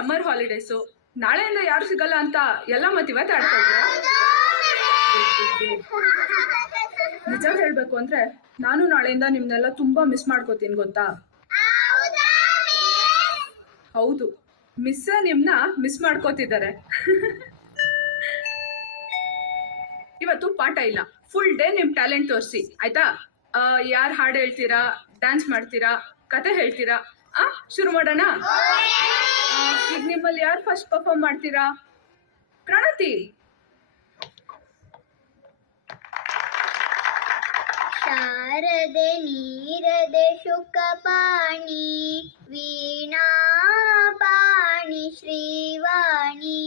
Summer holidays, ನಾಳೆಯಿಂದ ಯಾರು ಸಿಗಲ್ಲ ಅಂತ ಎಲ್ಲ ಮತ್ತೆ ಇವತ್ತೇ ಆಡ್ತಾ ಇದ್ದೀರಾ? ನಿಜ ಹೇಳಬೇಕು ಅಂದರೆ ನಾನು ನಾಳೆಯಿಂದ ನಿಮ್ಮನ್ನೆಲ್ಲ ತುಂಬ ಮಿಸ್ ಮಾಡ್ಕೋತೀನಿ ಗೊತ್ತಾ? ಹೌದು, ಮಿಸ್ಸೇ ನಿಮ್ಮನ್ನ ಮಿಸ್ ಮಾಡ್ಕೋತಿದ್ದಾರೆ. ಇವತ್ತು ಪಾಠ ಇಲ್ಲ, ಫುಲ್ ಡೇ ನಿಮ್ಮ ಟ್ಯಾಲೆಂಟ್ ತೋರಿಸಿ ಆಯ್ತಾ? ಯಾರು ಹಾಡು ಹೇಳ್ತೀರಾ, ಡ್ಯಾನ್ಸ್ ಮಾಡ್ತೀರಾ, ಕತೆ ಹೇಳ್ತೀರಾ? ಶುರು ಮಾಡೋಣ. ಈಗ ನಿಮ್ಮಲ್ಲಿ ಯಾರು ಫಸ್ಟ್ ಪರ್ಫಾರ್ಮ್ ಮಾಡ್ತೀರಾ? ಪ್ರಣತಿ. ಶಾರದೆ ನೀರದೆ ಶುಕಪಾಣಿ ವೀಣಾ ಪಾಣಿ ಶ್ರೀವಾಣಿ.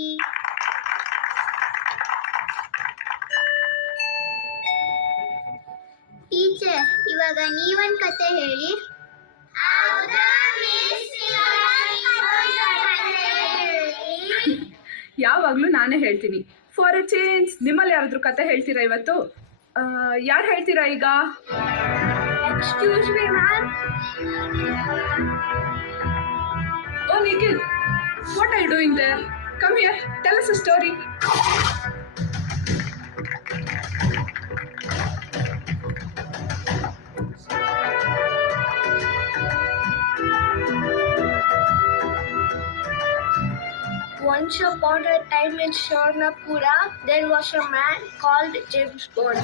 ಟೀಚರ್, ಇವಾಗ ನೀವೊಂದು ಕತೆ ಹೇಳಿ. ಯಾವಾಗಲೂ ನಾನೇ ಹೇಳ್ತೀನಿ. ಫಾರ್ ಎ ಚೇಂಜ್ ನಿಮ್ಮಲ್ಲಿ ಯಾರಾದ್ರೂ ಕತೆ ಹೇಳ್ತೀರಾ ಇವತ್ತು? ಯಾರು ಹೇಳ್ತೀರಾ ಈಗ? Excuse me ma'am. Oh Nikhil, what are you doing there? Come here, tell us a story. Once upon a time in Swarnapura, there was a man called James Bond.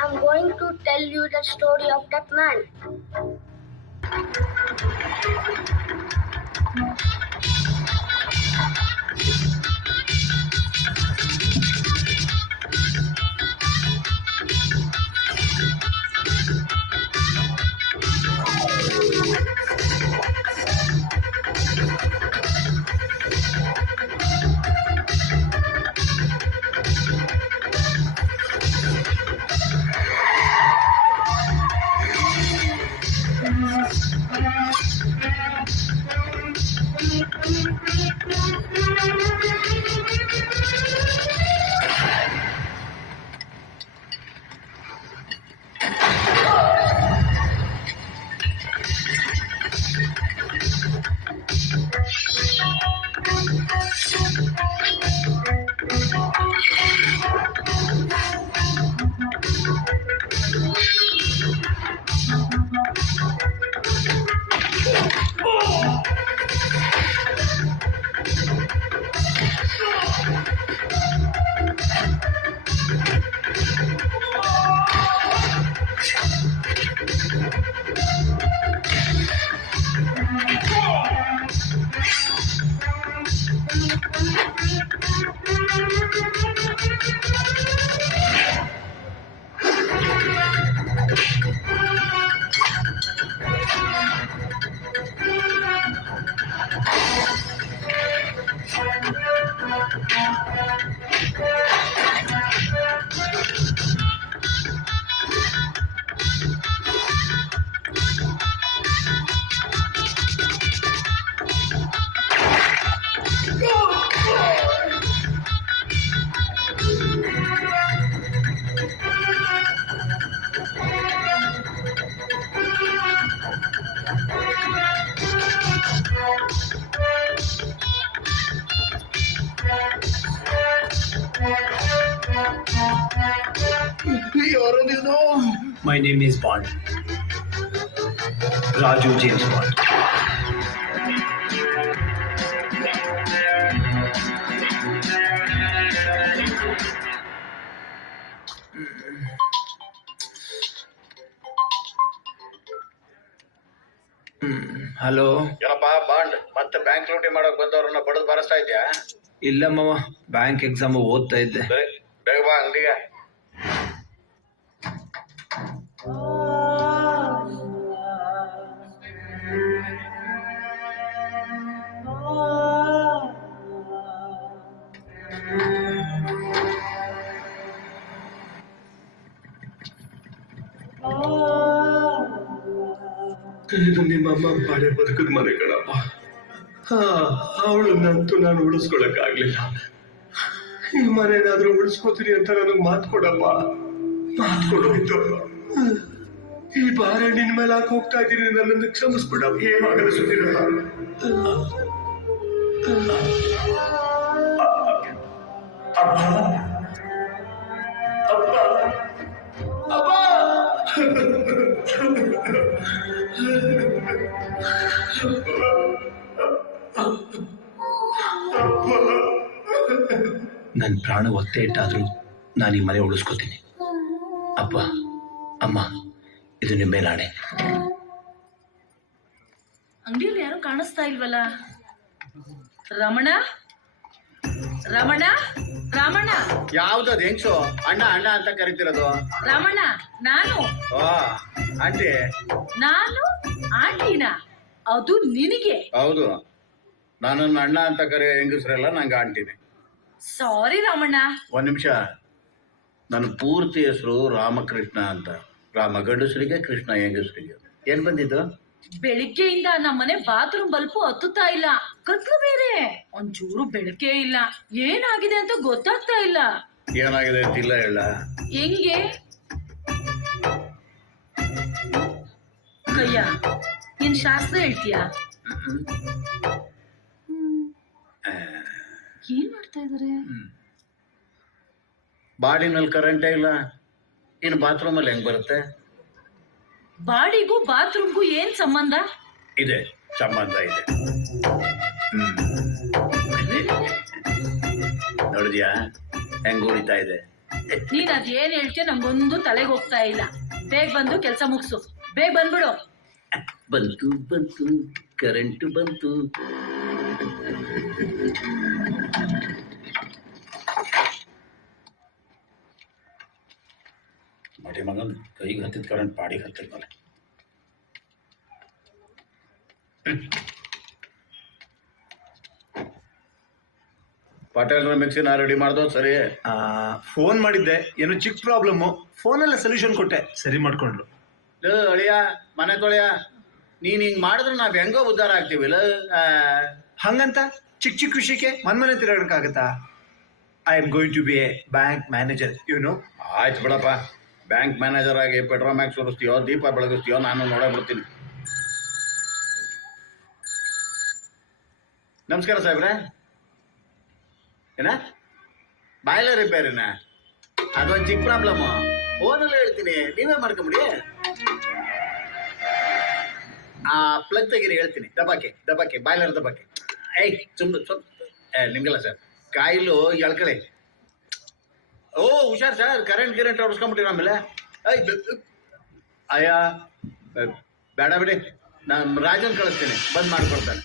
I'm going to tell you the story of that man. My name is Bond. Raju James Bond. Hello. ಏನಪ್ಪ bond, ಮತ್ತೆ bank ಲೂಟಿ ಮಾಡಕ್ ಬಂದವ್ರನ್ನ ಬಡದ್ ಬಾರಿಸ್ತಾ ಇದ್ಯಾ? ಇಲ್ಲ ಮಾವ, bank exam ಓದ್ತಾ ಇದ್ದೆ. ಬೇಗ ಬಾ ಅಂಗಡಿಗೆ. ಇದು ನಿಮ್ಮಮ್ಮ ಬಾಳೆ ಬದುಕದ ಮನೆ ಕಣಪ್ಪ. ಅವಳನ್ನಂತೂ ನಾನು ಉಳಿಸ್ಕೊಳಕ್ಕಾಗ್ಲಿಲ್ಲ. ಈ ಮನೇನಾದ್ರೂ ಉಳಿಸ್ಕೋತೀನಿ ಅಂತ ನನಗೆ ಮಾತು ಕೊಡಪ್ಪ, ಮಾತು ಕೊಡೋಯ್ತು. ಈ ಭಾರ ನಿನ್ ಮೇಲೆ ಹಾಕಿ ಹೋಗ್ತಾ ಇದ್ದೀನಿ, ನನ್ನನ್ನು ಕ್ಷಮಿಸ್ಬಿಡ. ಏನಾಗಲ್ಲ ಸುಧೀರಪ್ಪ. ಅಪ್ಪ ಅಪ್ಪ ಅಪ್ಪ. ನನ್ನ ಪ್ರಾಣ ಒತ್ತೆ ಇಟ್ಟಾದ್ರೂ ನಾನು ಈ ಮನೆ ಉಳಿಸ್ಕೋತೀನಿ. ಅಪ್ಪ ಅಮ್ಮ, ಇದು ನಿಮ್ಮ ಮೇಲಾಣೆ. ಅಂಗಡಿಯಲ್ಲಿ ಯಾರು ಕಾಣಿಸ್ತಾ ಇಲ್ವಲ್ಲ? ರಮಣ ರಮಣ ರಾಮಣ್ಣ, ಯಾವ್ದದ್ ಹೆಂಗ್ಸು ಅಣ್ಣ ಅಣ್ಣ ಅಂತ ಕರಿತಿರೋದು? ರಾಮಣ್ಣ, ನಾನು ಆಂಟಿ. ನಾನು ಆಂಟಿನ? ಅದು ನಿನಗೆ. ಹೌದು, ನನ್ನನ್ನು ಅಣ್ಣ ಅಂತ ಕರೆಯೋ ಹೆಂಗಸ್ರೆಲ್ಲ ನಂಗೆ ಆಂಟಿನೇ. ಸಾರಿ ರಾಮಣ್ಣ. ಒಂದ್ ನಿಮಿಷ. ನನ್ನ ಪೂರ್ತಿ ಹೆಸರು ರಾಮಕೃಷ್ಣ ಅಂತ. ರಾಮ ಗಂಡಸರಿಗೆ, ಕೃಷ್ಣ ಹೆಂಗಸರಿಗೆ. ಏನ್ ಬಂದಿದ್ದು? ಬೆಳಿಗ್ಗೆಯಿಂದ ನಮ್ಮನೆ ಬಾತ್ರೂಮ್ ಬಲ್ಪು ಹತ್ತುತ್ತಾ ಇಲ್ಲ, ಕತ್ಲು ಬೇರೆ, ಒಂಚೂರು ಬೆಳಕೆ ಇಲ್ಲ. ಏನಾಗಿದೆ ಅಂತ ಗೊತ್ತಾಗ್ತಾ ಇಲ್ಲ. ಏನಾಗಿದೆ ಅಂತಿಲ್ಲ ಹೇಳ. ಹೆಂಗೆ ಕಯ್ಯ, ನೀನ್ ಶಾಸ್ತ್ರ ಹೇಳ್ತೀಯಾ? ಏನ್ ಮಾಡ್ತಾ ಇದಾರೆ? ಬಾಡಿನಲ್ಲಿ ಕರೆಂಟೇ ಇಲ್ಲ, ಇನ್ನು ಬಾತ್ರೂಮಲ್ಲಿ ಹೆಂಗ್ ಬರುತ್ತೆ? ಬಾಡಿಗೂ ಬಾತ್ರೂಮ್ಗೂ ಏನ್ ಸಂಬಂಧ? ಇದೆ, ಸಂಬಂಧ ಇದೆ. ನೋಡಿದ್ಯಾ ಹೆಂಗ್ ಹೊಡಿತಾ ಇದೆ? ನೀನ್ ಅದೇನ್ ಹೇಳ್ತೀಯ ನಂಗೊಂದು ತಲೆಗೆ ಹೋಗ್ತಾ ಇಲ್ಲ. ಬೇಗ ಬಂದು ಕೆಲ್ಸ ಮುಗ್ಸು, ಬೇಗ ಬಂದ್ಬಿಡು. ಬಂತು ಬಂತು, ಕರೆಂಟ್ ಬಂತು. ಮಡಿ ಮಗನ್ ಕೈಗೆ ಹತ್ತಿದ ಕರೆಂಟ್ ಪಾಡಿಗೆ ಹತ್ತಿದ್ಮೇಲೆ ಪಟೇಲ್ರ ಮಿಕ್ಸಿನ ರೆಡಿ ಮಾಡ್ದೋ? ಸರಿ. ಫೋನ್ ಮಾಡಿದ್ದೆ, ಏನೋ ಚಿಕ್ಕ ಪ್ರಾಬ್ಲಮ್ಮು. ಫೋನಲ್ಲೇ ಸೊಲ್ಯೂಷನ್ ಕೊಟ್ಟೆ, ಸರಿ ಮಾಡ್ಕೊಂಡ್ರು. ಅಳಿಯ, ಮನೆ ತೊಳೆಯ, ನೀನ್ ಹಿಂಗ್ ಮಾಡಿದ್ರೆ ನಾವ್ ಹೆಂಗೋ ಉದ್ಧಾರ ಆಗ್ತೀವಿಲ್ಲ. ಹಂಗಂತ ಚಿಕ್ಕ ಚಿಕ್ಕ ವಿಷಯಕ್ಕೆ ಮನ್ಮನೆ ತಿರುಗಾಡಕ್ಕಾಗತ್ತಾ? I am going to be a bank manager, you know. ಆಯ್ತು ಬಿಡಪ್ಪ, ಬ್ಯಾಂಕ್ ಮ್ಯಾನೇಜರ್ ಆಗಿ ಪೆಟ್ರೋಮ್ಯಾಕ್ಸ್ ಸುರಿಸ್ತೀಯೋ, ದೀಪ ಬೆಳಗಿಸ್ತೀಯೋ, ನಾನು ನೋಡೇ ಬಿಡ್ತೀನಿ. ನಮಸ್ಕಾರ ಸಾಹೇಬ್ರೆ. ಏನ ಬಾಯ್ಲರ್ ರಿಪೇರಿನ? ಅದೊಂದು ಚಿಕ್ಕ ಪ್ರಾಬ್ಲಮ್, ಫೋನಲ್ಲೇ ಹೇಳ್ತೀನಿ, ನೀವೇ ಮಾಡ್ಕೊಂಬಿಡಿ. ಆ ಪ್ಲಗ್ ತೆಗೀರಿ, ಹೇಳ್ತೀನಿ. ದಬಾಕೆ ಬಾಯ್ಲರ್ ದಬಾಕೆ. ಏಯ್ ನಿಮ್ಗೆಲ್ಲ ಸರ್ ಕಾಯಿಲು ಎಳ್ಕಳಿ. ಓ ಹುಷಾರ್ ಸರ್, ಕರೆಂಟ್ ಹೊಡ್ಸ್ಕೊಂಬಿಟ್ಟಿರ ಆಮೇಲೆ. ಅಯ್ಯ ಬೇಡ ಬಿಡಿ, ನಾನು ರಾಜನ್ ಕಳಿಸ್ತೀನಿ, ಬಂದ್ ಮಾಡ್ಕೊಡ್ತಾನೆ.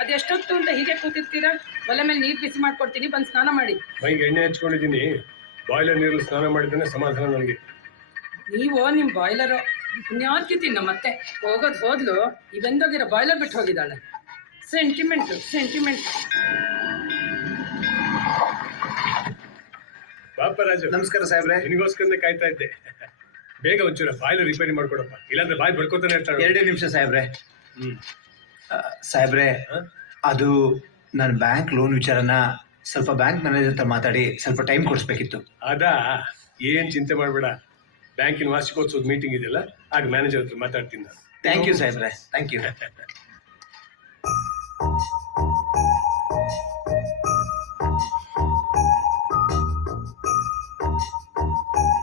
ಅದೆಷ್ಟೊತ್ತು ಅಂತ ಹೀಗೆ ಕೂತಿರ್ತೀರಾ? ಒಲೆ ಮೇಲೆ ನೀರು ಬಿಸಿ ಮಾಡ್ಕೊಡ್ತೀನಿ, ಬಂದು ಸ್ನಾನ ಮಾಡಿ. ಮೈಗೆ ಎಣ್ಣೆ ಹಚ್ಕೊಂಡಿದ್ದೀನಿ, ಬಾಯ್ಲರ್ ನೀರಲ್ಲಿ ಸ್ನಾನ ಮಾಡಿದ್ದಾನೆ ಸಮಾಧಾನ ನನಗೆ. ನೀವು ನಿಮ್ ಬಾಯ್ಲರ್ ಪುಣ್ಯಾತ್ಕಿತೀನಿ ನಮ್ಮತ್ತೆ. ಹೋಗೋದು ಹೋದ್ಲು, ಇವೆಂದೋಗಿರೋ ಬಾಯ್ಲರ್ ಬಿಟ್ಟು ಹೋಗಿದ್ದಾಳೆ. ಸೆಂಟಿಮೆಂಟ್. ಪಾಪ ರಾಜು. ನಮಸ್ಕಾರ ಸಾಹೇಬ್ರೆ. ನಿನಗೋಸ್ಕರನೇ ಕಾಯ್ತಾ ಇದ್ದೆ. ಬೇಗ ಒಂಚೂರ ಬಾಯ್ಲರ್ ರಿಪೇರಿ ಮಾಡ್ಕೊಡಪ್ಪ, ಇಲ್ಲಾಂದ್ರೆ ಬಾಯ್ ಬಡ್ಕೋತಾನೆ ಇರ್ತಾಳೆ. 2 ನಿಮಿಷ ಸಾಹೇಬ್ರೆ. ಸಾಹೇಬ್ರೆ, ಅದು ನನ್ನ ಬ್ಯಾಂಕ್ ಲೋನ್ ವಿಚಾರನ ಸ್ವಲ್ಪ ಬ್ಯಾಂಕ್ ಮ್ಯಾನೇಜರ್ ಹತ್ರ ಮಾತಾಡಿ ಸ್ವಲ್ಪ ಟೈಮ್ ಕೊಡಿಸ್ಬೇಕಿತ್ತು. ಅದಾ, ಏನ್ ಚಿಂತೆ ಮಾಡಬೇಡ. ಬ್ಯಾಂಕಿನ ವಾರ್ಷಿಕೋತ್ಸವದ ಮೀಟಿಂಗ್ ಇದೆಯಲ್ಲ, ಆಗ ಮ್ಯಾನೇಜರ್ ಹತ್ರ ಮಾತಾಡ್ತೀನಿ ನಾನು. ಥ್ಯಾಂಕ್ ಯು ಸಾಹೇಬ್ರೆ, ಥ್ಯಾಂಕ್ ಯು.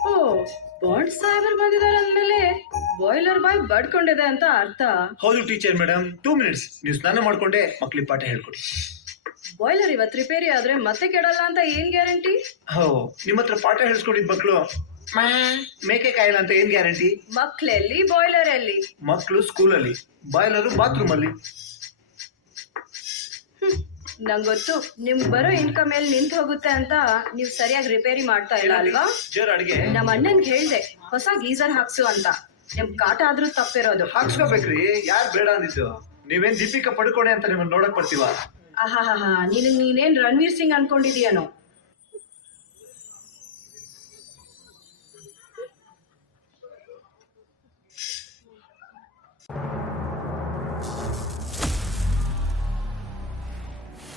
ಓ, ಬಾಂಡ್ ಸಾಹೇಬರು ಬಂದಿದ್ದಾರೆ ಅಂದ್ಮೇಲೆ ಬಾಯ್ಲರ್ ಬಾಯ್ ಬಡ್ಕೊಂಡಿದೆ ಅಂತ ಅರ್ಥ. ಹೌದು ಟೀಚರ್ ಮೇಡಮ್, 2 minutes ನೀವು ಸ್ನಾನ ಮಾಡ್ಕೊಂಡೆ ಮಕ್ಳಿಗೆ ಪಾಠ ಹೇಳ್ಕೊಡಿ. ಬಾಯ್ಲರ್ ಇವತ್ತು ರಿಪೇರಿ ಆದ್ರೆ ಮತ್ತೆ ಕೆಡಲ್ಲ ಅಂತ ಏನ್ ಗ್ಯಾರಂಟಿ? ಹೋ, ನಿಮ್ಮ ಹತ್ರ ಪಾಠ ಹೇಳ್ಸ್ಕೊಂಡಿದ್ ಮಕ್ಳು ಮೇಕೆ ಕಾಯಿಲ್ಲ ಅಂತ ಏನ್ ಗ್ಯಾರಂಟಿ? ಮಕ್ಳೆಲ್ಲಿ, ಬಾಯ್ಲರ್ ಎಲ್ಲಿ? ಮಕ್ಳು ಸ್ಕೂಲಲ್ಲಿ, ಬಾಯ್ಲರು ಬಾತ್ರೂಮ್ ಅಲ್ಲಿ. ನಂಗೊತ್ತು ನಿಮ್ ಬರೋ ಇನ್ಕಮ್ ಎಲ್ಲಿ ನಿಂತು ಹೋಗುತ್ತೆ ಅಂತ ನೀವು ಸರಿಯಾಗಿ ರಿಪೇರಿ ಮಾಡ್ತಾ ಇಲ್ಲ ಅಲ್ವಾ? ಜೋರ್ ಅಡ್ಗೆ. ನಮ್ಮ ಅಣ್ಣನ್ಗೆ ಹೇಳ್ದೆ ಹೊಸ ಗೀಸರ್ ಹಾಕ್ಸು ಅಂತ. ನಿಮ್ ಕಾಟ ಆದ್ರೂ ತಪ್ಪಿರೋದು. ಹಾಕ್ಸ್ಕೋಬೇಕ್ರಿ, ಯಾರು ಬೇಡ ಅಂದಿದ್ದು? ನೀವೇನ್ ದೀಪಿಕಾ ಪಡುಕೋಣೆ ಅಂತ ನಿಮ್ಮನ್ನ ನೋಡಕ್ ಬರ್ತೀವ? ಆಹಾಹಾ, ನೀನೇನ್ ರಣವೀರ್ ಸಿಂಗ್ ಅನ್ಕೊಂಡಿದೀಯನೋ?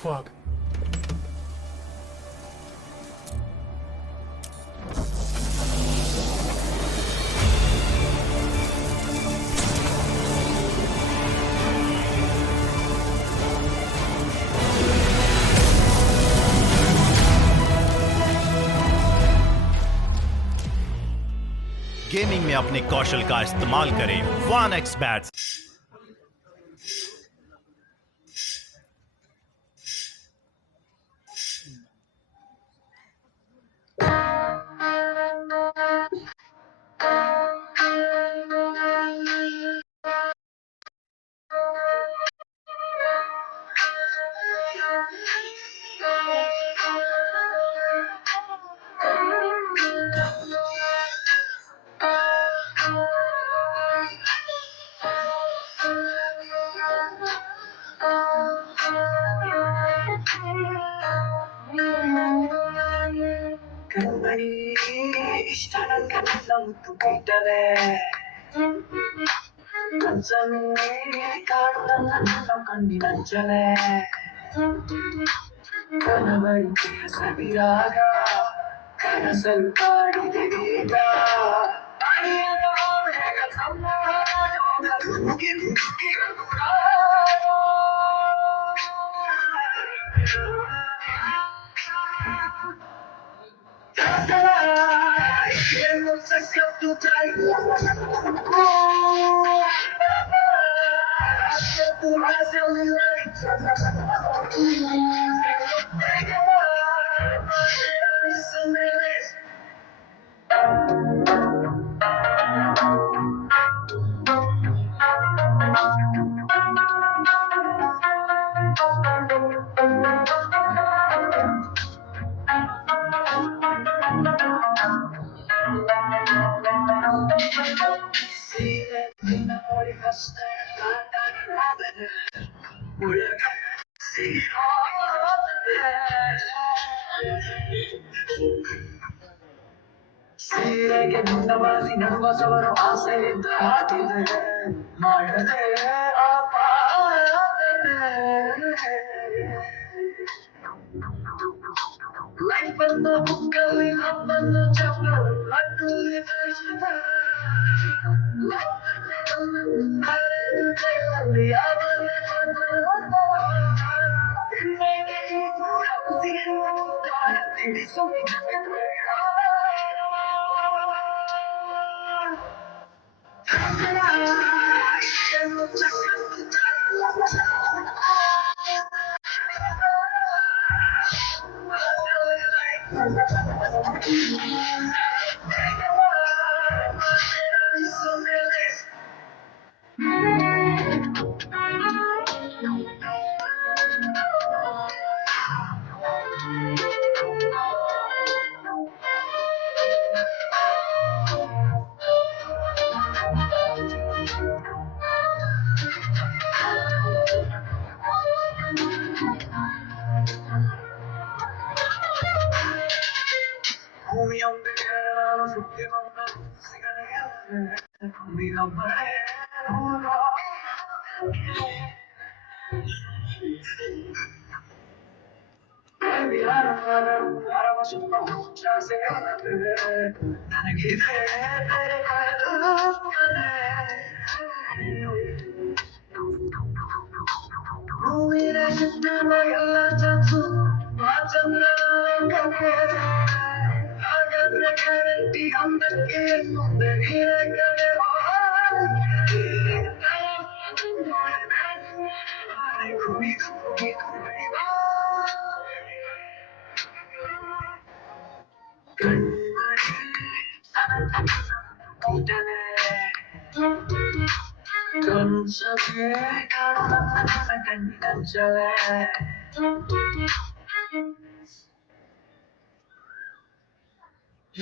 Fuck. गेमिंग में अपने कौशल का इस्तेमाल करें 1x बैट्स।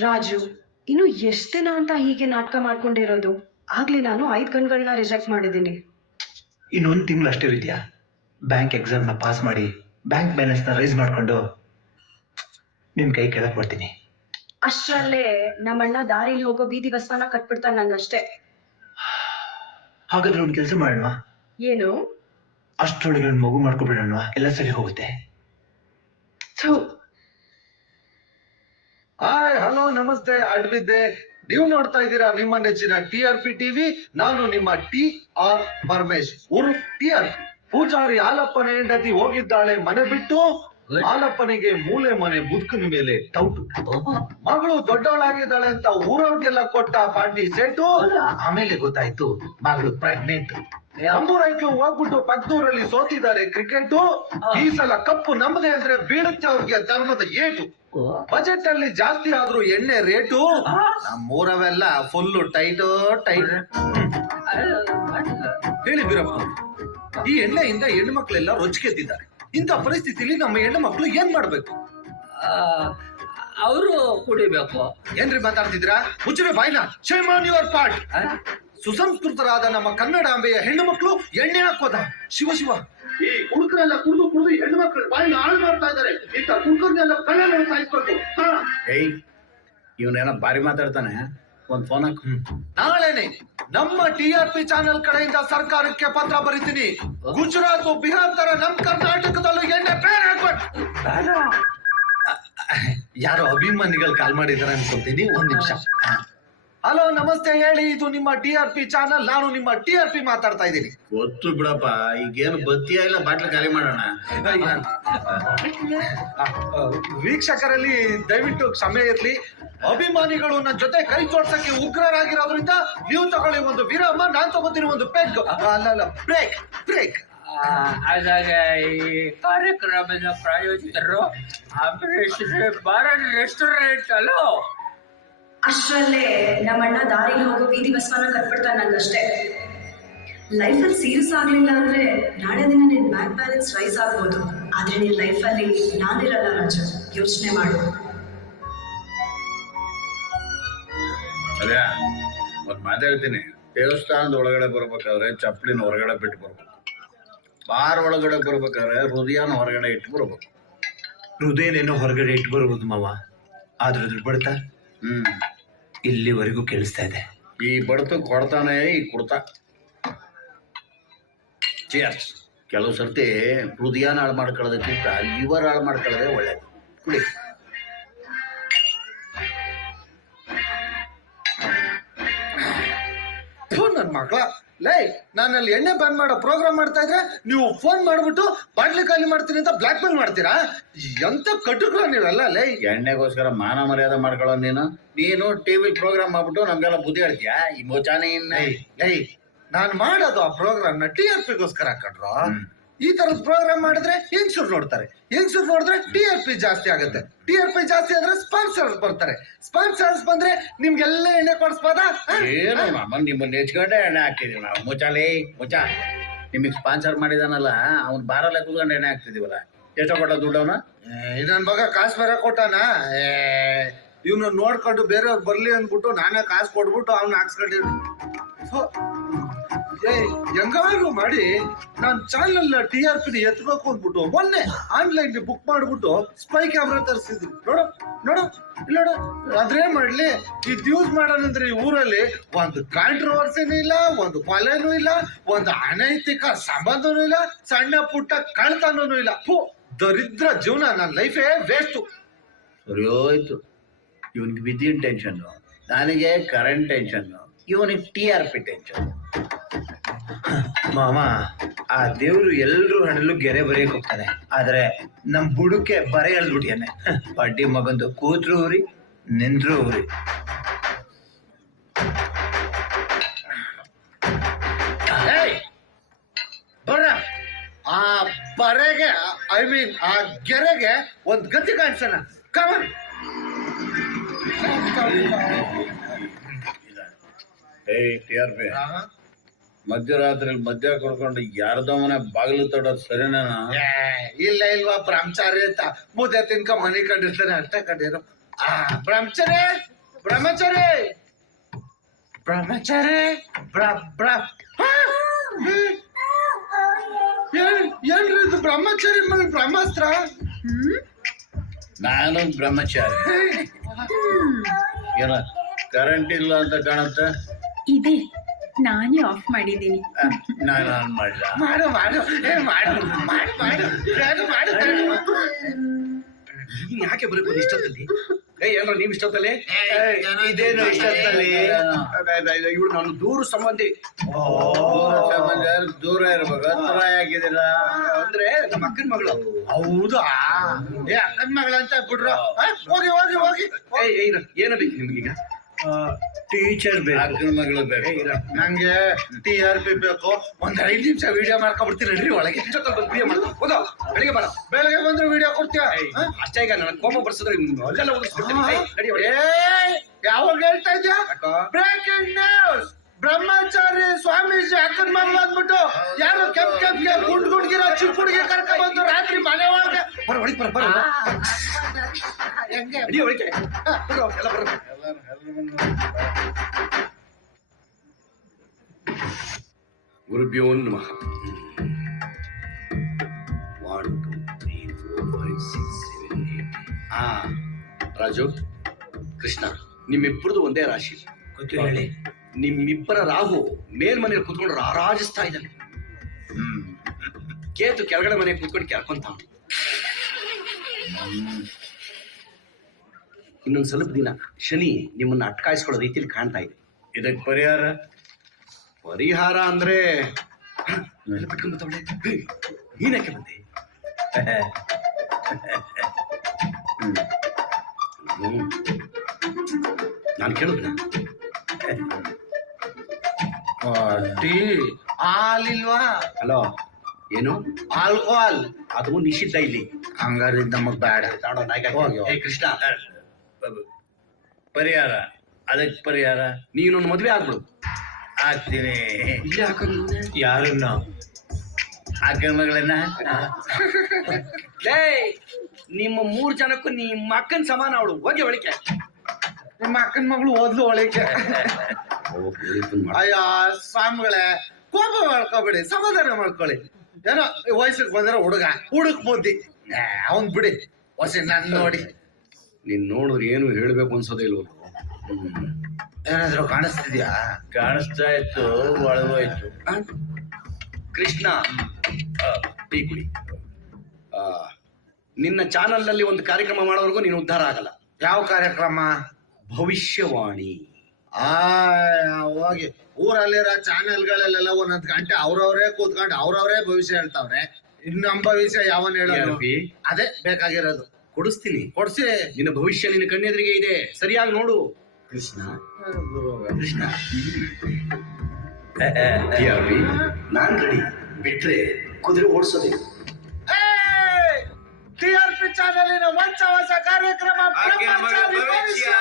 ರಾಜು, ಇನ್ನು ಎಷ್ಟ್ ದಿನ ಅಂತ ಹೀಗೆ ನಾಟಕ ಮಾಡ್ಕೊಂಡಿರೋದು? ಆಗ್ಲೇ ನಾನು 5 ಗಂಟೆಗಳನ್ನ ರಿಜೆಕ್ಟ್ ಮಾಡಿದ್ದೀನಿ. ಇನ್ನೊಂದು ತಿಂಗಳು ಅಷ್ಟೇ ವಿದ್ಯಾ, ಬ್ಯಾಂಕ್ ಎಕ್ಸಾಮ್ನ ಪಾಸ್ ಮಾಡಿ ಬ್ಯಾಂಕ್ ಬ್ಯಾಲೆನ್ಸ್ನ ರೈಸ್ ಮಾಡ್ಕೊಂಡು ನಿನ್ ಕೈ ಕೆಳಗೆ ಬರ್ತೀನಿ. ಅಷ್ಟರಲ್ಲೇ ನಮ್ಮಣ್ಣ ದಾರಿಲಿ ಹೋಗೋ ಬೀದಿ ಬಸ್ವನ್ನ ಕಟ್ಬಿಡ್ತಾನೆ ನಂಗಷ್ಟೇ. ಹಾಗಾದ್ರೆ ಒಂದು ಕೆಲಸ ಮಾಡೋಣ, ಏನು? ಅಷ್ಟರೊಳಗೆ ಒಂದು ಮಗು ಮಾಡ್ಕೊಬಿಡೋಣ, ಎಲ್ಲ ಸರಿ ಹೋಗುತ್ತೆ. ಥು. ಹಾಯ್, ಹಲೋ, ನಮಸ್ತೆ. ಅಡ್ವಿದ್ದೆ. ನೀವು ನೋಡ್ತಾ ಇದ್ದೀರಾ ನಿಮ್ಮ ನೆಚ್ಚಿನ TRP ಟಿವಿ. ನಾನು ನಿಮ್ಮ TR ಪರಮೇಶ್, ಊರು TRP. ಪೂಜಾರಿ ಹಾಲಪ್ಪನ ಹೆಂಡತಿ ಹೋಗಿದ್ದಾಳೆ ಮನೆ ಬಿಟ್ಟು. ಹಾಲಪ್ಪನಿಗೆ ಮೂಲೆ ಮನೆ ಮುದುಕನ ಮೇಲೆ ಡೌಟ್. ಮಗಳು ದೊಡ್ಡವಳಾಗಿದ್ದಾಳೆ ಅಂತ ಊರವ್ರಿಗೆಲ್ಲ ಕೊಟ್ಟ ಪಾರ್ಟಿ ಸೆಟ್ಟು. ಆಮೇಲೆ ಗೊತ್ತಾಯ್ತು ಮಗಳು ಪ್ರೆಗ್ನೆಂಟ್. ಅಂಬೂರೈಕ್ಳು ಹೋಗ್ಬಿಟ್ಟು ಪಕ್ಕದೂರಲ್ಲಿ ಸೋತಿದ್ದಾರೆ ಕ್ರಿಕೆಟ್. ಈ ಸಲ ಕಪ್ಪು ನಮ್ಮದೇ ಅಂದ್ರೆ ಬೀಳುತ್ತೆ ಅವ್ರಿಗೆ ಧರ್ಮದ ಏಟು. ಬಜೆಟ್ ಅಲ್ಲಿ ಜಾಸ್ತಿ ಆದ್ರೂ ಎಣ್ಣೆ ರೇಟು. ನಮ್ಮೂರವೆಲ್ಲ full tight. ಹೇಳಿ ಬೀರಪ್ಪ, ಈ ಎಣ್ಣೆಯಿಂದ ಹೆಣ್ಣು ಮಕ್ಕಳೆಲ್ಲ ರೊಚ್ಚಿಗೆದ್ದಿದ್ದಾರೆ. ಇಂಥ ಪರಿಸ್ಥಿತಿಲಿ ನಮ್ಮ ಹೆಣ್ಣು ಮಕ್ಕಳು ಏನ್ ಮಾಡ್ಬೇಕು? ಅವರು ಕುಡಿಬೇಕು. ಏನ್ರಿ ಮಾತಾಡ್ತಿದ್ದೀರಾ? ಮುಚ್ಚರೆ ಬಾಯ್ನ. Shame on your part. ಸುಸಂಸ್ಕೃತರಾದ ನಮ್ಮ ಕನ್ನಡಾಂಬೆಯ ಹೆಣ್ಣು ಮಕ್ಕಳು ಎಣ್ಣೆ ಹಾಕೋದ? ಶಿವ ಶಿವ. ಈ ಕುಡುಕರೆಲ್ಲ ಕುಡಿದು ಹೆಣ್ಣು ಮಕ್ಕಳು ಬಾಯಿನ ಹಾಳು ಮಾಡ್ತಾ ಇದ್ದಾರೆ. ಇಂಥ ಕುಡುಕರ್ನೆಲ್ಲ ಕಣ್ಣಲ್ಲಿ ಸಾಯಿಸ್ಬೇಕು. ಏಯ್, ಇವನೇನ ಬಾರಿ ಮಾತಾಡ್ತಾನೆ. ಒಂದ್ ಫೋನ್ ಹಾಕು. ನಾಳೆನೆ ನಮ್ಮ TRP ಚಾನೆಲ್ ಕಡೆಯಿಂದ ಸರ್ಕಾರಕ್ಕೆ ಪತ್ರ ಬರೀತೀನಿ. ಗುಜರಾತ್, ಬಿಹಾರ್ ತರ ನಮ್ ಕರ್ನಾಟಕದಲ್ಲೂ ಎಣ್ಣೆ ಬೇರೆ ಹಾಕ್ಬೇಕು. ಯಾರೋ ಅಭಿಮಾನಿಗಳು ಕಾಲ್ ಮಾಡಿದಾರೆ ಅನ್ಕೊಂತೀನಿ. ಒಂದ್ ನಿಮಿಷ. ಹಲೋ, ನಮಸ್ತೆ. ಹೇಳಿ, ಇದು ನಿಮ್ಮ TRP ಚಾನಲ್. ನಾನು ನಿಮ್ಮ TRP ಮಾತಾಡ್ತಾ ಇದ್ದೀನಿ. ಗೊತ್ತು ಬಿಡಪ್ಪ, ಈಗೇನು ಬತ್ತಿಯ ಇಲ್ಲ, ಬಾಟ್ಲು ಖಾಲಿ ಮಾಡೋಣ. ವೀಕ್ಷಕರಲ್ಲಿ ದಯವಿಟ್ಟು ಕ್ಷಮೆ ಇರ್ಲಿ. ಅಭಿಮಾನಿಗಳು ನನ್ನ ಜೊತೆ ಕೈ ಜೋಡ್ಸಕ್ಕೆ ಉಗ್ರರಾಗಿರೋದ್ರಿಂದ ನೀವು ತಗೊಳ್ಳಿ ಒಂದು ವಿರಾಮ, ನಾನ್ ತಗೋತೀನಿ ಒಂದು ಪೆಗ್. ಅಲ್ಲ, ಬ್ರೇಕ್ ಬ್ರೇಕ್. ಆದಾಗ ಈ ಕಾರ್ಯಕ್ರಮದ ಪ್ರಾಯೋಜಕರು ಅಂಬರೀಷ್ ಭಾರತ್ ರೆಸ್ಟೋರೆಂಟ್. ಅಲ್ಲೋ, ಅಷ್ಟರಲ್ಲೇ ನಮ್ಮಣ್ಣ ದಾರಿಲಿ ಹೋಗೋ ಬೀದಿ ಬಸ್ವನ್ನ ಕಟ್ಬಿಡ್ತಾನೆ ನಂಗಷ್ಟೇ. ಲೈಫಲ್ಲಿ ಸೀರಿಯಸ್ ಆಗ್ಲಿಲ್ಲ ಅಂದ್ರೆ ನಾಳೆ ದಿನ ನಿನ್ ಬ್ಯಾಂಕ್ ಬ್ಯಾಲೆನ್ಸ್ ರೈಸ್ ಆಗ್ಬೋದು. ಆದ್ರೆ ನಿನ್ ಲೈಫಲ್ಲಿ ನಾನಿರಲ್ಲ ರಾಜು, ಯೋಚನೆ ಮಾಡು. ಅದೇ ಒಂದ್ ಮಾತಾಡ್ತೀನಿ. ದೇವಸ್ಥಾನದ ಒಳಗಡೆ ಬರ್ಬೇಕಾದ್ರೆ ಚಪ್ಪಲಿನ ಹೊರಗಡೆ ಬಿಟ್ಟು ಬರ್ಬೇಕು. ಬಾರ್ ಒಳಗಡೆ ಬರ್ಬೇಕಾದ್ರೆ ಹೃದಯನ ಹೊರಗಡೆ ಇಟ್ಟು ಬರ್ಬೇಕು. ಹೃದಯನೇನೋ ಹೊರಗಡೆ ಇಟ್ಟು ಬರ್ಬೋದು ಮಾವ, ಆದ್ರೆ ಅದ್ರ ಬಡ್ತ ಇಲ್ಲಿವರೆಗೂ ಕೇಳಿಸ್ತಾ ಇದೆ. ಈ ಬಡ್ತು ಕೊಡ್ತಾನೆ ಈ ಕುಡ್ತ. ಚಿಯರ್ಸ್. ಕೆಲವು ಸರ್ತಿ ಹೃದಯನ ಹಾಳು ಮಾಡ್ಕೊಳ್ಳೋದಕ್ಕಿಂತ ಲಿವರ್ ಹಾಳು ಮಾಡ್ಕೊಳ್ಳೋದೇ ಒಳ್ಳೇದು. ಕುಡಿ. ನನ್ ಮಕ್ಳ ಲೈ, ನಾನಲ್ಲಿ ಎಣ್ಣೆ ಬ್ಯಾನ್ ಮಾಡೋ ಪ್ರೋಗ್ರಾಮ್ ಮಾಡ್ತಾ ಇದ್ರೆ ನೀವು ಫೋನ್ ಮಾಡ್ಬಿಟ್ಟು ಬಾಟ್ಲಿ ಖಾಲಿ ಮಾಡ್ತೀನಿ ಅಂತ ಬ್ಲಾಕ್ ಮೇಲ್ ಮಾಡ್ತೀರಾ? ಎಂತ ಕಟುಕ್ರ ನೀವೆಲ್ಲ ಲೈ. ಎಣ್ಣೆಗೋಸ್ಕರ ಮಾನ ಮರ್ಯಾದೆ ಮಾಡ್ಕೊಳ್ಳೋ ನೀನು ಟಿವಿ ಪ್ರೋಗ್ರಾಮ್ ಮಾಡ್ಬಿಟ್ಟು ನಮ್ಗೆಲ್ಲ ಬುದ್ಧಿ ಹೇಳ್ತೀಯಾ? ಈ ಮೋಚಾನೆ ಲೈ, ನಾನ್ ಮಾಡೋದು ಆ ಪ್ರೋಗ್ರಾಮ್ ನ TRP ಗೋಸ್ಕರ ಕಟ್ರು. ಈ ತರದ ಪ್ರೋಗ್ರಾಮ್ ಮಾಡಿದ್ರೆ ಹೆಂಗ್ಸೂರ್ ನೋಡ್ತಾರೆ, ಹೆಂಗ್ಸೂರ್ ನೋಡಿದ್ರೆ TRP ಜಾಸ್ತಿ ಆಗುತ್ತೆ. TRP ಜಾಸ್ತಿ ಆದ್ರೆ ಸ್ಪಾನ್ಸರ್ಸ್ ಬರ್ತಾರೆ, ಸ್ಪಾನ್ಸರ್ಸ್ ಬಂದ್ರೆ ನಿಮ್ಗೆಲ್ಲ ಎಣ್ಣೆ ಕೊಡಿಸ್ಬೋದಾ? ಏನು ನಿಮ್ಮನ್ನ ನೆಚ್ಕೊಂಡೆ ಎಣ್ಣೆ ಹಾಕ್ತಿದೀವಿ ನಾವು. ಮುಚ್ಚಾ ನಿಮಗ್ ಸ್ಪಾನ್ಸರ್ ಮಾಡಿದಾನಲ್ಲ, ಅವ್ನ್ ಬಾರಲ್ಲೇ ಕೂತ್ಕೊಂಡು ಎಣ್ಣೆ ಹಾಕ್ತಿದೀವಲ್ಲ. ಎಷ್ಟೋ ಕೊಟ್ಟ ದುಡ್ಡು ಅವನ? ನನ್ ಮಗ ಕಾಸು ಬೇರೆ ಕೊಟ್ಟಾನ. ಇವ್ನ ನೋಡ್ಕೊಂಡು ಬೇರೆಯವ್ರು ಬರ್ಲಿ ಅಂದ್ಬಿಟ್ಟು ನಾನೇ ಕಾಸು ಕೊಟ್ಬಿಟ್ಟು ಅವ್ನ ಹಾಕ್ಸ್ಕೊಂಡಿದ್ದೀನಿ. ಹೆಂಗಾದ್ರು ಮಾಡಿ ನಾನ್ ಚಾನಲ್ TRP ಎತ್ಬೇಕು ಅಂದ್ಬಿಟ್ಟು ಮೊನ್ನೆ ಆನ್ಲೈನ್ ಬುಕ್ ಮಾಡ್ಬಿಟ್ಟು ಸ್ಪೈ ಕ್ಯಾಮ್ರಾ ತರಿಸಿದ್ವಿ. ನೋಡು ನೋಡು, ಅದ್ರೇನ್ ಮಾಡ್ಲಿ, ಇದು ಯೂಸ್ ಮಾಡೋಣಂದ್ರೆ ಈ ಊರಲ್ಲಿ ಒಂದು ಕಾಂಟ್ರವರ್ಸಿನೂ ಇಲ್ಲ, ಒಂದು ಕೊಲೆನೂ ಇಲ್ಲ, ಒಂದು ಅನೈತಿಕ ಸಂಬಂಧನೂ ಇಲ್ಲ, ಸಣ್ಣ ಪುಟ್ಟ ಕಳ್ತನೂ ಇಲ್ಲ. ದರಿದ್ರ ಜೀವನ, ನನ್ನ ಲೈಫೇ ವೇಸ್ಟು. ಸರಿ ಹೋಯ್ತು. ಇವನ್ಗೆ ವಿದ್ಯುನ್ ಟೆನ್ಷನ್, ನನಗೆ ಕರೆಂಟ್ ಟೆನ್ಷನ್, ಇವನಿಗೆ TRP ಟೆನ್ಷನ್. ಮಾಮ, ಆ ದೇವ್ರು ಎಲ್ರೂ ಹಣಲು ಗೆರೆ ಬರೆಯಕ್ ಹೋಗ್ತಾನೆ, ಆದ್ರೆ ನಮ್ ಬುಡಕ್ಕೆ ಬರೆ ಎಳ್ದ್ಬಿಟ್ಟಿಯಾನೆ. ಬಡ್ಡಿ ಮಗಂದು ಕೂತ್ರು ಊರಿ, ನಿಂತ್ರು ಊರಿ. ಬರ್ರ, ಆ ಬರೆಗೆ, ಐ ಮೀನ್ ಆ ಗೆರೆಗೆ ಒಂದ್ ಗತಿ ಕಾಣಿಸೋಣ. ಕಮನ್. TRP ಮಧ್ಯರಾತ್ರಿ ಮದ್ಯ ಕೊಡ್ಕೊಂಡು ಯಾರ್ದೋ ಮನೆ ಬಾಗಿಲು ತಡೋದು ಸರಿನಾ? ಇಲ್ಲ ಇಲ್ವಾ, ಬ್ರಹ್ಮಚಾರಿ ಅಂತ ಮುದ್ದೆ ತಿನ್ಕ ಮನೆ ಕಂಡಿರ್ತಾನೆ ಅಷ್ಟೇ ಕಂಡಿರೋ. ಬ್ರಹ್ಮಚಾರಿ, ಬ್ರಹ್ಮಚಾರಿ ಏನ್ರಿ ಇದು ಬ್ರಹ್ಮಚಾರಿ ಮೇಲೆ ಬ್ರಹ್ಮಾಸ್ತ್ರ? ನಾನು ಬ್ರಹ್ಮಚಾರಿ. ಏನ ಕರೆಂಟ್ ಇಲ್ಲ ಅಂತ ಕಾಣುತ್ತೆ. ಇದೆ, ನಾನೇ ಆಫ್ ಮಾಡಿದ್ದೀನಿ. ನಾನು ಆನ್ ಮಾಡಿಲ್ಲ. ಮಾಡು ಮಾಡು ಮಾಡು ಮಾಡು ಮಾಡು ಮಾಡು. ಯಾಕೆ ಬರಬೇಕು ಇಷ್ಟೊತ್ತಲ್ಲಿ? ಏನೋ ನೀವ್ ಇಷ್ಟೊತ್ತಲ್ಲಿ? ಇದೇನು ಇಷ್ಟೊತ್ತಲ್ಲಿ? ಇವಳು ನಾನು ದೂರ ಸಂಬಂಧಿ. ದೂರ ಇರ್ಬೇಕು, ಹತ್ರ ಯಾಕಿದ್ದೀರ? ಅಂದ್ರೆ ನಮ್ಮ ಅಕ್ಕನ ಮಗಳು. ಹೌದಾ? ಅಕ್ಕನ ಮಗಳ ಅಂತ ಬಿಡ್ರು. ಹೋಗಿ ಹೋಗಿ ಹೋಗಿ. ಏನ ಬೇಕು ನಿಮ್ಗೀಗ? ಟೀಚರ್ ಬೇಕು. ಅಕ್ಕನ ಮಗಳು ಬೇಕು. ನಂಗೆ TRP ಬೇಕು. ಒಂದ್ 5 ನಿಮಿಷ ವಿಡಿಯೋ ಮಾಡ್ಕೊಬಿಡ್ತೀನಿ ನಡ್ರಿ ಒಳಗೆ. ವಿಡಿಯೋ ಮಾಡ್ಕೊ ಹೋದ. ಬೆಳಿಗ್ಗೆ ಬರ. ಬೆಳಗ್ಗೆ ಬಂದ್ರೆ ವಿಡಿಯೋ ಕೊಡ್ತೀಯ? ಅಷ್ಟೇ, ಈಗ ನನ್ನ ಕೋಪ ಬರ್ಸಿದ್ರೆ ಅಲ್ಲೆಲ್ಲ ಹೋಗಿಸ್ಬಿಡ್ತೀನಿ. ಯಾವಾಗ ಹೇಳ್ತಾ ಇದ್ಯಾ? Breaking news! ಬ್ರಹ್ಮಚಾರಿ ಸ್ವಾಮೀಜಿ ಅಕ್ಕನ ಮಗಳು ಅಂದ್ಬಿಟ್ಟು ಯಾರು ಕೆಂಪ್ ಗುಂಡ್ಗಿರೋ ಚಿಕ್ಕ ಹುಡುಗಿ ಕರ್ಕೊಂಡ್ ಬಂದು ರಾತ್ರಿ ಮನೆ ಒಳಗೆ ಗುರುಭ್ಯೋ ನಮಃ. 1 2 3 4 5 6 7 8. ರಾಜು, ಕೃಷ್ಣ, ನಿಮ್ಮಿಬ್ಬರದು ಒಂದೇ ರಾಶಿ. ಹೇಳಿ. ನಿಮ್ಮಿಬ್ಬರ ರಾಹು ಮೇಲ್ಮನೆಯಲ್ಲಿ ಕೂತ್ಕೊಂಡು ರಾರಾಜಿಸ್ತಾ ಇದ್ದಾನೆ. ಕೇತು ಕೆಳಗಡೆ ಮನೆಗೆ ಕೂತ್ಕೊಂಡು ಕೆರ್ಕೊಂತ. ಇನ್ನೊಂದು ಸ್ವಲ್ಪ ದಿನ ಶನಿ ನಿಮ್ಮನ್ನ ಅಟ್ಕಾಯಿಸ್ಕೊಳ್ಳೋ ರೀತಿಯಲ್ಲಿ ಕಾಣ್ತಾ ಇದೆ. ಇದಕ್ಕೆ ಪರಿಹಾರ ಅಂದ್ರೆ ನೀನ್ಯಾಕೆ ಬಂದೆ? ನಾನು ಕೇಳಿದ್ನ ಟೀ ಹಾಲಿಲ್ವಾ? ಹಲೋ, ಏನು ಆಲ್ಕೋಹಾಲ್? ಅದು ನಿಷಿದ್ಧ ಇಲ್ಲಿ. ಹಂಗಾರೆ ನಮಗ್ ಬೇಡ. ತಾಡೋ ನಾಯಕ. ಏ ಕೃಷ್ಣ, ಪರಿಹಾರ? ಅದಕ್ಕೆ ಪರಿಹಾರ ನೀನೊಂದು ಮದ್ವೆ ಆಗ್ಬಿಡು. ಆಗ್ತೀನಿ. ಇಲ್ಲಿ ಹಾಕೋದು ಯಾರನ್ನ? ಅಕ್ಕನ ಮಗಳನ್ನ. ನಿಮ್ಮ 3 ಜನಕ್ಕೂ ನಿಮ್ಮ ಅಕ್ಕನ ಸಮಾನ ಅವಳು. ಹೋಗಿ ಒಳಿಕೆ. ನಿಮ್ಮ ಅಕ್ಕನ ಮಗಳು ಓದ್ಲು ಒಳಗೆ. ಅಯ್ಯ ಸ್ವಾಮಿಗಳೇ, ಕೋಪ ಮಾಡ್ಕೊಬೇಡಿ, ಸಮಾಧಾನ ಮಾಡ್ಕೊಳ್ಳಿ. ಏನೋ ವಯಸ್ಸಿಗೆ ಬಂದಿರೋ ಹುಡುಕ್ ಬುದ್ಧಿ ಅವನ್ ಬಿಡಿ. ಹೊಸ ನನ್ ನೋಡಿ ನೀನ್ ನೋಡಿದ್ರೆ ಏನು ಹೇಳ್ಬೇಕು ಅನ್ಸೋದೇ ಇಲ್ವ? ಏನಾದ್ರು ಕಾಣಿಸ್ತಿದ್ಯಾ? ಕಾಣಿಸ್ತಾ ಇತ್ತು, ಒಳಗೋಯ್ತು. ಕೃಷ್ಣ, ಟೀ ಕುಡಿ. ನಿನ್ನ ಚಾನಲ್ ನಲ್ಲಿ ಒಂದು ಕಾರ್ಯಕ್ರಮ ಮಾಡೋವರೆಗೂ ನೀನು ಉದ್ಧಾರ ಆಗಲ್ಲ. ಯಾವ ಕಾರ್ಯಕ್ರಮ? ಭವಿಷ್ಯವಾಣಿ. ಹೋಗಿ ಊರಲ್ಲಿರೋ ಚಾನೆಲ್ಗಳಲ್ಲೆಲ್ಲ ಒಂದೊಂದ್ ಗಂಟೆ ಅವ್ರವ್ರೇ ಕೂತ್ಕೊಂಡು ಅವ್ರವ್ರೇ ಭವಿಷ್ಯ ಹೇಳ್ತಾವ್ರೆ. ಇನ್ನು ನಮ್ಮ ಭವಿಷ್ಯ ಯಾವನ್ ಹೇಳೋದು? ಅದೇ ಬೇಕಾಗಿರೋದು. ಕೊಡಿಸ್ತೀನಿ, ಕೊಡ್ಸಿ. ನಿನ್ನ ಭವಿಷ್ಯ ನಿನ್ನ ಕಣ್ಣೆದುರಿಗೆ ಇದೆ, ಸರಿಯಾಗಿ ನೋಡು. ಕೃಷ್ಣ ಕೃಷ್ಣ, ನಾನ್ ರೆಡಿ. ಬಿಟ್ರೆ ಕುದುರೆ ಓಡಿಸೋದೆ. TRP ಚಾನಲಿನ ಹೊಸ ಕಾರ್ಯಕ್ರಮ ಬ್ರಹ್ಮಚಾರಿ ಭವಿಷ್ಯ.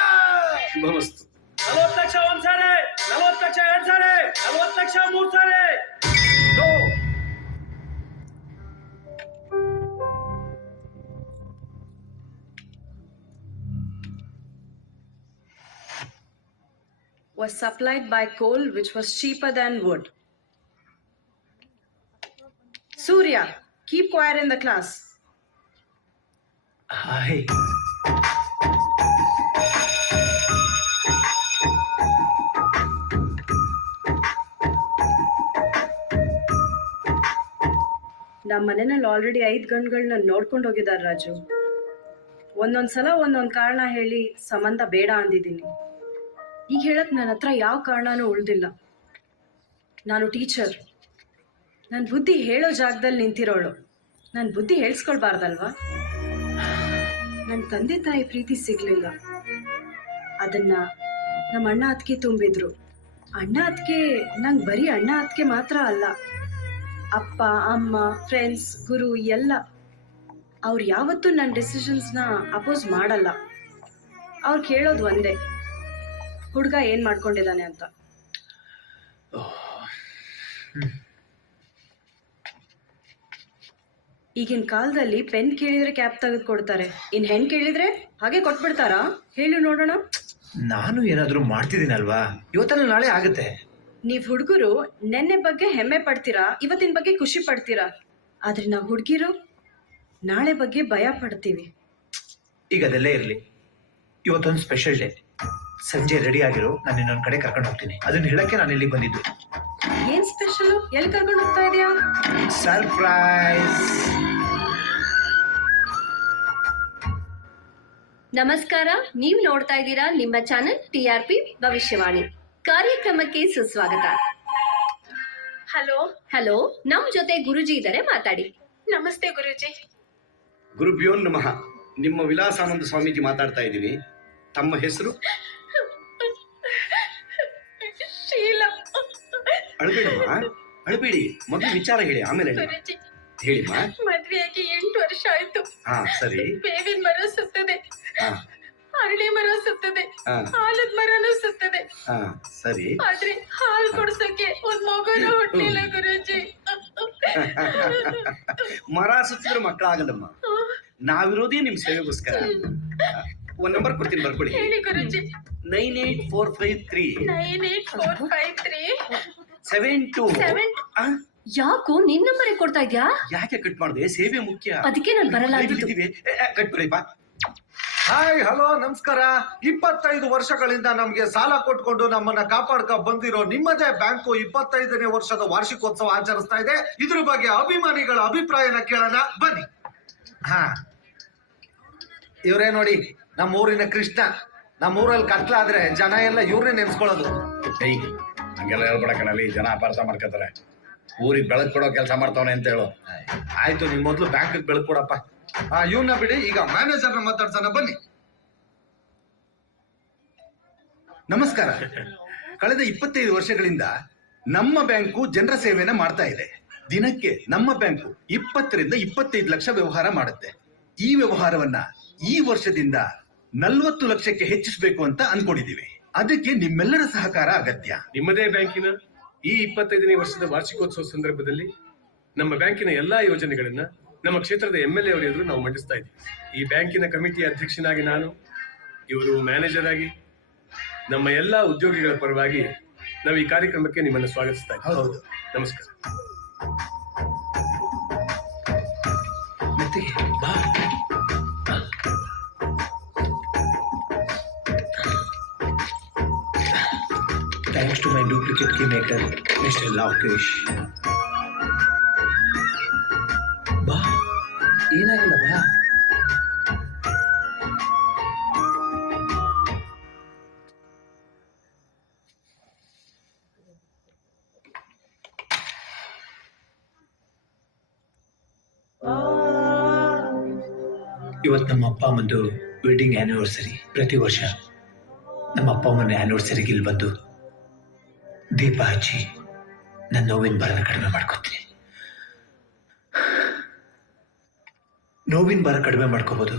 ಶುಭಮಸ್ತು. 40 ಲಕ್ಷ ಒಂದ್ಸಾರಿ, 40 ಲಕ್ಷ 2 ಸಾರಿ, 40 ಲಕ್ಷ 3 ಸಾರಿ. Was supplied by coal which was cheaper than wood. Surya, keep quiet in the class. Hi. ನಮ್ಮ ಮನೆಯಲ್ಲಿ ಆಲ್ರೆಡಿ 5 ಗಂಡುಗಳನ್ನ ನೋಡ್ಕೊಂಡು ಹೋಗಿದ್ದಾರೆ ರಾಜು. ಒಂದೊಂದ್ಸಲ ಒಂದೊಂದು ಕಾರಣ ಹೇಳಿ ಸಂಬಂಧ ಬೇಡ ಅಂದಿದ್ದೀನಿ. ಈಗ ಹೇಳಕ್ ನನ್ನ ಹತ್ರ ಯಾವ ಕಾರಣನೂ ಉಳ್ದಿಲ್ಲ. ನಾನು ಟೀಚರ್, ನನ್ನ ಬುದ್ಧಿ ಹೇಳೋ ಜಾಗದಲ್ಲಿ ನಿಂತಿರೋಳು. ನನ್ನ ಬುದ್ಧಿ ಹೇಳ್ಸ್ಕೊಳ್ಬಾರ್ದಲ್ವಾ? ನನ್ನ ತಂದೆ ತಾಯಿ ಪ್ರೀತಿ ಸಿಗ್ಲಿಲ್ಲ. ಅದನ್ನ ನಮ್ಮ ಅಣ್ಣ ಅತ್ತಿಗೆ ತುಂಬಿದ್ರು. ಅಣ್ಣ ಅತ್ತಿಗೆ ನಂಗೆ ಬರೀ ಅಣ್ಣ ಅತ್ತಿಗೆ ಮಾತ್ರ ಅಲ್ಲ, ಅಪ್ಪ ಅಮ್ಮ ಫ್ರೆಂಡ್ಸ್ ಗುರು ಎಲ್ಲ. ಅವ್ರು ಯಾವತ್ತೂ ನನ್ನ ಡಿಸಿಷನ್ಸ್ನ ಅಪೋಸ್ ಮಾಡಲ್ಲ. ಅವ್ರು ಕೇಳೋದು ಒಂದೇ, ಹುಡುಗ ಏನು ಮಾಡ್ಕೊಂಡಿದ್ದಾನೆ ಅಂತ. ಈಗಿನ ಕಾಲದಲ್ಲಿ ಪೆನ್ ಕೇಳಿದ್ರೆ ಕ್ಯಾಪ್ ತೆಗೆದು ಕೊಡ್ತಾರೆ. ಇನ್ನು ಹೆಣ್ಣು ಕೇಳಿದ್ರೆ ಹಾಗೆ ಕೊಟ್ಬಿಡ್ತಾರಾ? ಹೇಳು ನೋಡೋಣ. ನಾನು ಏನಾದರೂ ಮಾಡ್ತಿದ್ದೀನಲ್ವಾ, ಇವತ್ತಲ್ಲ ನಾಳೆ ಆಗುತ್ತೆ. ನೀವ್ ಹುಡುಗರು ನೆನ್ನೆ ಬಗ್ಗೆ ಹೆಮ್ಮೆ ಪಡ್ತೀರಾ, ಇವತ್ತಿನ ಬಗ್ಗೆ ಖುಷಿ ಪಡ್ತೀರಾ. ಆದ್ರೆ ನಾವು ಹುಡುಗಿರು ನಾಳೆ ಬಗ್ಗೆ ಭಯ ಪಡ್ತೀವಿ. ಈಗ ಅದೆಲ್ಲೇ ಇರಲಿ, ಇವತ್ತೊಂದು ಸ್ಪೆಷಲ್ ಡೇ. ಸಂಜೆ ರೆಡಿ ಆಗಿರೋ, ನಾನು ಇನ್ನೊಂದು ಕಡೆ ಕರ್ಕೊಂಡು ಹೋಗ್ತೀನಿ. ಅದನ್ನ ಹೇಳಕ್ಕೆ ನಾನು ಇಲ್ಲಿ ಬಂದಿದ್ದು. ಏನ್ ಸ್ಪೆಷಲ್? ಎಲ್ಲಿ ಕರ್ಕೊಂಡು ಹೋಗ್ತಾ ಇದೀಯಾ? ಸರ್ಪ್ರೈಸ್. ನಮಸ್ಕಾರ, ನೀವು ನೋಡ್ತಾ ಇದ್ದೀರಾ ನಿಮ್ಮ ಚಾನೆಲ್ TRP ಭವಿಷ್ಯವಾಣಿ. ಕಾರ್ಯಕ್ರಮಕ್ಕೆ ಸುಸ್ವಾಗತ. ಹಲೋ, ನಮ್ ಜೊತೆ ಗುರುಜಿ ಇದ್ದಾರೆ, ಮಾತಾಡಿ. ನಮಸ್ತೆ ಗುರುಜಿ. ಗುರುಭ್ಯೋ ನಮಃ. ನಿಮ್ಮ ವಿಲಾಸಾನಂದ ಸ್ವಾಮೀಜಿ ಮಾತಾಡ್ತಾ ಇದ್ದೀನಿ. ತಮ್ಮ ಹೆಸರು? ಶೀಲಾ. ಅಳಬೇಡಮ್ಮ, ಅಳಬೇಡಿ. ಮೊದಲು ವಿಚಾರ ಹೇಳಿ, ಆಮೇಲೆ ಹೇಳಿ. ಗುರುಜಿ, ಹೇಳಿಮ್ಮ. ಮದ್ವೆಯಾಗಿ 8 ವರ್ಷ ಆಯ್ತು. ಹಾ ಸರಿ. ಬೇವಿನ ಮರ ಸುತ್ತದೆ, ಹಾ ಅರಳಿ ಮರ ಸುತ್ತದೆ, ಹಾ ಆಲದ ಮರನೂ ಸುತ್ತದೆ. ಹಾ ಸರಿ. ಆದ್ರೆ ಹಾಲು ಕೊಡ್ಸಕ್ಕೆ ಒಂದ್ ಮಗುನ ಹುಟ್ಟಿಲ್ಲ ಗುರುಜಿ. ಮರ ಸುತ್ತಿದ್ರೆ ಮಕ್ಕಳಾಗಲ್ಲಮ್ಮ. ನಾವಿರೋದೇ ನಿಮ್ ಸೇವೆಗೋಸ್ಕರ. ಒಂದ್ ನಂಬರ್ ಕೊಡ್ತೀನಿ, ಬರ್ಕೊಳ್ಳಿ. ಹೇಳಿ ಗುರುಜಿ. 98453 98453 72. ಯಾಕೋ ನಿನ್ ನಂಬರ್ ಕೊಡ್ತಾ ಇದ್ಯಾ? ಯಾಕೆ ಕಟ್ ಮಾಡಿದೆ? ಸೇವೆ ಮುಖ್ಯ. ಅದಕ್ಕೆ ನಾನು ಬರಲ್ಲ ಅಂದಿದ್ದು. ಕಟ್ ಮಾಡಿ ಬಾ. ಹಾಯ್, ಹಲೋ, ನಮಸ್ಕಾರ. 25 ವರ್ಷಗಳಿಂದ ನಮ್ಗೆ ಸಾಲ ಕೊಟ್ಕೊಂಡು ನಮ್ಮನ್ನ ಕಾಪಾಡ್ಕ ಬಂದಿರೋ ನಿಮ್ಮದೇ ಬ್ಯಾಂಕು 25ನೇ ವರ್ಷದ ವಾರ್ಷಿಕೋತ್ಸವ ಆಚರಿಸ್ತಾ ಇದೆ. ಇದ್ರ ಬಗ್ಗೆ ಅಭಿಮಾನಿಗಳ ಅಭಿಪ್ರಾಯನ ಕೇಳೋಣ, ಬನ್ನಿ. ಹಾ, ಇವರೇ ನೋಡಿ, ನಮ್ಮ ಊರಿನ ಕೃಷ್ಣ. ನಮ್ಮ ಊರಲ್ಲಿ ಕತ್ಲಾದ್ರೆ ಜನ ಎಲ್ಲ ಇವ್ರನ್ನೇ ನೆನ್ಸ್ಕೊಳ್ಳೋದು. ಹಂಗೆಲ್ಲ ಹೇಳ್ಬೇಡ ಕಣಲ್ಲಿ, ಜನ ಅಪಾರ್ಥ ಮಾಡ್ಕೋತಾರೆ. ಊರಿಗೆ ಬೆಳಕು ಕೊಡೋ ಕೆಲಸ ಮಾಡ್ತಾವನೆ ಅಂತ ಹೇಳು. ಆಯ್ತು, ನಿಮ್ ಮೊದ್ಲು ಬ್ಯಾಂಕ್ ಬೆಳಕು ಕೊಡಪ್ಪ. ಇವ್ನ ಬಿಡಿ, ಈಗ ಮ್ಯಾನೇಜರ್ನ ಮಾತಾಡ್ಸೋಣ, ಬನ್ನಿ. ನಮಸ್ಕಾರ. ಕಳೆದ 25 ವರ್ಷಗಳಿಂದ ನಮ್ಮ ಬ್ಯಾಂಕು ಜನರ ಸೇವೆನ ಮಾಡ್ತಾ ಇದೆ. ದಿನಕ್ಕೆ ನಮ್ಮ ಬ್ಯಾಂಕು 20 ರಿಂದ 25 ಲಕ್ಷ ವ್ಯವಹಾರ ಮಾಡುತ್ತೆ. ಈ ವ್ಯವಹಾರವನ್ನ ಈ ವರ್ಷದಿಂದ 40 ಲಕ್ಷಕ್ಕೆ ಹೆಚ್ಚಿಸಬೇಕು ಅಂತ ಅನ್ಕೊಂಡಿದೀವಿ. ಅದಕ್ಕೆ ನಿಮ್ಮೆಲ್ಲರ ಸಹಕಾರ ಅಗತ್ಯ. ನಿಮ್ಮದೇ ಬ್ಯಾಂಕಿನ ಈ 25ನೇ ವರ್ಷದ ವಾರ್ಷಿಕೋತ್ಸವ ಸಂದರ್ಭದಲ್ಲಿ ನಮ್ಮ ಬ್ಯಾಂಕಿನ ಎಲ್ಲಾ ಯೋಜನೆಗಳನ್ನ ನಮ್ಮ ಕ್ಷೇತ್ರದ MLA ಅವರ ಎದುರು ನಾವು ಮಂಡಿಸ್ತಾ ಇದ್ದೀವಿ. ಈ ಬ್ಯಾಂಕಿನ ಕಮಿಟಿಯ ಅಧ್ಯಕ್ಷನಾಗಿ ನಾನು, ಇವರು ಮ್ಯಾನೇಜರ್ ಆಗಿ, ನಮ್ಮ ಎಲ್ಲಾ ಉದ್ಯೋಗಿಗಳ ಪರವಾಗಿ ನಾವು ಈ ಕಾರ್ಯಕ್ರಮಕ್ಕೆ ನಿಮ್ಮನ್ನು ಸ್ವಾಗತಿಸ್ತಾ ಇದ್ದೀವಿ. ಹೌದು. ನಮಸ್ಕಾರ. ಬಾ. Thanks to my duplicate key maker mister Lavakesh. ಬಾ, ಏನಾಗಲ್ಲ, ಬಾ. ಇವತ್ತು ನಮ್ಮ ಅಪ್ಪ ಅಮ್ಮಂದು ವೆಡ್ಡಿಂಗ್ ಆನಿವರ್ಸರಿ. ಪ್ರತಿ ವರ್ಷ ನಮ್ಮ ಅಪ್ಪ ಅಮ್ಮನ ಆನಿವರ್ಸರಿಗೆ ಇಲ್ಲಿ ಬಂದು ದೀಪ ಹಚ್ಚಿ ನನ್ನ ನೋವಿನ ಭಾರನ ಕಡಿಮೆ ಮಾಡ್ಕೊತೀನಿ. ನೋವಿನ ಭಾರ ಕಡಿಮೆ ಮಾಡ್ಕೋಬಹುದು,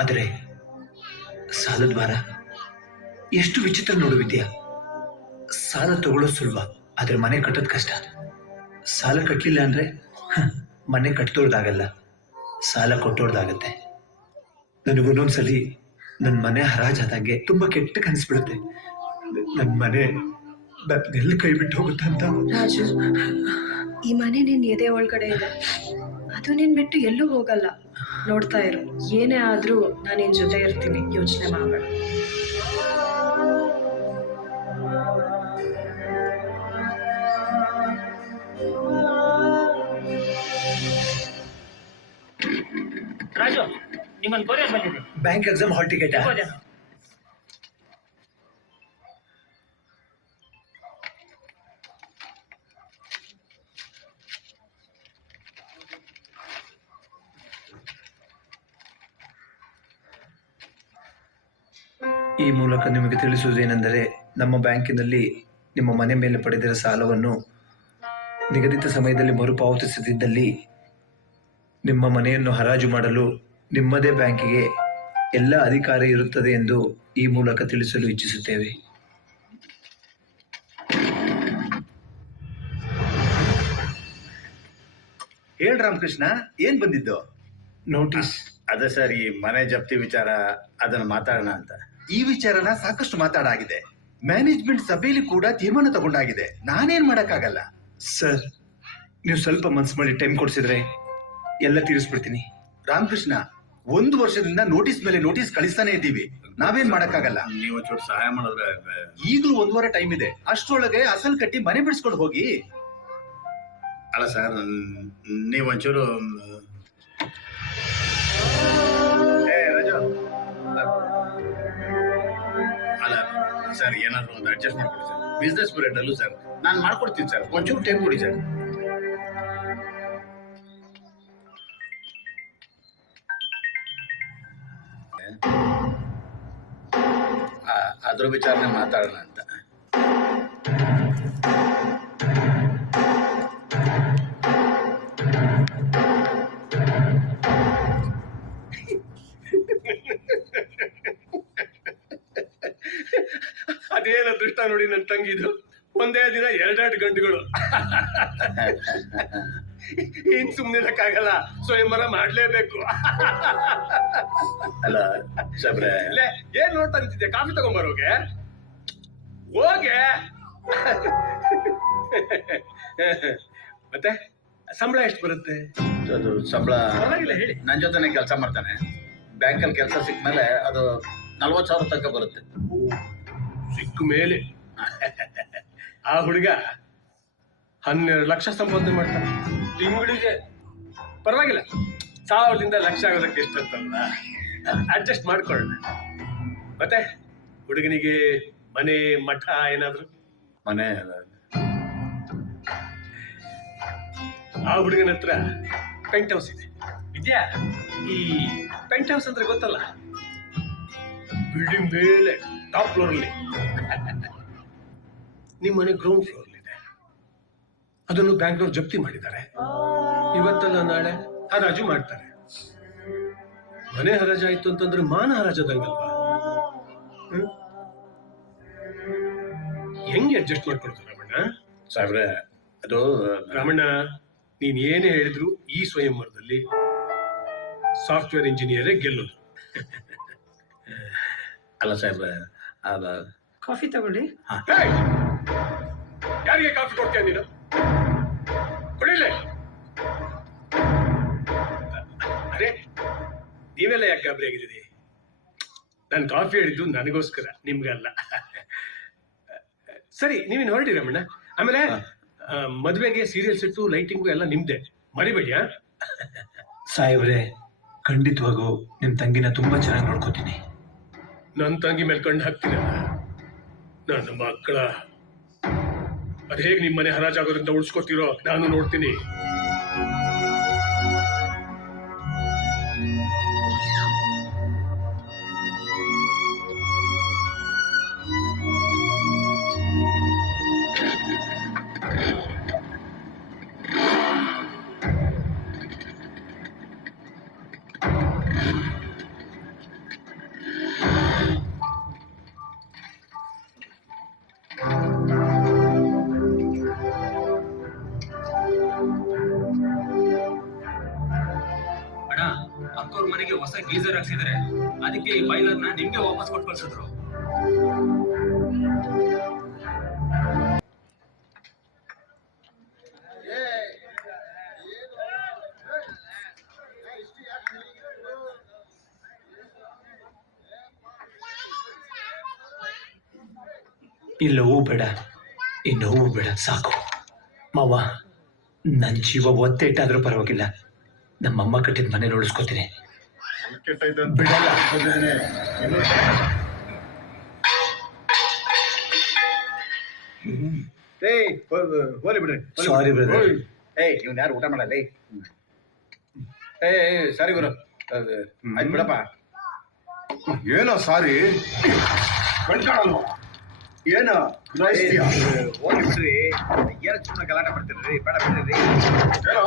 ಆದರೆ ಸಾಲದ ಭಾರ ಎಷ್ಟು ವಿಚಿತ್ರ ನೋಡುವಿದ್ಯಾ. ಸಾಲ ತಗೊಳ್ಳೋದು ಸುಲಭ, ಆದ್ರೆ ಮನೆ ಕಟ್ಟೋದು ಕಷ್ಟ. ಸಾಲ ಕಟ್ಟಲಿಲ್ಲ ಅಂದ್ರೆ ಮನೆ ಕಟ್ಟೋರ್ದಾಗಲ್ಲ, ಸಾಲ ಕೊಟ್ಟೋರ್ದಾಗತ್ತೆ. ನನಗೊಂದೊಂದ್ಸಲಿ ನನ್ನ ಮನೆ ಹರಾಜಾದಂಗೆ ತುಂಬಾ ಕೆಟ್ಟ ಕನ್ಸ್ಬಿಡುತ್ತೆ. ನನ್ನ ಮನೆ ಎಲ್ಲಿ ಕೈ ಬಿಟ್ಟು ಹೋಗುತ್ತಂತ. ರಾಜು, ಈ ಮನೆ ನಿನ್ ಎದೆ ಒಳಗಡೆ ಇದೆ, ಅದು ನಿನ್ ಬಿಟ್ಟು ಎಲ್ಲೂ ಹೋಗಲ್ಲ. ನೋಡ್ತಾ ಇರು, ಏನೇ ಆದ್ರೂ ನಾನು ನಿನ್ ಜೊತೆ ಇರ್ತೀನಿ, ಯೋಚನೆ ಮಾಡಬೇಡ. ರಾಜು, ನಿಮ್ಮನ್ನು ಕೊರಿಯರ್ ಬಂದಿದೆ. Bank exam hall ticket. ಈ ಮೂಲಕ ನಿಮಗೆ ತಿಳಿಸುವುದೇನೆಂದರೆ, ನಮ್ಮ ಬ್ಯಾಂಕಿನಲ್ಲಿ ನಿಮ್ಮ ಮನೆ ಮೇಲೆ ಪಡೆದಿರುವ ಸಾಲವನ್ನು ನಿಗದಿತ ಸಮಯದಲ್ಲಿ ಮರುಪಾವತಿಸದಿದ್ದಲ್ಲಿ ನಿಮ್ಮ ಮನೆಯನ್ನು ಹರಾಜು ಮಾಡಲು ನಿಮ್ಮದೇ ಬ್ಯಾಂಕಿಗೆ ಎಲ್ಲ ಅಧಿಕಾರ ಇರುತ್ತದೆ ಎಂದು ಈ ಮೂಲಕ ತಿಳಿಸಲು ಇಚ್ಛಿಸುತ್ತೇವೆ. ಹೇಳ್ ರಾಮಕೃಷ್ಣ, ಏನ್ ಬಂದಿದ್ದು? ನೋಟಿಸ್. ಅದೇ ಸರ್, ಈ ಮನೆ ಜಪ್ತಿ ವಿಚಾರ ಅದನ್ನ ಮಾತಾಡೋಣ ಅಂತ. ಈ ವಿಚಾರನ ಸಾಕಷ್ಟು ಮಾತಾಡಾಗಿದೆ. ಮ್ಯಾನೇಜ್ಮೆಂಟ್ ಸಭೆಯಲ್ಲಿ ಕೂಡ ತೀರ್ಮಾನ ತಗೊಂಡಾಗಿದೆ. ನಾನೇನ್ ಮಾಡಕ್ಕಾಗಲ್ಲ. ಸರ್, ನೀವು ಸ್ವಲ್ಪ ಮನ್ಸು ಮಾಡಿ ಟೈಮ್ ಕೊಡ್ಸಿದ್ರೆ ಎಲ್ಲ ತೀರಿಸ್ಬಿಡ್ತೀನಿ. ರಾಮಕೃಷ್ಣ, 1 ವರ್ಷದಿಂದ ನೋಟಿಸ್ ಮೇಲೆ ನೋಟಿಸ್ ಕಳಿಸ್ತಾನೆ ಇದ್ದೀವಿ. ನಾವೇನ್ ಮಾಡಕ್ಕಾಗಲ್ಲ. ನೀವು ಒಂಚೂರು ಸಹಾಯ ಮಾಡಿದ್ರೆ. ಈಗಲೂ 1 ವಾರ ಟೈಮ್ ಇದೆ. ಅಷ್ಟ್ರೊಳಗೆ ಅಸಲ್ ಕಟ್ಟಿ ಮನೆ ಬಿಡಿಸ್ಕೊಂಡು ಹೋಗಿ. ಅಲ್ಲ ಸರ್, ನೀವೊಂಚೂರು ಅಲ್ಲ ಸರ್, ಏನಾದ್ರು ಒಂದು ಅಡ್ಜಸ್ಟ್ ಮಾಡ್ಕೊಡಿ ಸರ್. ಬಿಸ್ನೆಸ್ ಪೀರಿಯಡ್ ಅಲ್ಲೂ ಸರ್ ನಾನು ಮಾಡ್ಕೊಡ್ತೀನಿ ಸರ್. ಒಂಚೂರು ಟೈಮ್ ಕೊಡಿ ಸರ್. ಅದ್ರ ವಿಚಾರನೆ ಮಾತಾಡೋಣ ಅಂತ. ಅದೇನ ಅದೃಷ್ಟ ನೋಡಿ ನನ್ನ ತಂಗಿದು. ಒಂದೇ ದಿನ 2 ಗಂಟೆಗಳು. ಏನ್ ಸುಮ್ನಿರಕ್ಕಾಗಲ್ಲ, ಸ್ವಯಂವರ ಮಾಡ್ಲೇಬೇಕು. ಅಲ್ಲ ಸಾಬ್ರೆ, ಏನ್ ನೋಡ್ತಾ ನಿಂತಿದ್ದೆ? ಕಾಫಿ ತಗೊಂಬರೋಗೆ ಹೋಗೆ. ಮತ್ತೆ ಸಂಬಳ ಎಷ್ಟು ಬರುತ್ತೆ? ಅದು ಸಂಬಳ ಪರವಾಗಿಲ್ಲ ಹೇಳಿ. ನನ್ನ ಜೊತೆನೆ ಕೆಲಸ ಮಾಡ್ತಾನೆ. ಬ್ಯಾಂಕಲ್ಲಿ ಕೆಲಸ ಸಿಕ್ಮೇಲೆ ಅದು 40,000 ತನಕ ಬರುತ್ತೆ. ಸಿಕ್ಕ ಮೇಲೆ ಆ ಹುಡುಗ 12 ಲಕ್ಷ ಸಂಪಾದನೆ ಮಾಡ್ತಾನೆ ತಿಂಗಳಿಗೆ. ಪರವಾಗಿಲ್ಲ, 1000ದಿಂದ ಲಕ್ಷ ಆಗೋದಕ್ಕೆ ಎಷ್ಟಂತಲ್ಲ, ಅಡ್ಜಸ್ಟ್ ಮಾಡ್ಕೊಳ್ಳೋಣ. ಮತ್ತೆ ಹುಡುಗನಿಗೆ ಮನೆ ಮಠ ಏನಾದ್ರು? ಮನೆ ಆ ಹುಡುಗನ ಹತ್ರ ಪೆಂಟ್ ಹೌಸ್ ಇದೆ. ವಿದ್ಯಾ, ಈ ಪೆಂಟ್ ಹೌಸ್ ಅಂದ್ರೆ ಗೊತ್ತಲ್ಲ? ಬಿಲ್ಡಿಂಗ್ ಮೇಲೆ ಟಾಪ್ ಫ್ಲೋರ್ ಅಲ್ಲಿ. ನಿಮ್ಮ ಮನೆ ಗ್ರೌಂಡ್ ಫ್ಲೋರ್ ಇದೆ. ಅದನ್ನು ಬ್ಯಾಂಕ್ನವ್ರು ಜಪ್ತಿ ಮಾಡಿದ್ದಾರೆ. ಇವತ್ತಲ್ಲ ನಾಳೆ ಹರಾಜು ಮಾಡ್ತಾರೆ. ಮನೆ ಹರಾಜಾಯ್ತು ಅಂತಂದ್ರೆ ಮಾನ ಹರಾಜದಂಗಲ್ವಾ? ಹೆಂಗೆ ಅಡ್ಜಸ್ಟ್ ಮಾಡ್ಕೊಳ್ತಾರೆ ರಾಮಣ್ಣ? ಸಾಬ್ರೆ, ಅದು ರಾಮಣ್ಣ, ನೀನ್ ಏನೇ ಹೇಳಿದ್ರು ಈ ಸ್ವಯಂವರದಲ್ಲಿ ಸಾಫ್ಟ್ವೇರ್ ಇಂಜಿನಿಯರೇ ಗೆಲ್ಲೋದು. ಅಲ್ಲ ಸಾಹೇಬ್ರೆ, ಕಾಫಿ ತಗೊಳ್ಳಿ. ಯಾರಿಗೆ ಕಾಫಿ ಕೊಡ್ತೀಯ ನೀನು? ಕೊಡಿಲ್ಲ. ಅರೆ, ನೀವೆಲ್ಲ ಯಾಕೆ ಗಾಬರಿ ಆಗಿದ್ದೀರಿ? ನಾನು ಕಾಫಿ ಹೇಳಿದ್ದು ನನಗೋಸ್ಕರ, ನಿಮ್ಗಲ್ಲ. ಸರಿ, ನೀವೇನು ಹೊರಡಿ ರಮಣ್ಣ. ಆಮೇಲೆ ಮದುವೆಗೆ ಸೀರಿಯಲ್ ಸೆಟ್ಟು ಲೈಟಿಂಗು ಎಲ್ಲ ನಿಮ್ದೆ, ಮರಿಬೇಡಿ. ಸಾಹೇಬ್ರೆ, ಖಂಡಿತವಾಗೂ ನಿಮ್ ತಂಗಿನ ತುಂಬಾ ಚೆನ್ನಾಗಿ ನೋಡ್ಕೋತೀನಿ. ನನ್ನ ತಂಗಿ ಮೇಲೆ ಕಣ್ಣು ಹಾಕ್ತೀನಲ್ಲ, ನನ್ನ ಮಕ್ಕಳ ಅದ್ ಹೇಗೆ ನಿಮ್ ಮನೆ ಹರಾಜಾಗೋದ್ರಿಂದ ಉಳಿಸ್ಕೊತೀರೋ ನಾನು ನೋಡ್ತೀನಿ. ಅಕ್ಕವ್ರ ಮನೆಗೆ ಹೊಸ ಗೀಸರ್ ಹಾಕ್ಸಿದ್ರೆ ಅದಕ್ಕೆ ಈ ಬಾಯ್ಲರ್ನ ನಿಮ್ಗೆ ವಾಪಸ್ ಕೊಟ್ಟು ಕಳ್ಸಿದ್ರು. ಈ ನೋವು ಬೇಡ, ಈ ನೋವು ಬೇಡ, ಸಾಕು ಮಾವ. ನನ್ನ ಜೀವ ಒತ್ತೇಟಾದ್ರೂ ಪರವಾಗಿಲ್ಲ, ನಮ್ಮಮ್ಮ ಕಟ್ಟಿದ ಮನೆ ನೋಡಿಸ್ಕೊತೀನಿ. ಬಿಡಲ್ಲ. ಹೋಲಿ ಬಿಡ್ರಿ. Sorry brother. ಇವ್ನು ಯಾರು ಊಟ ಮಾಡಲ್ಲ. ಸಾರಿ ಗುರು, ಆಯ್ತು ಬಿಡಪ್ಪ. ಏನೋ ಸಾರಿ ಏನ ಹೋಗಿ ಬಿಡ್ರಿ. ಏನ ಸುಮ್ಮನೆ ಗಲಾಟೆ ಮಾಡ್ತೀರಿ? ಬೇಡ ಬಿಡ್ರಿ. ಏನೋ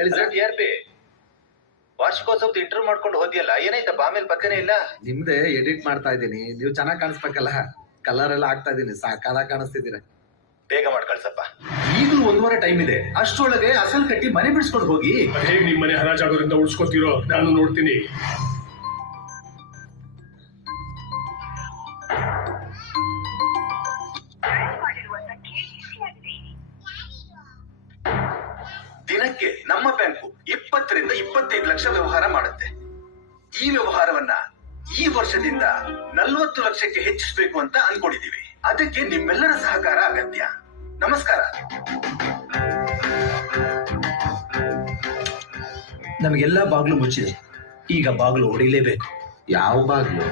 ಹೇಳಿ ಸರ್. TRP ವಾರ್ಷಿಕೋತ್ಸವದ ಇಂಟರ್ವ್ಯೂ ಮಾಡ್ಕೊಂಡು ಹೋದಿಯಲ್ಲ, ಏನಾಯ್ತಪ್ಪ? ಆಮೇಲೆ ಪತ್ತೆನೇ ಇಲ್ಲ. ನಿಮ್ದೆ ಎಡಿಟ್ ಮಾಡ್ತಾ ಇದ್ದೀನಿ, ನೀವು ಚೆನ್ನಾಗಿ ಕಾಣಿಸ್ಬೇಕಲ್ಲ, ಕಲರ್ ಎಲ್ಲ ಹಾಕ್ತಾ ಇದೀನಿ, ಸಾಕಾದಾಗ ಕಾಣಿಸ್ತಿದ್ದೀರ. ಬೇಗ ಮಾಡಿ ಕಳ್ಸಪ್ಪ. ಈಗಲೂ 1 ವಾರ ಟೈಮ್ ಇದೆ, ಅಷ್ಟರೊಳಗೆ ಅಸಲ್ ಕಟ್ಟಿ ಮನೆ ಬಿಡಿಸ್ಕೊಂಡು ಹೋಗಿ. ಹೇಗೆ ನಿಮ್ ಮನೆ ಹರಾಜಾಗೋದ್ರಿಂದ ಉಳಿಸ್ಕೊತೀರೋ ನಾನು ನೋಡ್ತೀನಿ. ದಿನಕ್ಕೆ ನಮ್ಮ ಬ್ಯಾಂಕು 20 ರಿಂದ 25 ಲಕ್ಷ ವ್ಯವಹಾರ ಮಾಡುತ್ತೆ. ಈ ವ್ಯವಹಾರವನ್ನ ಈ ವರ್ಷದಿಂದ 40 ಲಕ್ಷಕ್ಕೆ ಹೆಚ್ಚಿಸಬೇಕು ಅಂತ ಅನ್ಕೊಂಡಿದೀವಿ. ಅದಕ್ಕೆ ನಿಮ್ಮೆಲ್ಲರ ಸಹಕಾರ ಅಗತ್ಯ. ನಮಸ್ಕಾರ. ನಮಗೆಲ್ಲ ಬಾಗ್ಲು ಮುಚ್ಚಿದೆ, ಈಗ ಬಾಗ್ಲು ಹೊಡಿಲೇಬೇಕು. ಯಾವ ಬಾಗ್ಲು?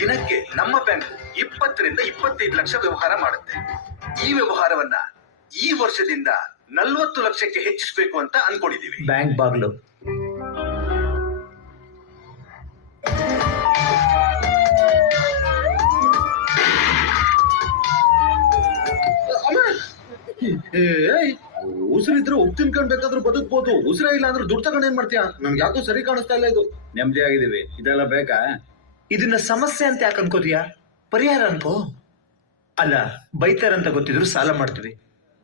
ದಿನಕ್ಕೆ ನಮ್ಮ ಬ್ಯಾಂಕು 20 ರಿಂದ 25 ಲಕ್ಷ ವ್ಯವಹಾರ ಮಾಡುತ್ತೆ. ಈ ವ್ಯವಹಾರವನ್ನ ಈ ವರ್ಷದಿಂದ 40 ಲಕ್ಷಕ್ಕೆ ಹೆಚ್ಚಿಸಬೇಕು ಅಂತ ಅನ್ಕೊಂಡಿದೀವಿ. ಬ್ಯಾಂಕ್ ಬಾಗ್ಲು. ಉಸಿರಿದ್ರೆ ಉಪ್ಪು ತಿನ್ಕೊಂಡ್ ಬೇಕಾದ್ರೂ ಬದುಕ್ಬೋದು, ಉಸಿರೇ ಇಲ್ಲ ಅಂದ್ರೆ ದುಡ್ಡು ತಗೊಂಡ್ ಏನ್ ಮಾಡ್ತೀಯಾ? ನನ್ಗೆ ಯಾಕೋ ಸರಿ ಕಾಣಿಸ್ತಾ ಇಲ್ಲ ಇದು. ನೆಮ್ಮದಿ ಆಗಿದ್ದೀವಿ, ಇದೆಲ್ಲ ಬೇಕಾ? ಇದನ್ನ ಸಮಸ್ಯೆ ಅಂತ ಯಾಕೆ ಅನ್ಕೋತೀಯಾ? ಪರಿಹಾರ ಅನ್ಕೋ. ಅಲ್ಲ, ಬೈತಾರಂತ ಗೊತ್ತಿದ್ರು ಸಾಲ ಮಾಡ್ತೀವಿ,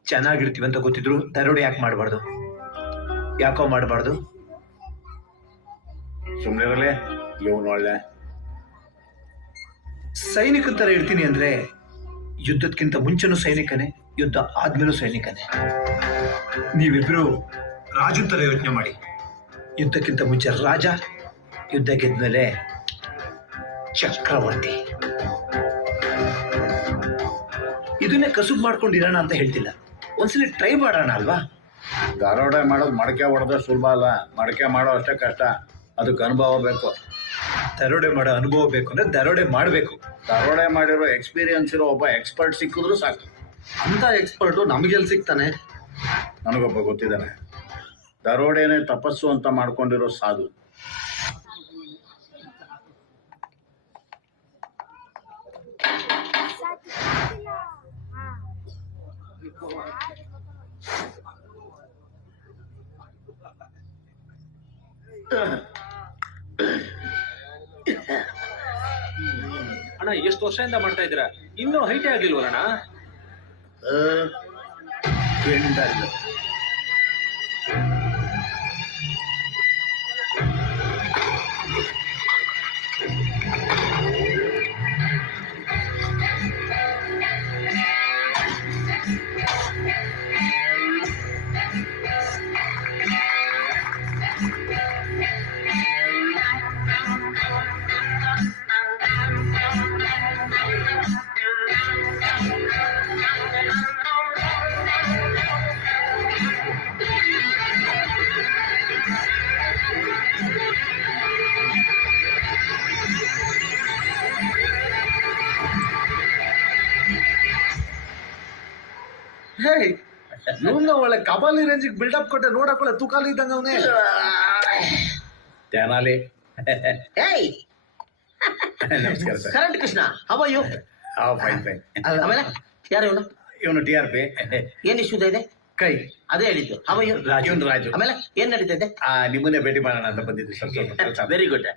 ಚೆನ್ನಾಗಿರ್ತೀವಿ ಅಂತ ಗೊತ್ತಿದ್ರು ದರೋಡೆ ಯಾಕೆ ಮಾಡಬಾರ್ದು? ಯಾಕೋ ಮಾಡಬಾರ್ದು? ಸುಮ್ಮನೆ ಇವನು ಒಳ್ಳೆ ಸೈನಿಕನ ತರ ಇರ್ತೀನಿ ಅಂದ್ರೆ ಯುದ್ಧಕ್ಕಿಂತ ಮುಂಚೆನೂ ಸೈನಿಕನೇ, ಯುದ್ಧ ಆದ್ಮೇಲೂ ಸೈನಿಕನೇ. ನೀವಿಬ್ರು ರಾಜನ್ ತರ ಯೋಚನೆ ಮಾಡಿ. ಯುದ್ಧಕ್ಕಿಂತ ಮುಂಚೆ ರಾಜ, ಯುದ್ಧ ಗೆದ್ಮೇಲೆ ಚಕ್ರವರ್ತಿ. ಇದನ್ನೇ ಕಸುಬು ಮಾಡ್ಕೊಂಡಿರೋಣ ಅಂತ ಹೇಳ್ತಿಲ್ಲ, ಒಂದ್ಸಲಿ ಟ್ರೈ ಮಾಡೋಣ ಅಲ್ವಾ? ದರೋಡೆ ಮಾಡೋದು ಮಡಕೆ ಹೊಡೆದ ಸುಲಭ ಅಲ್ಲ, ಮಡಕೆ ಮಾಡೋ ಅಷ್ಟೇ ಕಷ್ಟ, ಅದಕ್ಕೆ ಅನುಭವ ಬೇಕು. ದರೋಡೆ ಮಾಡೋ ಅನುಭವ ಬೇಕು ಅಂದ್ರೆ ದರೋಡೆ ಮಾಡಬೇಕು. ದರೋಡೆ ಮಾಡಿರೋ ಎಕ್ಸ್ಪೀರಿಯನ್ಸ್ ಇರೋ ಒಬ್ಬ ಎಕ್ಸ್ಪರ್ಟ್ ಸಿಕ್ಕಿದ್ರು ಸಾಕು. ಅಂತ ಎಕ್ಸ್ಪರ್ಟು ನಮಗೆಲ್ಲಿ ಸಿಗ್ತಾನೆ? ನನಗೊಬ್ಬ ಗೊತ್ತಿದ್ದಾನೆ, ದರೋಡೆನೇ ತಪಸ್ಸು ಅಂತ ಮಾಡ್ಕೊಂಡಿರೋ ಸಾಧು. ಅಣ್ಣ ಎಷ್ಟು ವರ್ಷದಿಂದ ಮಾಡ್ತಾ ಇದ್ದೀರಾ, ಇನ್ನೂ ಹೈಟೇ ಆಗಿಲ್ವಲ್ಲ? ಟ್ರೈನಿಂಗ್ ಆಗಿಲ್ಲ. ಹೇ, ಇವ್ನ ಒಳ್ಳೆ ಕಬಾಲಿ ರೇಂಜಿಗೆ ಬಿಲ್ಡಪ್ ಕೊಟ್ಟೆ, ನೋಡಕೊಳ್ಳೆ ತೂಕಾಲಿ ಇದ್ದಂಗ ಅವನೇ. ತೆನಾಲಿ. ನಮಸ್ಕಾರ sir. Current Krishna, how are you? Fine fine. ಆಮೇಲೆ ಯಾರು ಇವನು? ಇವನು TRP. ಏನ್ ಇಶ್ಯೂ ಇದೆ? ಕೈ ಅದೇ ಹೇಳಿದ್ದು. How are you? ಇವನು ರಾಜು. ಆಮೇಲೆ ಏನ್ ನಡೀತಾ ಇದೆ? ನಿಮ್ಮನ್ನೇ ಭೇಟಿ ಮಾಡೋಣ ಅಂತ ಬಂದಿದ್ದು ಸರ್. ಸ್ವಲ್ಪ ಕೆಲಸ. Very good.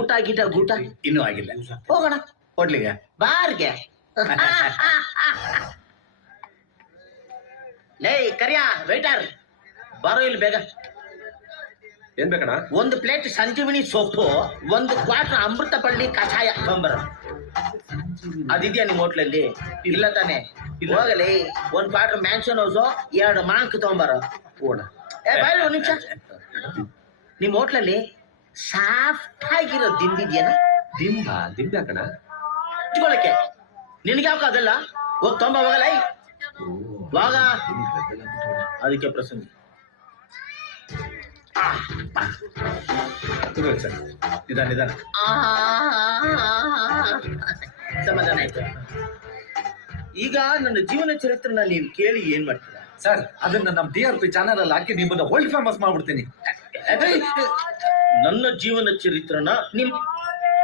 ಊಟ ಗೀಟ ಗೂಟ ಇನ್ನೂ ಆಗಿಲ್ಲ. ಹೋಗೋಣ ಹೋಟ್ಲಿಗೆ. ಬಾರ್ಗೆ. ಲೇ ಕರಿಯಾ ವೇಟರ್, ಬಾರೋ ಇಲ್ಲಿ ಬೇಗ. ಏನ್ ಬೇಕಣ್ಣ? 1 ಪ್ಲೇಟ್ ಸಂಜೀವಿನಿ ಸೊಪ್ಪು, 1 ಕ್ವಾರ್ಟರ್ ಅಮೃತ ಬಳ್ಳಿ ಕಷಾಯ ತೊಂಬರ. ಅದಿದ್ಯಾ ನಿಮ್ಮ ಹೋಟ್ಲಲ್ಲಿ? ಇಲ್ಲ ತಾನೆ? ಹೋಗಲಿ, 1 ಕ್ವಾರ್ಟರ್ ಮ್ಯಾನ್ಷನ್ ಹೌಸು, 2 ಮಾಂಕ್ ತೊಂಬರ. ಓಣ ಬಾಯ್, 1 ನಿಮಿಷ. ನಿಮ್ಮ ಹೋಟ್ಲಲ್ಲಿ ಸಾಫ್ಟ್ ಆಗಿರೋ ದಿಂಬಿದ್ಯೇನ? ದಿಂಬೆ ಹಾಕಣ ಇಟ್ಕೊಳ್ಳಕ್ಕೆ ನಿನ್ಗೆ ಯಾಕೆ ಅದೆಲ್ಲ? ಹೋಗ್ ತೊಂಬ ಹೋಗಲ್ಲ. ವಾಗ ಅದಕ್ಕೆ ಪ್ರಸಂಗ. ಸರ್ ನಿಧಾನ. ಸಮಾಧಾನ ಆಯ್ತು. ಈಗ ನನ್ನ ಜೀವನ ಚರಿತ್ರೆನ ನೀವು ಕೇಳಿ ಏನ್ ಮಾಡ್ತೀರಾ? ಸರ್, ಅದನ್ನ ನಮ್ಮ TRP ಚಾನೆಲ್ ಅಲ್ಲಿ ಹಾಕಿ ನಿಮ್ಮನ್ನ ವರ್ಲ್ಡ್ ಫೇಮಸ್ ಮಾಡ್ಬಿಡ್ತೀನಿ. ನನ್ನ ಜೀವನ ಚರಿತ್ರನ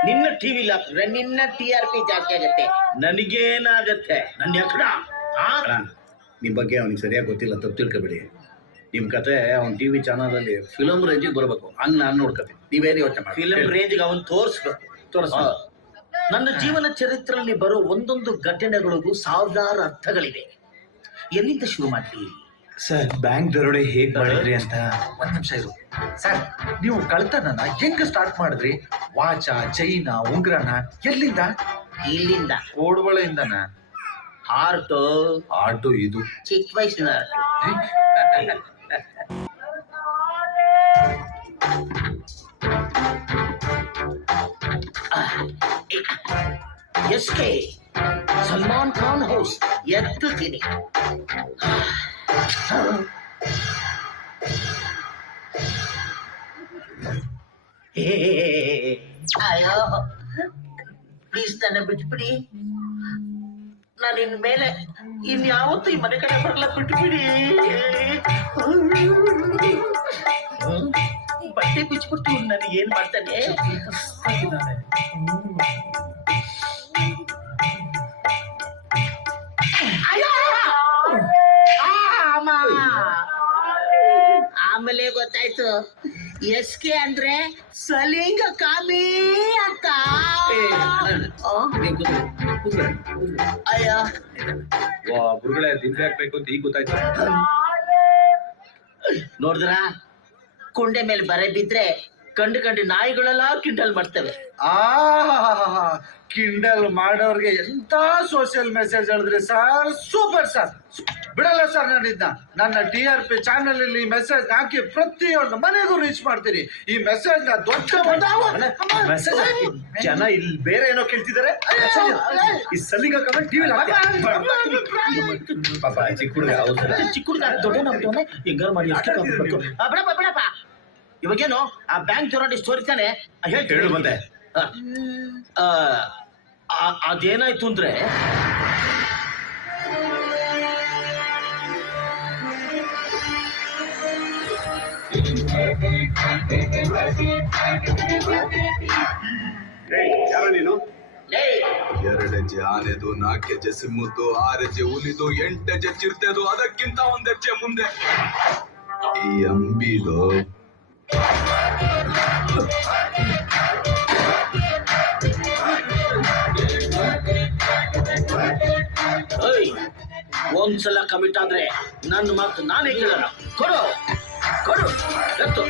ನಿನ್ನ ಟಿವಿಲಿ ಹಾಕಿದ್ರೆ ನಿನ್ನ TRP ಜಾಸ್ತಿ ಆಗತ್ತೆ, ನನಗೇನಾಗತ್ತೆ? ನನ್ನ ಎಕ್ಕಡ ನಿಮ್ಮ ಬಗ್ಗೆ ಅವ್ನಿಗೆ ಸರಿಯಾಗಿ ಗೊತ್ತಿಲ್ಲ, ತಪ್ಪು ತಿಳ್ಕೊಬೇಡಿ. ನಿಮ್ಮ ಕತೆ ಅವ್ನ ಟಿ ವಿ ಚಾನಲಲ್ಲಿ ಫಿಲಮ್ ರೇಂಜಿಗೆ ಬರಬೇಕು, ಹಂಗೆ ನಾನು ನೋಡ್ಕೊತೀನಿ. ನೀವೇನು ಯೋಚನೆ ಮಾಡಿ. ಫಿಲಂ ರೇಂಜ್ಗೆ ಅವನು ತೋರಿಸ್ಬೇಕು. ನನ್ನ ಜೀವನ ಚರಿತ್ರೆಯಲ್ಲಿ ಬರೋ ಒಂದೊಂದು ಘಟನೆಗಳಿಗೂ ಸಾವಿರಾರು ಅರ್ಥಗಳಿವೆ. ಎಲ್ಲಿಂದ ಶುರು ಮಾಡ್ಲಿ? ಸರ್, ಬ್ಯಾಂಕ್ ದರೋಡೆ ಹೇಗ್ ಮಾಡಿದ್ರಿ ಅಂತ. ಒಂದ್ ನಿಮಿಷ ಇರು ಸರ್. ನೀವು ಕಳ್ತನನ ಹೆಂಗ್ ಸ್ಟಾರ್ಟ್ ಮಾಡಿದ್ರಿ? ವಾಚ, ಚೈನ, ಉಂಗ್ರನ ಎಲ್ಲಿಂದ? ಇಲ್ಲಿಂದ. ಕೋಡ್ಬಳೆಯಿಂದನ? ಆರ್ಟು ಇದು ಚಿಕ್ಕ ವಯಸ್ಸಿನ ಎಸ್ಕೆ ಸಲ್ಮಾನ್ ಖಾನ್ ಹೌಸ್ ಎತ್ತುತ್ತೀನಿ. ಅಯ್ಯೋ ಪ್ಲೀಸ್ ನನ್ನ ಬಿಟ್ಬಿಡಿ. ನಾನು ಇನ್ಮೇಲೆ ಇನ್ಯಾವತ್ತೂ ಈ ಮನೆ ಕಡೆ ಬರಲ್ಲ, ಬಿಟ್ಬಿಡಿ. ಬಟ್ಟೆ ಬಿಚ್ಬಿಟ್ಟು ನನಗೆ ಏನ್ ಮಾಡ್ತಾನೆ? ಆಮೇಲೆ ಗೊತ್ತಾಯ್ತು ಎಸ್ಕೆ ಅಂದ್ರೆ ಸಲಿಂಗ ಕಾಮಿ ಅಂತ. ಅಯ್ಯ ಗುರುಗಳೇ ದಿನ ಹಾಕ್ಬೇಕು ಅಂತ ಈಗ ಗೊತ್ತಾಯ್ತು. ನೋಡಿದ್ರ ಕುಂಡೆ ಮೇಲೆ ಬರೆ ಬಿದ್ರೆ ಕಂಡು ನಾಯಿಗಳೆಲ್ಲ ಕಿಂಡಲ್ ಮಾಡ್ತವೆ. ಕಿಂಡಲ್ ಮಾಡೋರ್ಗೆ ಎಂತ ಸೋಷಿಯಲ್ ಮೆಸೇಜ್ ಹೇಳಿದ್ರಿ ಸರ್, ಸೂಪರ್ ಸರ್. ಬಿಡಲ್ಲ ಸರ್, ನಾನಿದ್ನ ನನ್ನ TRP ಚಾನಲ್ ಅಲ್ಲಿ ಮೆಸೇಜ್ ಹಾಕಿ ಪ್ರತಿಯೊಂದು ಮನೆಗೂ ರೀಚ್ ಮಾಡ್ತೀನಿ. ಈ ಮೆಸೇಜ್ ನ ದೊಡ್ಡ ಜನ ಇಲ್ಲಿ ಬೇರೆ ಏನೋ ಕೇಳ್ತಿದ್ದಾರೆ. ಈ ಸಲಿಗ ಟಿವಿ ಪಾಪ ಚಿಕ್ಕ ಹುಡುಗ ದೊಡ್ಡ ಹೆಂಗಾರು ಮಾಡಿ ಬಿಡಪ್ಪ. ಇವಾಗೇನು ಆ ಬ್ಯಾಂಕ್ ದರೋಡೆ ಸ್ಟೋರಿ ತಾನೆ ಹೇಳು ಬಂದೆ. ಅದೇನಾಯ್ತು ಅಂದ್ರೆ ಯಾರು ನೀನು? 2 ಹೆಜ್ಜೆ ಆನೆದು, 4 ಹೆಜ್ಜೆ ಸಿಮ್ಮದ್ದು, 6 ಹೆಜ್ಜೆ ಹುಲಿದು, 8 ಹೆಜ್ಜೆ ಚಿರತೆದು, ಅದಕ್ಕಿಂತ 1 ಹೆಜ್ಜೆ ಮುಂದೆ ಈ ಅಂಬಿದು. ಒಂದ್ಸಲ ಕಮಿಟ್ ಆದ್ರೆ ನನ್ನ ಮಾತು ನಾನೇ ಕೇಳಲ್ಲ. ಕೊಡು ಕೊಡು ಎತ್ತು.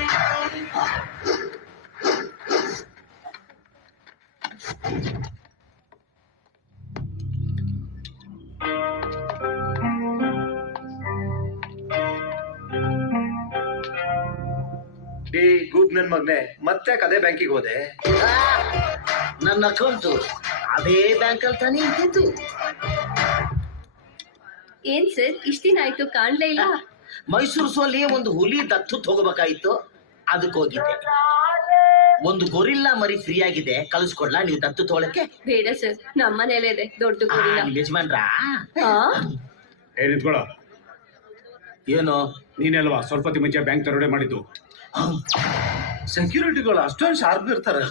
ಈ ಗೂಬ್ ನನ್ ಮಗ್ನೆ ಮತ್ತೆ ಅದೇ ಬ್ಯಾಂಕಿಗೆ ಹೋದೆ. ನನ್ನ ಅಕೌಂಟು ಅದೇ ಬ್ಯಾಂಕಲ್ಲಿ ತಾನೇ ಇದ್ದಿದ್ದು. ಏನ್ ಸರ್ ಇಷ್ಟ ದಿನ ಆಯ್ತು ಕಾಣ್ಲೇ ಇಲ್ಲ? ಮೈಸೂರು ಸೋಲಿ ಒಂದು ಹುಲಿ ದತ್ತು ಹೋಗಬೇಕಾಯ್ತು, ಅದಕ್ಕೆ ಹೋಗಿದ್ದೆ. ಒಂದು ಗೊರಿಲ್ಲಾ ಮರಿ ಫ್ರೀ ಆಗಿದೆ, ಕಳಿಸ್ಕೊಡ್ಲಾ ನೀವು ದತ್ತು ತಗೊಳಕ್ಕೆ? ಬೇಡ ಸರ್, ನಮ್ಮನೇಲೆ ಇದೆ ದೊಡ್ಡ ಗೊರಿಲ್ಲಾ. ಯಜಮಾನ್ರಾ ನಿಂತ್ಕೊಳ್ಳೋ. ಏನು ನೀನಲ್ವಾ ಸ್ವಲ್ಪ ಹೊತ್ತಿಗೆ ಮುಂಚೆ ಬ್ಯಾಂಕ್ ದರೋಡೆ ಮಾಡಿದ್ದು? ಸೆಕ್ಯೂರಿಟಿಗಳು ಅಷ್ಟೊಂದು ಶಾರ್ಪ್ ಇರ್ತಾರೆ.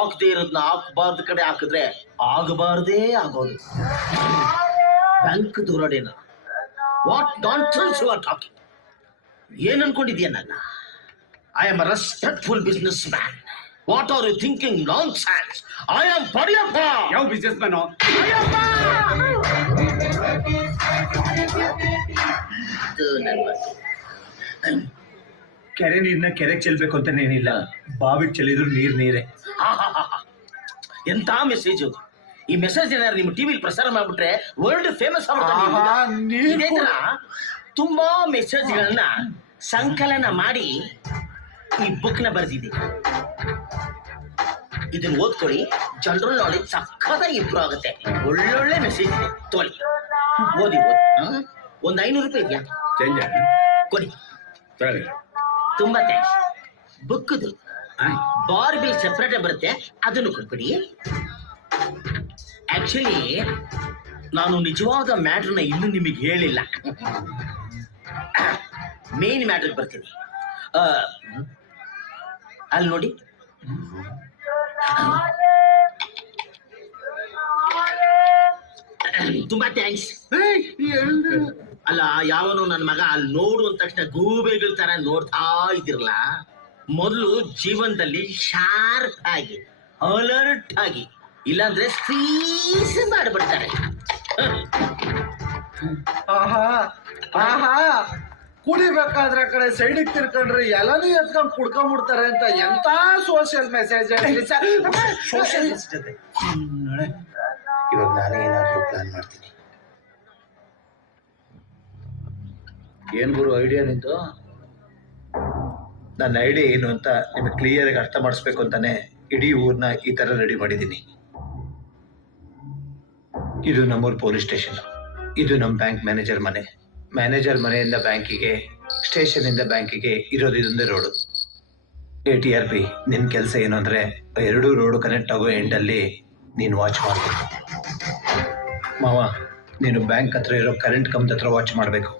ಆಗದೆ ಇರೋದನ್ನ ಆಗಬಾರ್ದು ಕಡೆ ಹಾಕಿದ್ರೆ ಆಗಬಾರ್ದೇ ಆಗೋದು. ಬ್ಯಾಂಕ್ ದರೋಡೆನ what nonsense you are talking? ಏನ್ ಅನ್ಕೊಂಡಿದ್ಯಾ ನನ್ನ? I am a respectful business man. What are you thinking nonsense? I am Padiyappa. ಯಾವ ಬಿಸ್ನೆಸ್ ಮ್ಯಾನು? ಕೆರೆ ನೀರ್ನ ಕೆರೆಗೆ ಚೆಲ್ಬೇಕು ಅಂತಾನೇನಿಲ್ಲ, ಬಾವಿಗೆ ಚೆಲ್ಲಿದ್ರು ನೀರೇ. ಎಂತ ಮೆಸೇಜ್! ಈ ಮೆಸೇಜ್ ಏನಾದ್ರು ನಿಮ್ಮ ಟಿವಿಲಿ ಪ್ರಸಾರ ಮಾಡ್ಬಿಟ್ರೆ ವರ್ಲ್ಡ್ ಫೇಮಸ್ ಆಗ್ಬಿಡ್ತಾರೆ. ಇದೇ ತರ ತುಂಬಾ ಮೆಸೇಜ್ಗಳನ್ನ ಸಂಕಲನ ಮಾಡಿ ಈ ಬುಕ್ ನ ಬರೆದಿದ್ದೀನಿ. ಇದನ್ನ ಓದ್ಕೊಳ್ಳಿ, ಜನರಲ್ ನಾಲೆಜ್ ಸಕ್ಕತ್ತಾಗಿ ಇಂಪ್ರೂವ್ ಆಗುತ್ತೆ. ಒಳ್ಳೊಳ್ಳೆ ಮೆಸೇಜ್ ಇದೆ, ತಗೊಳ್ಳಿ ಓದಿ. ಒಂದು 500 ರೂಪಾಯಿ ಇದೆಯಾ? ಚೇಂಜ್ ಕೊಡಿ. ತುಂಬಾ ಥ್ಯಾಂಕ್ಸ್. ಬುಕ್ದು ಬಾರ್ ಬಿಲ್ ಸೆಪರೇಟ್ ಬರುತ್ತೆ, ಅದನ್ನು ಕೊಟ್ಬಿಡಿ. ಆಕ್ಚುಲಿ ನಾನು ನಿಜವಾದ ಮ್ಯಾಟ್ರನ್ನ ಇನ್ನೂ ನಿಮಗೆ ಹೇಳಿಲ್ಲ. ಮೇನ್ ಮ್ಯಾಟ್ರಿಗೆ ಬರ್ತೀನಿ. ಅಲ್ಲಿ ನೋಡಿ, ತುಂಬಾ ಥ್ಯಾಂಕ್ಸ್. ಅಲ್ಲ ಯಾವನು ನನ್ನ ಮಗ ಅಲ್ಲಿ ನೋಡು ಅಂದ ತಕ್ಷಣ ಗೂಬೆಗಳ ತರ ನೋಡ್ತಾ ಇದಿರಲ್ಲ, ಮೊದಲು ಜೀವನದಲ್ಲಿ ಶಾರ್ಪ್ ಆಗಿ ಅಲರ್ಟ್ ಆಗಿ, ಇಲ್ಲಾಂದ್ರೆ ಸ್ಕ್ರೀಸ್ ಮಾಡ್ಬಿಡ್ತಾರೆ. ಆಹಾ ಆಹಾ, ಕುಡಿಬೇಕಾದ್ರೆ ಕಡೆ ಸೈಡಿಗೆ ತಿರ್ಕೊಂಡ್ರೆ ಎಲ್ಲನೂ ಎತ್ಕೊಂಡ್ ಕುಡ್ಕೊಂಡ್ಬಿಡ್ತಾರೆ ಅಂತ ಎಂತ ಸೋಷಿಯಲ್ ಮೆಸೇಜ್ ಸೋಷಿಯಲ್ ಜೊತೆ ಇವಾಗ ನಾನೇ ಏನಾದ್ರು ಪ್ಲಾನ್ ಮಾಡ್ತೀನಿ. ಏನ್ ಗುರು ಐಡಿಯಾ ನಿಂತು? ನನ್ನ ಐಡಿಯಾ ಏನು ಅಂತ ನಿಮಗೆ ಕ್ಲಿಯರ್ ಆಗಿ ಅರ್ಥ ಮಾಡಿಸ್ಬೇಕು ಅಂತಾನೆ ಇಡೀ ಊರ್ನ ಈ ತರ ರೆಡಿ ಮಾಡಿದ್ದೀನಿ. ಇದು ನಮ್ಮೂರ್ ಪೊಲೀಸ್ ಸ್ಟೇಷನ್, ಇದು ನಮ್ಮ ಬ್ಯಾಂಕ್ ಮ್ಯಾನೇಜರ್ ಮನೆ, ಮ್ಯಾನೇಜರ್ ಮನೆಯಿಂದ ಬ್ಯಾಂಕಿಗೆ, ಸ್ಟೇಷನ್ ಇಂದ ಬ್ಯಾಂಕಿಗೆ ಇರೋದು ಇದೊಂದೇ ರೋಡು. ATRP ನಿನ್ ಕೆಲಸ ಏನು ಅಂದ್ರೆ ಎರಡೂ ರೋಡು ಕನೆಕ್ಟ್ ಆಗೋ ಎಂಡಲ್ಲಿ ನೀನು ವಾಚ್ ಮಾಡಬೇಕು. ಮಾವ, ನೀನು ಬ್ಯಾಂಕ್ ಹತ್ರ ಇರೋ ಕರೆಂಟ್ ಕಂಬದ ಹತ್ರ ವಾಚ್ ಮಾಡಬೇಕು.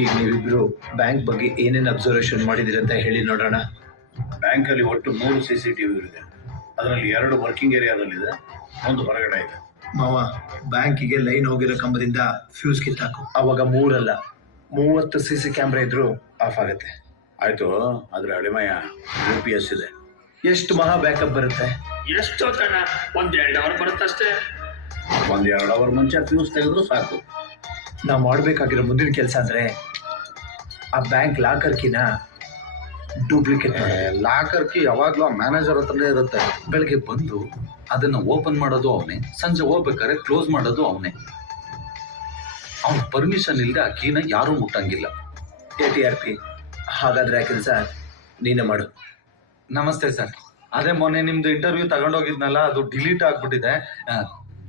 ಈಗ ನೀವಿಬ್ರು ಬ್ಯಾಂಕ್ ಬಗ್ಗೆ ಏನೇನು ಅಬ್ಸರ್ವೇಷನ್ ಮಾಡಿದಿರಿ ಅಂತ ಹೇಳಿ ನೋಡೋಣ. ಬ್ಯಾಂಕಲ್ಲಿ ಒಟ್ಟು 3 CCTV ಇದೆ. ಅದರಲ್ಲಿ 2 ವರ್ಕಿಂಗ್ ಏರಿಯಾದಲ್ಲಿದೆ, 1 ಹೊರಗಡೆ ಇದೆ. ಮಾವ, ಬ್ಯಾಂಕಿಗೆ ಲೈನ್ ಹೋಗಿರೋ ಕಂಬದಿಂದ ಫ್ಯೂಸ್ ಕಿತ್ತಾಕು. ಅವಾಗ 3 ಅಲ್ಲ 30 CC ಕ್ಯಾಮ್ರಾ ಇದ್ರು ಆಫ್ ಆಗುತ್ತೆ. ಆಯ್ತು, ಆದ್ರೆ ಅಡಿಮಯ UPS ಇದೆ. ಎಷ್ಟು ಮಹಾ ಬ್ಯಾಕಪ್ ಬರುತ್ತೆ? ಎಷ್ಟು ಕಣ, 1-2 ಅವರ್ ಬರುತ್ತಷ್ಟೇ. 1-2 ಅವರ್ ಮುಂಚೆ ಫ್ಯೂಸ್ ತೆಗೆದ್ರು ಸಾಕು. ನಾವು ಮಾಡಬೇಕಾಗಿರೋ ಮುಂದಿನ ಕೆಲಸ ಅಂದ್ರೆ ಆ ಬ್ಯಾಂಕ್ ಲಾಕರ್ ಕೀನ ಡೂಪ್ಲಿಕೇಟ್. ಲಾಕರ್ ಕಿ ಯಾವಾಗ್ಲೂ ಮ್ಯಾನೇಜರ್ ಹತ್ರನೇ ಇರುತ್ತೆ. ಬೆಳಗ್ಗೆ ಬಂದು ಅದನ್ನ ಓಪನ್ ಮಾಡೋದು ಅವನೇ, ಸಂಜೆ ಹೋಗ್ಬೇಕಾದ್ರೆ ಕ್ಲೋಸ್ ಮಾಡೋದು ಅವನೇ. ಅವನ ಪರ್ಮಿಷನ್ ಇಲ್ಲದೆ ಆ ಕೀನ ಯಾರೂ ಮುಟ್ಟಂಗಿಲ್ಲ. ATRP ಹಾಗಾದ್ರೆ ಆ ಕೆಲಸ ನೀನೇ ಮಾಡು. ನಮಸ್ತೆ ಸರ್, ಅದೇ ಮೊನ್ನೆ ನಿಮ್ದು ಇಂಟರ್ವ್ಯೂ ತಗೊಂಡೋಗಿದ್ನಲ್ಲ, ಅದು ಡಿಲೀಟ್ ಆಗ್ಬಿಟ್ಟಿದೆ.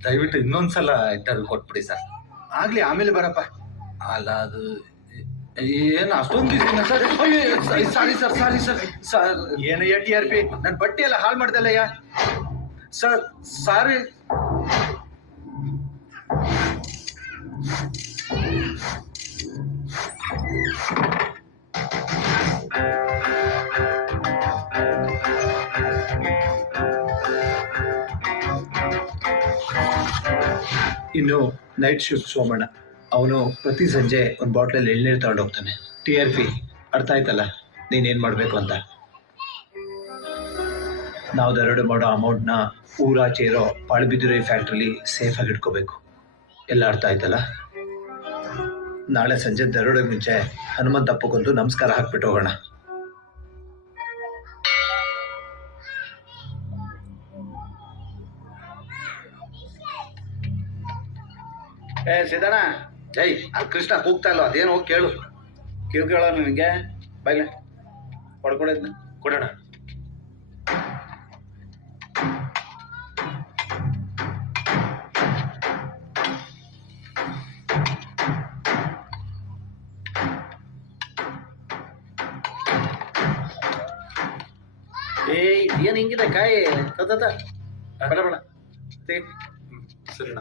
ದಯವಿಟ್ಟು ಇನ್ನೊಂದ್ಸಲ ಇಂಟರ್ವ್ಯೂ ಕೊಟ್ಬಿಡಿ ಸರ್. ಆಗ್ಲಿ, ಆಮೇಲೆ ಬರಪ್ಪ. ಅಲ್ಲ, ಅದು ಏನು ಅಷ್ಟೊಂದು sir? Sorry sir, sorry sir, sir ಏನು ATRP ನನ್ನ ಬಟ್ಟೆ ಎಲ್ಲ ಹಾಳು ಮಾಡ್ದಲ್ಲಯ್ಯ. Sir sorry. ಇನ್ನು ನೈಟ್ ಶಿಫ್ಟ್ ಸೋಮಣ್ಣ, ಅವನು ಪ್ರತಿ ಸಂಜೆ ಒಂದು ಬಾಟ್ಲಲ್ಲಿ ಎಳ್ನೀರು ತಗೊಂಡು ಹೋಗ್ತಾನೆ. TRP ಅರ್ಥ ಆಯ್ತಲ್ಲ ನೀನೇನು ಮಾಡಬೇಕು ಅಂತ. ನಾವು ದರೋಡೆ ಮಾಡೋ ಅಮೌಂಟ್ನ ಊರಾಚೆ ಇರೋ ಪಾಳ್ಬಿದ್ದಿರೋ ಈ ಫ್ಯಾಕ್ಟ್ರಿಲಿ ಸೇಫಾಗಿ ಇಟ್ಕೋಬೇಕು. ಎಲ್ಲ ಅರ್ಥ ಆಯ್ತಲ್ಲ? ನಾಳೆ ಸಂಜೆ ದರೋಡೆ ಮುಂಚೆ ಹನುಮಂತಪ್ಪಗೊಂದು ನಮಸ್ಕಾರ ಹಾಕ್ಬಿಟ್ಟು ಹೋಗೋಣ. ಸಿದ್ದಣ್ಣ, ಏಯ್, ಅಲ್ಲಿ ಕೃಷ್ಣ ಕೂಗ್ತಾ ಇಲ್ವ? ಅದೇನು ಹೋಗಿ ಕೇಳು. ಕಿವ್ ಕೇಳೋ ನಿನಗೆ ಬೈಲೆ ಕೊಡ್ಕೊಡೋದ್ನ ಕೊಡೋಣ. ಏಯ್, ಏನು ಹಿಂಗಿದೆ ಕಾಯಿ? ತತ್ತ ಬೇಡ ಬೇಡ, ಸರಿಣ್ಣ.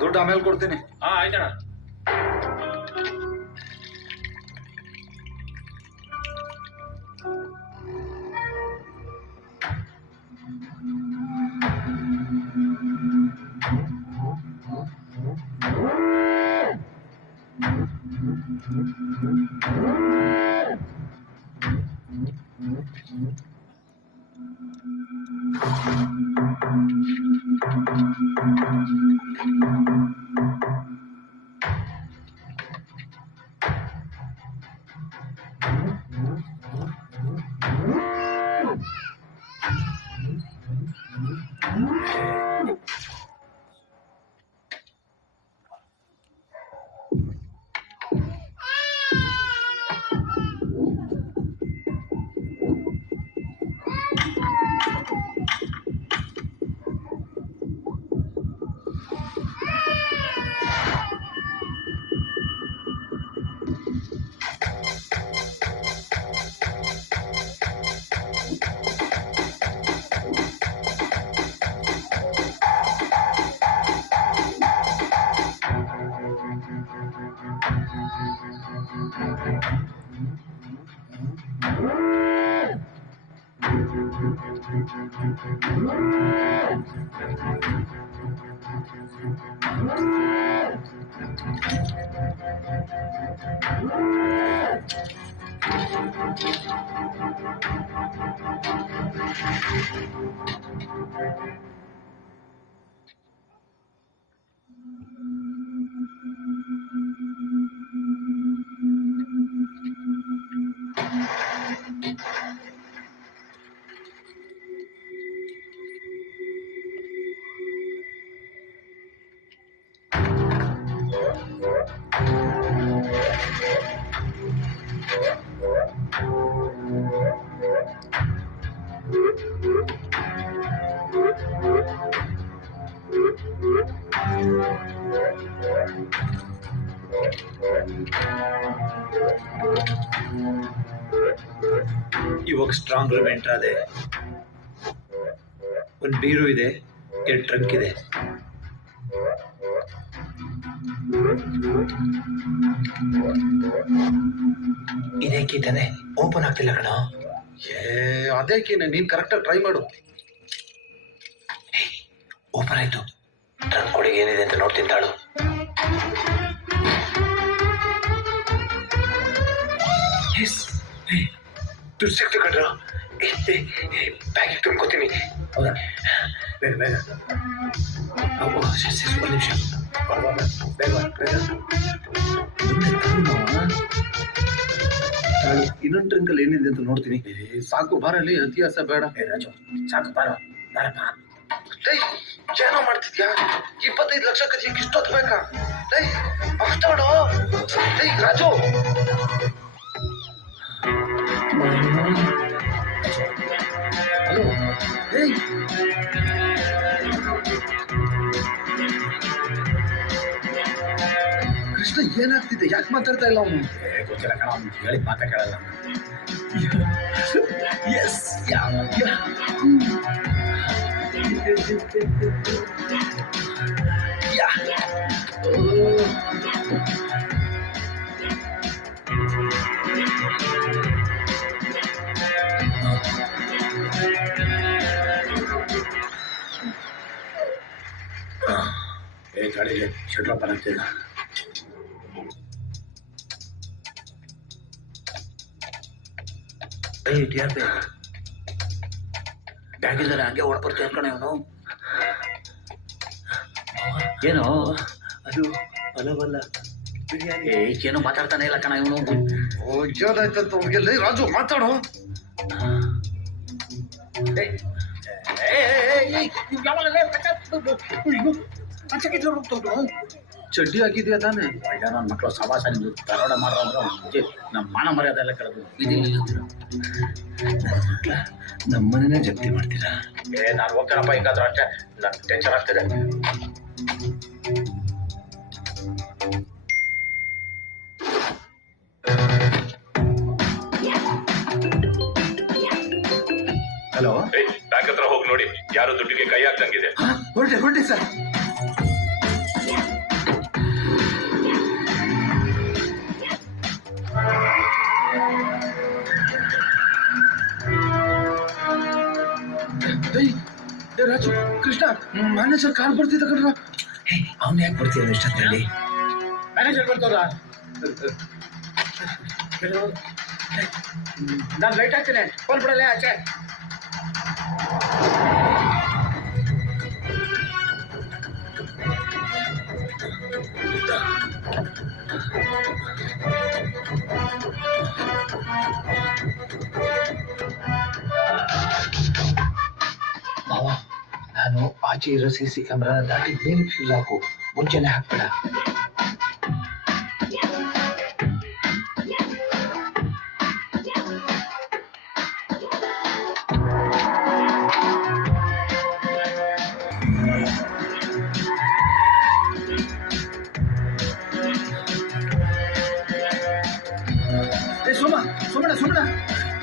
ದುಡ್ಡು ಆಮೇಲೆ ಕೊಡ್ತೀನಿ. ಆಯ್ತಣ್ಣ. ಇವಾಗ ಸ್ಟ್ರಾಂಗ್ ರೂಮ್ ಎಂಟರ್ ಅದೇ. ಒಂದು ಬೀರು ಇದೆ, 2 ಟ್ರಂಕ್ ಇದೆ. ಇದೇಕಿ ತಾನೆ ಓಪನ್ ಆಗ್ತಿಲ್ಲ ಕಣ. ಅದೇಕಿನ ನೀನ್ ಕರೆಕ್ಟಾಗಿ ಟ್ರೈ ಮಾಡು. ಓಪನ್ ಆಯ್ತು. ಟ್ರಂಕ್ ಒಳಗೆ ಏನಿದೆ ಅಂತ ನೋಡ್ತೀನಿ ತಾಳು. ದುಡ್ಡು ಸಿಕ್ತು ಕಣ್ರ. ಬ್ಯಾಗಿಗೆ ತುಂಬ್ಕೋತೀನಿ. ಹೌದಾ? ಬೇಗ ಬೇಗ. ಒಂದು ನಿಮಿಷ. ಬೇಗ ಬೇಗ. ಇನ್ನೊಂದು ಟ್ರಂಕಲ್ಲಿ ಏನಿದೆ ಅಂತ ನೋಡ್ತೀನಿ. ಸಾಕು ಬಾರಲ್ಲಿ ಇತಿಹಾಸ ಬೇಡ. ರಾಜು ಸಾಕು ಬಾರೋ ಬಾರಪ್ಪ. ಏನೋ ಮಾಡ್ತಿದ್ಯಾ? 25 ಲಕ್ಷ ಕಥೆಗೆ ಇಷ್ಟೊತ್ತು ಬೇಕಾ? ಮಾತಾಡೋ ರಾಜು. ಹಲೋ ಕೃಷ್ಣ, ಏನಾಗ್ತಿದೆ? ಯಾಕೆ ಮಾತಾಡ್ತಾ ಇಲ್ಲ ಅವನು? ಗೊತ್ತಿಲ್ಲ ಕಣ, ಅವ್ನು ಹೇಳಿದ ಮಾತಾ ಕೇಳಲ್ಲ. ಎಸ್ ಗಾಡಿಗೆ ಶೆಟ್ರ್ ಓಪನ್ ಆಗ್ತಿಲ್ಲ. ಬ್ಯಾಗ್ ಇದ್ದಾರೆ, ಹಂಗೆ ಹೊಡ್ಬರ್ತೀಯ ಕಣೆ ಅವನು. ಏನೋ ಅದು ಅಲವಲ್ಲ ಬಿರಿಯಾನಿ. ಏನೋ ಮಾತಾಡ್ತಾನೆ ಇಲ್ಲ ಕಣ ಇವನು. ಏನಾಯ್ತಂತ ಅವ್ನಿಗೆ? ರಾಜು ಮಾತಾಡೋ. ಚಡ್ಡಿ ಹಾಕಿದ್ಯಾ ತಾನೆ? ನನ್ನ ಮಕ್ಕಳು ಸವಾಸ ನಿಂದು ದರೋಡೆ ಮಾಡೋ ಅಂದ್ರೆ ನಮ್ಮ ಮಾನ ಮರ್ಯಾದೆ ಎಲ್ಲ ಕಳೆದು ನಮ್ಮನ್ನೇ ಜಪ್ತಿ ಮಾಡ್ತೀರಾ? ನಾನು ಹೋಗ್ತಾನಪ್ಪ. ಹಿಂಗಾದ್ರೂ ಅಷ್ಟೇ, ನನ್ನ ಟೆನ್ಷನ್ ಆಗ್ತಿದೆ. ಹಲೋ, ಬ್ಯಾಂಕ್ ಹತ್ರ ಹೋಗಿ ನೋಡಿ, ಯಾರು ದುಡ್ಡಿಗೆ ಕೈ ಹಾಕ್ದಂಗಿದೆ. ಹೊರಟೆ ಸರ್. ರಾಜು, ಕೃಷ್ಣ, ಮ್ಯಾನೇಜರ್ ಕಾಲ್ ಬರ್ತಿದ್ದ ಕಣ್ರ. ಅವ್ನು ಯಾಕೆ ಬರ್ತೀಯ ಇಷ್ಟೊತ್ತಲ್ಲಿ? ಮ್ಯಾನೇಜರ್ ಬರ್ತಾರ. ನಾನು ಲೈಟ್ ಹಾಕ್ತೀನಿ, ಫೋನ್ ಬಿಡಲ್ಲ ಆಚೆ. ಮಾವ, ನಾನು ಆಚೆ ಇರೋ CC ಕ್ಯಾಮ್ರಾ ದಾಟಿ ಮೇಲೆ ಫ್ಯೂಸ್ ಹಾಕು, ಮುಂಚೆನೆ ಹಾಕ್ಬೇಡ.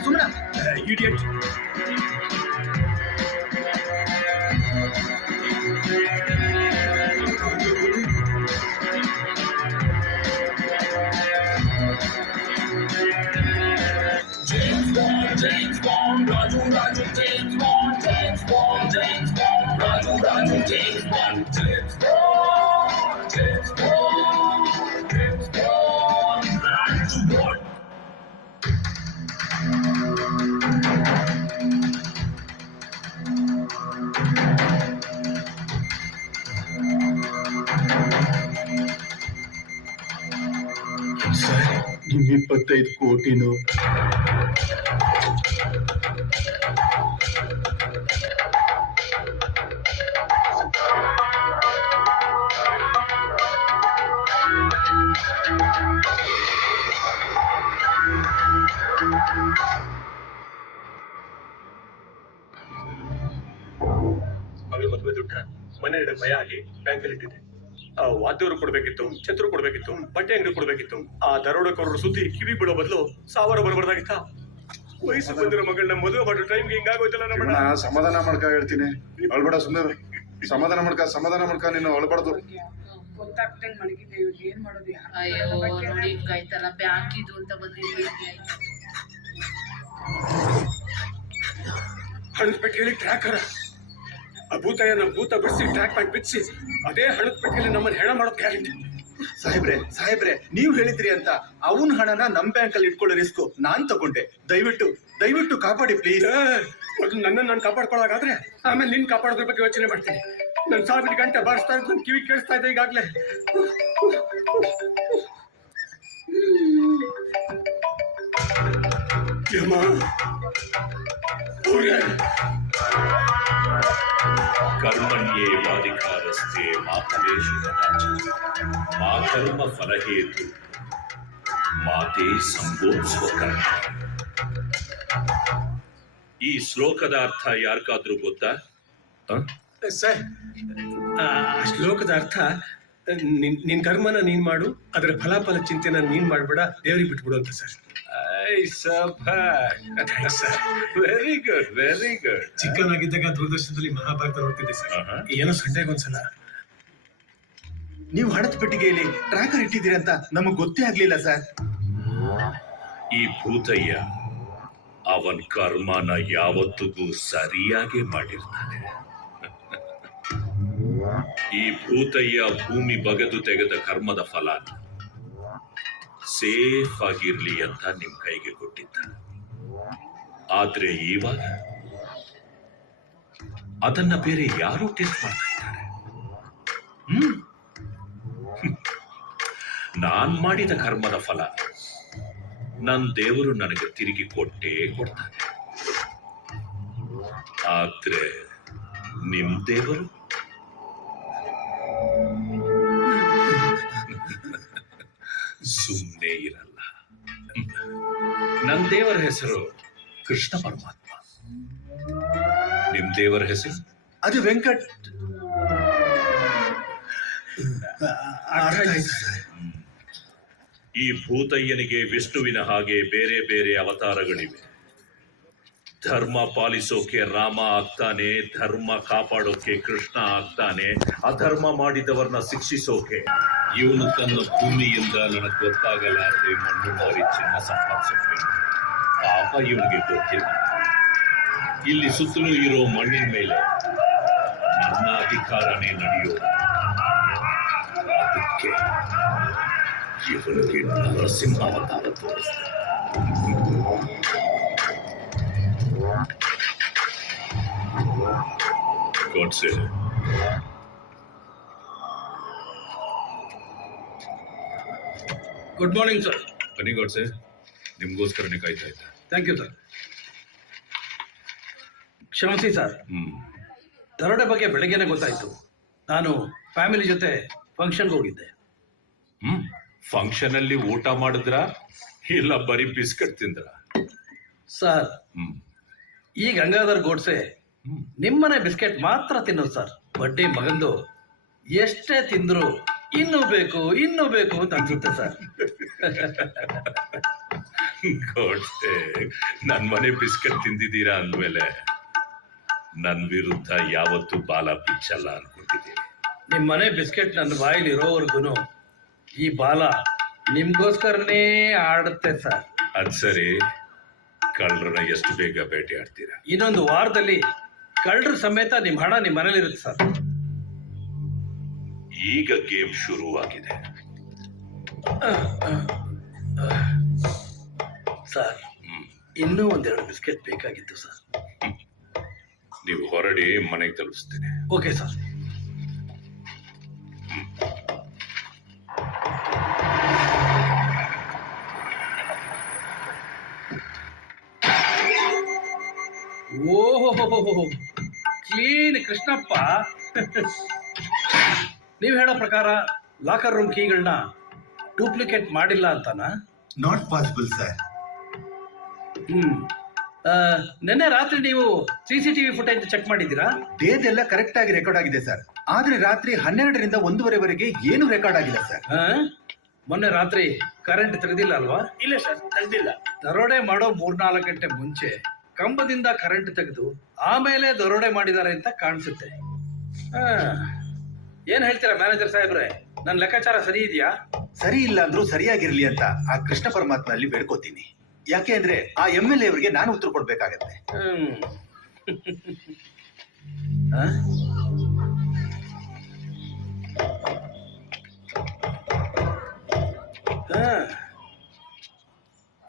ಸುಮ್ಮನೆ idiot. James Bond, Raju, James Bond, James Bond. Sir ನಿಮ್ 25 ಕೋಟಿನು ಮಗಳ ಮದುವೆ ದುಡ್ಡ ಮನೆ ಭಯ ಆಗಿ ಬ್ಯಾಂಕಲ್ಲಿ ಇಟ್ಟಿದೆ. ವಾದ್ಯವರು ಕೊಡ್ಬೇಕಿತ್ತು, ಛತ್ರು ಕೊಡ್ಬೇಕಿತ್ತು, ಬಟ್ಟೆ ಅಂಗಡಿ ಕೊಡ್ಬೇಕಿತ್ತು. ಆ ದರೋಡಕೋರರ ಸುದ್ದಿ ಕಿವಿ ಬೀಳೋ ಬದಲು ಸಾವಿರ ಬರಬಾರ್ದಾಗಿತ್ತ. ವಯಸ್ಸು ಬಂದಿರೋ ಮಗಳನ್ನ ಮದುವೆ ಮಾಡೋ ಟೈಮ್ಗೆ ಹಿಂಗಾಗೋಯ್ತಲ್ಲ ನಮ್ಮಣ್ಣ. ಸಮಾಧಾನ ಮಾಡ್ಕ ಹೇಳ್ತೀನಿ, ಅಳ್ಬೇಡ ಸುಮ್ಮನೆ. ಸಮಾಧಾನ ಮಾಡ್ಕ, ನೀನು ಅಳ್ಬಾರ್ದು. ಗೊತ್ತಾಗ್ತಂಗ್ ಮಡಗಿದ್ದೆ, ಏನ್ ಮಾಡೋದು? ಅಯ್ಯೋ ನೋಡಿ ಹಿಂಗಾಯ್ತಲ್ಲ, ಬ್ಯಾಂಕ್ ಇದು ಅಂತ ಬಂದ್ರೆ ಹಣದ ಪೆಟ್ಟಿಗೆಯಲ್ಲಿ ಟ್ರ್ಯಾಕರ್. ಆ ಭೂತಾಯನ ಭೂತ ಬಿಡಿಸಿ ಟ್ರ್ಯಾಕ್ ಮಾಡಿ ಬಿಡಿಸಿ ಅದೇ ಹಣದ ಪೆಟ್ಟಿಗೆಯಲ್ಲಿ ನಮ್ಮನ್ನ ಹೆಣ ಮಾಡೋದು ಗ್ಯಾರಂಟಿ. ಸಾಹೇಬ್ರೆ ನೀವ್ ಹೇಳಿದ್ರಿ ಅಂತ ಅವನ್ ಹಣನ ನಮ್ ಬ್ಯಾಂಕ್ ಅಲ್ಲಿ ಇಟ್ಕೊಳ್ಳೋ ರಿಸ್ಕ್ ನಾನ್ ತಗೊಂಡೆ. ದಯವಿಟ್ಟು ಕಾಪಾಡಿ ಪ್ಲೀಸ್. ಮೊದಲು ನಾನು ಕಾಪಾಡ್ಕೊಳ್ಳೋಗಾದ್ರೆ ಆಮೇಲೆ ನಿನ್ ಕಾಪಾಡೋದ್ರ ಬಗ್ಗೆ ಯೋಚನೆ ಮಾಡ್ತೀನಿ. ನನ್ ಸಾವಿರ ಗಂಟೆ ಬಾರಿಸ್ತಾ ಇದ್ದು ನನ್ ಕಿವಿ ಕೇಳಿಸ್ತಾ ಇದೆ ಈಗಾಗ್ಲೇ. ಕರ್ಮಣ್ಯೇ ವಾಧಿಕಾರಸ್ತೆ ಮಾ ಫಲೇಷು ಕದಾಚನ ಮಾ ಕರ್ಮ ಫಲಹೇತು ಮಾತೆ ಸಂಬೋಧಿಸುವ ಕರ್ಮ. ಈ ಶ್ಲೋಕದ ಅರ್ಥ ಯಾರಿಗಾದ್ರೂ ಗೊತ್ತಾ? ಸರ್, ಆ ಶ್ಲೋಕದ ಅರ್ಥ ನಿನ್ ಕರ್ಮನ ನೀನ್ ಮಾಡು, ಅದರ ಫಲಾಫಲ ಚಿಂತೆನ ನೀನ್ ಮಾಡ್ಬೇಡ, ದೇವ್ರಿಗೆ ಬಿಟ್ಬಿಡು ಅಂತ ಸರ್. Very good. ಚಿಕ್ಕನಾಗಿದ್ದಾಗ ದೂರದರ್ಶನದಲ್ಲಿ ಮಹಾಭಾರತ ನೋಡ್ತಿದ್ದೆ ಸರ್. ಏನೋ ಸಂಡೆಗೆ ಒಂದ್ಸಲ. ನೀವು ಹಣದ ಪೆಟ್ಟಿಗೆಯಲ್ಲಿ ಟ್ರ್ಯಾಕರ್ ಇಟ್ಟಿದ್ದೀರಿ ಅಂತ ನಮಗ್ ಗೊತ್ತೇ ಆಗ್ಲಿಲ್ಲ ಸರ್. ಈ ಭೂತಯ್ಯ ಅವನ್ ಕರ್ಮನ ಯಾವತ್ತಿಗೂ ಸರಿಯಾಗಿ ಮಾಡಿರ್ತಾನೆ. ಈ ಭೂತಯ್ಯ ಭೂಮಿ ಬಗೆದು ತೆಗೆದ ಕರ್ಮದ ಫಲ ಸೇಫ್ ಆಗಿರ್ಲಿ ಅಂತ ನಿಮ್ ಕೈಗೆ ಕೊಟ್ಟಿದ್ದ. ಆದ್ರೆ ಇವಾಗ ಅದನ್ನ ಬೇರೆ ಯಾರು ಟೆಸ್ಟ್ ಮಾಡ್ತಾ ಇದ್ದಾರೆ. ನಾನ್ ಮಾಡಿದ ಕರ್ಮದ ಫಲ ನನ್ ದೇವರು ನನಗೆ ತಿರುಗಿ ಕೊಟ್ಟೇ ಕೊಡ್ತಾನೆ. ಆದ್ರೆ ನಿಮ್ ದೇವರು ಸುಮ್ಮನೆ ಇರಲ್ಲ. ನನ್ ದೇವರ ಹೆಸರು ಕೃಷ್ಣ ಪರಮಾತ್ಮ. ನಿಮ್ ದೇವರ ಹೆಸರು? ಅದು ವೆಂಕಟ್. ಈ ಭೂತಯ್ಯನಿಗೆ ವಿಷ್ಣುವಿನ ಹಾಗೆ ಬೇರೆ ಬೇರೆ ಅವತಾರಗಳಿವೆ. ಧರ್ಮ ಪಾಲಿಸೋಕೆ ರಾಮ ಆಗ್ತಾನೆ, ಧರ್ಮ ಕಾಪಾಡೋಕೆ ಕೃಷ್ಣ ಆಗ್ತಾನೆ, ಅಧರ್ಮ ಮಾಡಿದವರನ್ನ ಶಿಕ್ಷಿಸೋಕೆ ಇವನು ತನ್ನ ಭೂಮಿಯಿಂದ ನನಗೆ ಗೊತ್ತಾಗಲಾರದೆ ಮಣ್ಣು ಮಾರಿ ಚಿನ್ನ ಸಂಪಾದಿಸಬೇಕು. ಪಾಪ ಇವನಿಗೆ ಗೊತ್ತಿಲ್ಲ. ಇಲ್ಲಿ ಸುತ್ತಲೂ ಇರೋ ಮಣ್ಣಿನ ಮೇಲೆ ನನ್ನ ಅಧಿಕಾರನೇ ನಡೆಯೋದು. ಅದಕ್ಕೆ ಇವನಿಗೆ ನರಸಿಂಹಾವತಾರ ತೋರಿಸ್ತಾರೆ. Godse. Good morning sir. ಬನ್ನಿ ಗಾಡ್ಸೆ, ನಿಮ್ಗೋಸ್ಕರನೇ ಕಾಯ್ತಾ ಇದ್ದೆ. Thank you sir. ಕ್ಷಮಿಸಿ ಸರ್, ದರೋಡೆ ಬಗ್ಗೆ ಬೆಳಗ್ಗೆನೆ ಗೊತ್ತಾಯ್ತು. ನಾನು ಫ್ಯಾಮಿಲಿ ಜೊತೆ ಫಂಕ್ಷನ್ಗೆ ಹೋಗಿದ್ದೆ. ಫಂಕ್ಷನ್ ಅಲ್ಲಿ ಊಟ ಮಾಡಿದ್ರ ಇಲ್ಲ ಬರೀ ಬಿಸ್ಕಟ್ ತಿಂದ್ರ? ಸರ್, ಈ ಗಂಗಾಧರ್ ಗೋಡ್ಸೆ ನಿಮ್ಮನೆ ಬಿಸ್ಕೆಟ್ ಮಾತ್ರ ತಿನ್ನೋದು ಸರ್. ಬಡ್ಡಿ ಮಗಂದು ಎಷ್ಟೇ ತಿಂದ್ರು ಇನ್ನೂ ಬೇಕು ಅಂತ ಅನ್ಸುತ್ತೆ ಸರ್. ಗೋಡ್ಸೆ, ನನ್ ಮನೆ ಬಿಸ್ಕಟ್ ತಿಂದಿದ್ದೀರಾ ಅಂದ್ಮೇಲೆ ನನ್ ವಿರುದ್ಧ ಯಾವತ್ತೂ ಬಾಲ ಬಿಚ್ಚಲ್ಲ ಅನ್ಕೊಂಡಿದ್ದೀನಿ. ನಿಮ್ ಮನೆ ಬಿಸ್ಕೆಟ್ ನನ್ನ ಬಾಯಲ್ಲಿ ಇರೋವರೆಗೂ ಈ ಬಾಲ ನಿಮ್ಗೋಸ್ಕರನೇ ಆಡುತ್ತೆ ಸರ್. ಅದ್ ಸರಿ, ಕಳ್ಳರನ್ನ ಎಷ್ಟು ಬೇಗ ಭೇಟಿ ಆಡ್ತೀರಾ? ಇನ್ನೊಂದು ವಾರದಲ್ಲಿ ಕಳ್ಳರ ಸಮೇತ ನಿಮ್ಮ ಹಣ ನಿಮ್ಮ ಮನೇಲಿ ಇರುತ್ತೆ ಸರ್. ಈಗ ಗೇಮ್ ಶುರುವಾಗಿದೆ. ಸರ್ ಇನ್ನೂ ಒಂದೆರಡು ಬಿಸ್ಕೆಟ್ ಬೇಕಾಗಿತ್ತು ಸರ್. ನೀವು ಹೊರಡಿ, ಮನೆಗೆ ತಲುಪಿಸ್ತೇನೆ. Okay sir. ಓಹೋ, ಕ್ಲೀನ್ ಕೃಷ್ಣಪ್ಪ. ನೀವು ಹೇಳೋ ಪ್ರಕಾರ ಲಾಕರ್ ರೂಮ್ ಕೀಗಳನ್ನ ಡೂಪ್ಲಿಕೇಟ್ ಮಾಡಿಲ್ಲ ಅಂತನಾ? Not possible sir. ನಿನ್ನೆ ರಾತ್ರಿ ನೀವು CCTV ಫುಟೇಜ್ ಚೆಕ್ ಮಾಡಿದ್ದೀರಾ? ಡೇಟ್ ಎಲ್ಲ ಕರೆಕ್ಟ್ ಆಗಿ ರೆಕಾರ್ಡ್ ಆಗಿದೆ ಸರ್. ಆದ್ರೆ ರಾತ್ರಿ 12ರಿಂದ 1:30ವರೆಗೆ ಏನು ರೆಕಾರ್ಡ್ ಆಗಿಲ್ಲ ಸರ್. ಮೊನ್ನೆ ರಾತ್ರಿ ಕರೆಂಟ್ ತೆಗೆದಿಲ್ಲ ಅಲ್ವಾ? ಇಲ್ಲ ಸರ್, ತೆಗ್ದಿಲ್ಲ. ದರೋಡೆ ಮಾಡೋ 3-4 ಗಂಟೆ ಮುಂಚೆ ಕಂಬದಿಂದ ಕರೆಂಟ್ ತೆಗೆದು ಆಮೇಲೆ ದರೋಡೆ ಮಾಡಿದ್ದಾರೆ ಅಂತ ಕಾಣಿಸುತ್ತೆ. ಏನ್ ಹೇಳ್ತೀರಾ ಮ್ಯಾನೇಜರ್ ಸಾಹೇಬ್ರೆ, ನನ್ನ ಲೆಕ್ಕಾಚಾರ ಸರಿ ಇದೆಯಾ? ಸರಿ ಇಲ್ಲ ಅಂದ್ರೂ ಸರಿಯಾಗಿರ್ಲಿ ಅಂತ ಆ ಕೃಷ್ಣ ಪರಮಾತ್ಮನಲ್ಲಿ ಬೇಡ್ಕೋತೀನಿ. ಯಾಕೆ ಅಂದ್ರೆ ಆ MLA ಅವರಿಗೆ ನಾನು ಉತ್ತರ ಕೊಡ್ಬೇಕಾಗತ್ತೆ.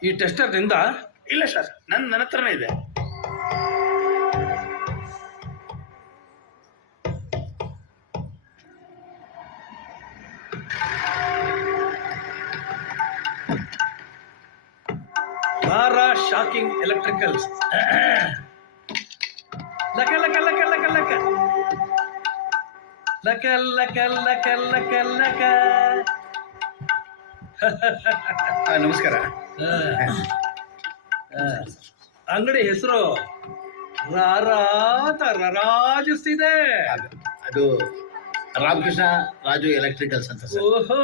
ಈ ಟೆಸ್ಟರ್ ನಿಂದ? ಇಲ್ಲ ಸರ್, ನನ್ನ ಹತ್ರನೇ ಇದೆ. Lara shocking electricals. ಲಕ ಲಕ ಲಕ ಲಕ ಲಕ ಲಕ ಲಕ ಲಕ ಲಕ ಲಕ. ನಮಸ್ಕಾರ. ಅಂಗಡಿ ಹೆಸರು ರಾರಾತ ರಾರಾಜಿಸ್ತಿದೆ. ಅದು ರಾಮಕೃಷ್ಣ ರಾಜು ಎಲೆಕ್ಟ್ರಿಕಲ್ಸ್ ಅಂತ ಸರ್. ಓಹೋ,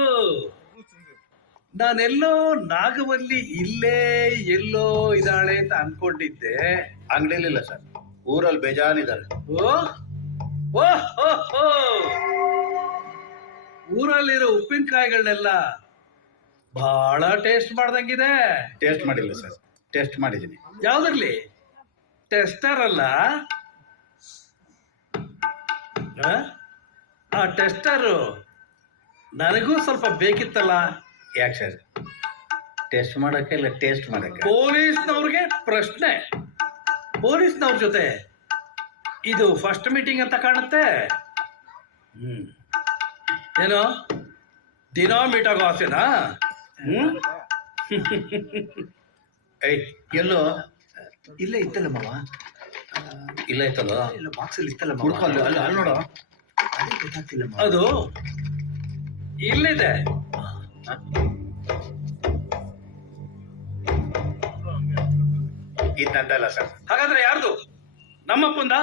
ನಾನೆಲ್ಲೋ ನಾಗವಲ್ಲಿ ಇಲ್ಲೇ ಎಲ್ಲೋ ಇದ್ದಾಳೆ ಅಂತ ಅನ್ಕೊಂಡಿದ್ದೆ. ಅಂಗಡಿಲಿಲ್ಲ ಸರ್, ಊರಲ್ಲಿ ಬೇಜಾನಿದ್ದಾರೆ. ಊರಲ್ಲಿರೋ ಉಪ್ಪಿನಕಾಯಿಗಳನ್ನೆಲ್ಲ ಬಹಳ ಟೇಸ್ಟ್ ಮಾಡ್ದಂಗಿದೆ. ಟೇಸ್ಟ್ ಮಾಡಿಲ್ಲ ಸರ್, ಟೆಸ್ಟ್ ಮಾಡಿದ್ದೀನಿ. ಯಾವ್ದ್ರಲ್ಲಿ? ಟೆಸ್ಟರ್ ಅಲ್ಲ, ಆ ಟೆಸ್ಟರ್ ನನಗೂ ಸ್ವಲ್ಪ ಬೇಕಿತ್ತಲ್ಲ. ಯಾಕೆ ಸರ್? ಟೆಸ್ಟ್ ಮಾಡಕ್ಕೆ ಇಲ್ಲ ಟೇಸ್ಟ್ ಮಾಡಕ್ಕೆ? ಪೊಲೀಸ್ನವ್ರಿಗೆ ಪ್ರಶ್ನೆ. ಪೊಲೀಸ್ನವ್ರ ಜೊತೆ ಇದು ಫಸ್ಟ್ ಮೀಟಿಂಗ್ ಅಂತ ಕಾಣುತ್ತೆ. ಏನೋ ದಿನ ಮೀಟ್ ಆಗೋ ಆಸೆನಾ? ಎಲ್ಲೋ ಇಲ್ಲೇ ಇತ್ತಲ್ಲ ಮಾವ. ಇಲ್ಲ ಇತ್ತಲ್ಲ, ಇಲ್ಲ ಬಾಕ್ಸ್ ಅಲ್ಲಿ ಇತ್ತಲ್ಲ ಹುಡ್ಕೊಂಡು ಅಲ್ಲಿ ನೋಡು. ಗೊತ್ತಾಗ್ತಿಲ್ಲ. ಅದು ಇಲ್ಲಿದೆ. ಇದು ನಂದಲ್ಲ ಸರ್. ಹಾಗಾದ್ರೆ ಯಾರ್ದು? ನಮ್ಮಪ್ಪಂದ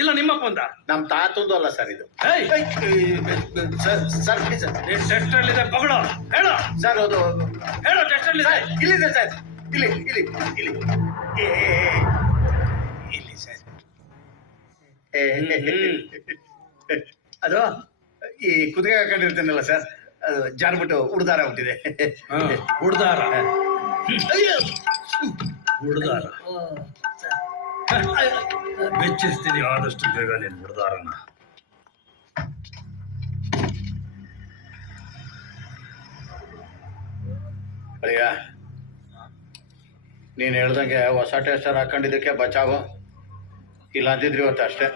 ಇಲ್ಲ ನಿಮ್ಮಪ್ಪಂದ? ನಮ್ ತಾತಂದು ಅಲ್ಲ ಸರ್ ಇದು. ಸರ್ ಬಿಡಿ ಸರ್. ಟೆಸ್ಟ್ ಅಲ್ಲಿದೆ, ಪಗಡ ಹೇಳೋ ಸರ್. ಅದು ಹೇಳೋ, ಟೆಸ್ಟ್ ಅಲ್ಲಿದೆ. ಇಲ್ಲಿದೆ ಸರ್, ಇಲ್ಲಿ ಇಲ್ಲಿ ಇಲ್ಲಿ ಇಲ್ಲಿ ಸರ್. ಅದು ಈ ಕುದುರೆ ಹಾಕೊಂಡಿರ್ತೀನಲ್ಲ ಸರ್, ಅದು ಜಾರ್ಬಿಟ್ಟು ಉಡ್ದಾರ ಹುಟ್ಟಿದೆ. ಹುಡ್ದಾರ ಹುಡ್ದಾರ ಮೆಚ್ಚಿಸ್ತೀನಿ ಆದಷ್ಟು ಬೇಗ ನೀನು ಹುಡ್ದಾರನ. ಅಯ್ಯ, ನೀನು ಹೇಳ್ದಂಗೆ ಹೊಸ ಟೆಸ್ಟರ್ ಹಾಕೊಂಡಿದ್ದಕ್ಕೆ ಬಚಾವು. ಇಲ್ಲ ಅಂದಿದ್ರಿ ಇವತ್ತು ಅಷ್ಟೇ.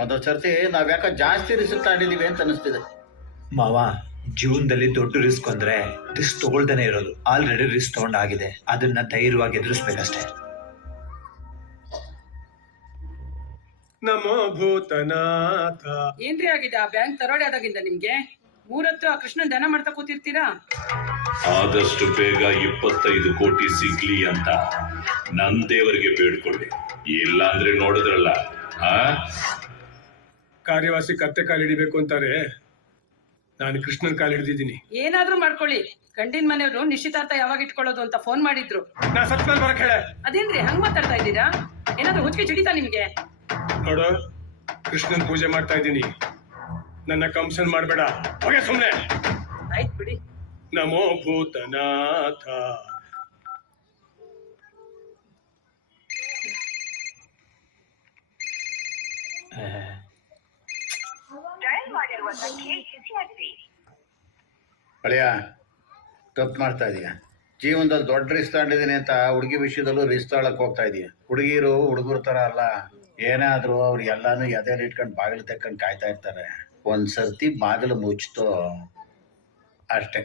ಒಂದೊಂದು ಸರ್ತಿ ನಾವ್ಯಾಕ ಜಾಸ್ತಿ ರಿಸ್ಕ್ ತಗೊಂಡಿದೀವಿ ಅಂತ ಅನಿಸ್ತಿದೆ. ಮಾವ, ಜೀವನದಲ್ಲಿ ದೊಡ್ಡ ರಿಸ್ಕ್ ಅಂದ್ರೆ ರಿಸ್ಕ್ ತಗೊಳ್ದೇನೆ ಇರೋದು. ಆಲ್ರೆಡಿ ರಿಸ್ಕ್ ತಗೊಂಡಾಗಿದೆ, ಅದನ್ನ ಧೈರ್ಯವಾಗಿ ಎದುರಿಸ್ಬೇಕಷ್ಟೇ. ನಮೋ ಭೂತನಾಥ. ಏನ್ರಿ ಆಗಿದೆ ಆ ಬ್ಯಾಂಕ್ ತರೋಡೆ ಆದಾಗಿಂದ ನಿಮ್ಗೆ? 3 ಹೊತ್ತು ಆ ಕೃಷ್ಣನ್ ದನ ಮಾಡ್ತಾ ಕೂತಿರ್ತೀರಾ? ಆದಷ್ಟು ಬೇಗ 25 ಕೋಟಿ ಸಿಗ್ಲಿ ಅಂತ ನನ್ ದೇವರಿಗೆ ಬೇಡ್ಕೊಳ್ಳಿ. ಇಲ್ಲ ಅಂದ್ರೆ ನೋಡಿದ್ರಲ್ಲ, ಕಾರ್ಯವಾಸಿ ಕತ್ತೆ ಕಾಲು ಹಿಡಿಬೇಕು ಅಂತಾರೆ. ನಾನು ಕೃಷ್ಣನ್ ಕಾಲು ಹಿಡಿದಿದ್ದೀನಿ. ಏನಾದ್ರೂ ಮಾಡ್ಕೊಳ್ಳಿ. ಗಂಡಿನ ಮನೆಯವರು ನಿಶ್ಚಿತಾರ್ಥ ಯಾವಾಗ ಇಟ್ಕೊಳ್ಳೋದು ಅಂತ ಫೋನ್ ಮಾಡಿದ್ರು. ನಾ ಸತ್ ಮೇಲೆ ಬರಕ್ ಹೇಳೆ. ಅದೇನ್ರಿ ಹಂಗ್ ಮಾತಾಡ್ತಾ ಇದ್ದೀರಾ? ಏನಾದ್ರೂ ಹುಚ್ಚಿಗೆ ಚಿಡಿತಾ ನಿಮ್ಗೆ? ನೋಡು, ಕೃಷ್ಣನ್ ಪೂಜೆ ಮಾಡ್ತಾ ಇದ್ದೀನಿ, ನನ್ನ ಕಂಸನ್ ಮಾಡ್ಬೇಡ. ಹೋಗೆ ಸುಮ್ನೆ. ಆಯ್ತು ಬಿಡಿ. ನಮೋ ಭೂತನಾಥ. ಅಳಿಯ ತಪ್ಪು ಮಾಡ್ತಾ ಇದೀಯ. ಜೀವನದಲ್ಲಿ ದೊಡ್ಡ ರಿಸ್ಕ್ ತಗೊಂಡಿದ್ದೀನಿ ಅಂತ ಹುಡುಗಿ ವಿಷಯದಲ್ಲೂ ರಿಸ್ಕ್ ತಗೊಳಕ್ ಹೋಗ್ತಾ ಇದೀಯ. ಹುಡುಗಿರು ಹುಡುಗರ ಥರ ಅಲ್ಲ, ಏನಾದರೂ ಅವ್ರು ಎಲ್ಲಾನು ಎದೆಯಲ್ಲಿ ಇಟ್ಕೊಂಡು ಬಾಗಿಲು ತೆಕ್ಕೊಂಡು ಕಾಯ್ತಾ ಇರ್ತಾರೆ. ಒಂದು ಸರ್ತಿ ಬಾಗಿಲು ಮುಚ್ಚಿತು ಅಷ್ಟೇ.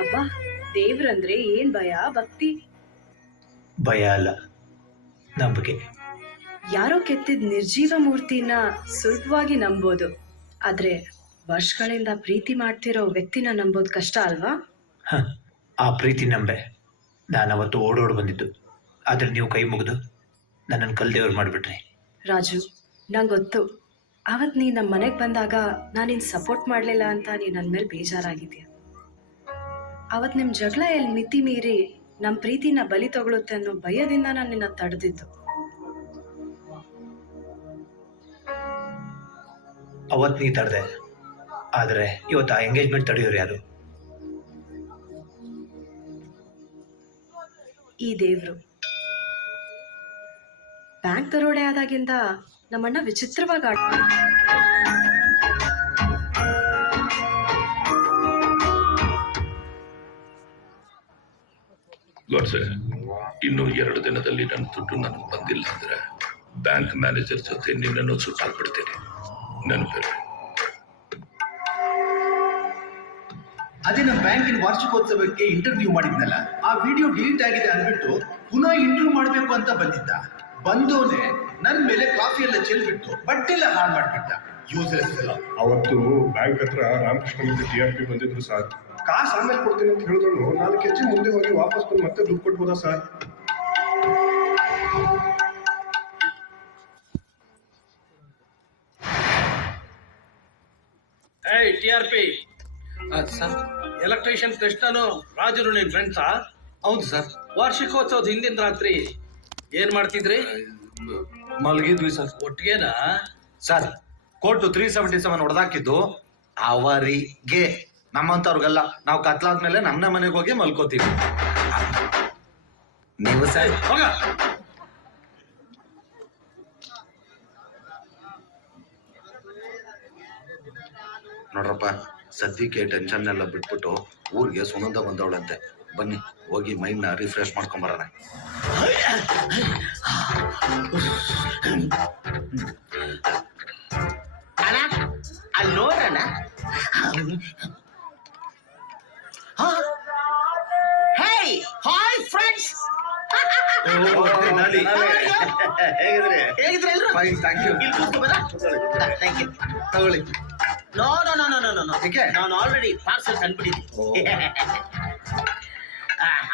ಅಬ್ಬಾ, ದೇವ್ರಂದ್ರೆ ಏನ್ ಭಯ ಭಕ್ತಿ. ಭಯ ಅಲ್ಲ, ನಂಬಿಕೆ. ಯಾರೋ ಕೆತ್ತಿದ ನಿರ್ಜೀವ ಮೂರ್ತಿನ ಸುಲಭವಾಗಿ ನಂಬೋದು, ಆದ್ರೆ ವರ್ಷಗಳಿಂದ ಪ್ರೀತಿ ಮಾಡ್ತಿರೋ ವ್ಯಕ್ತಿನ ನಂಬೋದು ಕಷ್ಟ ಅಲ್ವಾ? ಆ ಪ್ರೀತಿ ನಂಬೆ ನಾನು ಅವತ್ತು ಓಡೋಡ್ ಬಂದಿದ್ದು. ಆದ್ರೆ ನೀವು ಕೈ ಮುಗಿದು ನನ್ನನ್ನು ಕಲ್ದೇವ್ರು ಮಾಡಿಬಿಟ್ರಿ. ರಾಜು, ನಂಗೆ ಗೊತ್ತು, ಅವತ್ತು ನೀ ನಮ್ಮ ಮನೆಗೆ ಬಂದಾಗ ನಾನು ನಿನ್ನ ಸಪೋರ್ಟ್ ಮಾಡಲಿಲ್ಲ ಅಂತ ನೀನು ನನ್ನ ಮೇಲೆ ಬೇಜಾರಾಗಿದ್ಯಾ. ಅವತ್ತು ನಿಮ್ಮ ಜಗಳ ಎಲ್ಲಿ ಮಿತಿ ಮೀರಿ ನಮ್ಮ ಪ್ರೀತಿನ ಬಲಿ ತಗೊಳುತ್ತೆ ಅನ್ನೋ ಭಯದಿಂದ ನಾನು ನಿನ್ನ ತಡೆದಿದ್ದು. ಅವತ್ತು ನೀ ತಡೆದೆ, ಆದರೆ ಇವತ್ತು ಆ ಎಂಗೇಜ್ಮೆಂಟ್ ತಡೆಯೋರು ಯಾರು? ಈ ದೇವ್ರು. ಬ್ಯಾಂಕ್ ದರೋಡೆ ಆದಾಗಿಂದ ನಮ್ಮಣ್ಣ ವಿಚಿತ್ರವಾಗಿ ಗಾಡ್ಸೆ, ಇನ್ನು 2 ದಿನದಲ್ಲಿ ನನ್ನ ದುಡ್ಡು ನನಗೆ ಬಂದಿಲ್ಲ ಅಂದ್ರೆ ಬ್ಯಾಂಕ್ ಮ್ಯಾನೇಜರ್ ಜೊತೆ ನಿನ್ನನ್ನು ಸುಟ್ಟಾಕ್ಬಿಡ್ತೇನೆ. ನೆನಪಿರಲಿ. ಅದೇ ನಮ್ಮ ಬ್ಯಾಂಕಿನ ವಾರ್ಷಿಕೋತ್ಸವಕ್ಕೆ ಇಂಟರ್ವ್ಯೂ ಮಾಡಿದ್ನಲ್ಲ, ಆ ವಿಡಿಯೋ ಡಿಲೀಟ್ ಆಗಿದೆ ಅಂದ್ಬಿಟ್ಟು ಪುನಃ ಇಂಟರ್ವ್ಯೂ ಮಾಡಬೇಕು ಅಂತ ಬಂದಿದ್ದ. ಬಂದೋನೆ ನನ್ನ ಮೇಲೆ ಕಾಫಿ ಎಲ್ಲ ಚೆಲ್ಬಿಟ್ಟು ಬಟ್ಟೆ ಎಲ್ಲ ಹಾಳು ಮಾಡ್ಬಿಟ್ಟ. ಯೂಸ್ಲೆಸ್ ಎಲ್ಲ. ಅವತ್ತು ಬ್ಯಾಂಕ್ ಹತ್ರ ರಾಮಕೃಷ್ಣ ಮತ್ತೆ TRP ಬಂದಿದ್ರು ಸರ್. ಕಾಸು ಆಮೇಲೆ ಕೊಡ್ತೀನಿ ಅಂತ ಹೇಳಿದ್ರು 4 ಹೆಜ್ಜೆ ಮುಂದೆ ಹೋಗಿ ವಾಪಸ್ ಬಂದು ಮತ್ತೆ ದುಡ್ಡು ಕೊಟ್ಬೋದಾ ಸರ್? TRP ಸರ್, ಎಲೆಕ್ಟ್ರಿಷಿಯನ್ ಕೃಷ್ಣನು ರಾಜರು ನಿನ್ ಫ್ರೆಂಡ್ಸಾ? ಹೌದು ಸರ್. ವಾರ್ಷಿಕೋತ್ಸವದ ಹಿಂದಿನ ರಾತ್ರಿ ಏನ್ ಮಾಡ್ತಿದ್ರಿ? ಮಲಗಿದ್ವಿ ಸರ್. ಒಟ್ಟಿಗೆನಾ? ಸರ್, ಕೋರ್ಟ್ 377 ಹೊಡೆದಾಕಿದ್ದು ಅವರಿಗೆ, ನಮ್ಮಂತವ್ರಿಗಲ್ಲ. ನಾವು ಕತ್ಲಾದ್ಮೇಲೆ ನಮ್ಮ ಮನೆಗೆ ಹೋಗಿ ಮಲ್ಕೋತೀವಿ. ನೀವು ಸರ್ ಹೋಗ. ನೋಡ್ರಪ್ಪ, ಸದ್ಯಕ್ಕೆ ಟೆನ್ಷನ್ ಎಲ್ಲ ಬಿಟ್ಬಿಟ್ಟು ಊರಿಗೆ ಸುನಂದ ಬಂದವಳಂತೆ. ಬನ್ನಿ ಹೋಗಿ ಮೈಂಡ್ ನ ರಿಫ್ರೆಶ್ ಮಾಡ್ಕೊಂಬರೋಣ. ಅಣ್ಣ, ಅಲ್ಲಿ ನೋಡೋಣ. ಹೇಯ್, ಹಾಯ್ ಫ್ರೆಂಡ್ಸ್. ಹೇಗಿದ್ರೆ ಎಲ್ರು? Thank you. ಇಲ್ಲಿ ಕೂತ್ಕೋಬೋದಾ? Thank you. ತಗೊಳ್ಳಿ. No no no no no no. ನಾನು ಆಲ್ರೆಡಿ ಪಾರ್ಸಲ್ ತಂದ್ಬಿಟ್ಟಿದ್ದೀನಿ.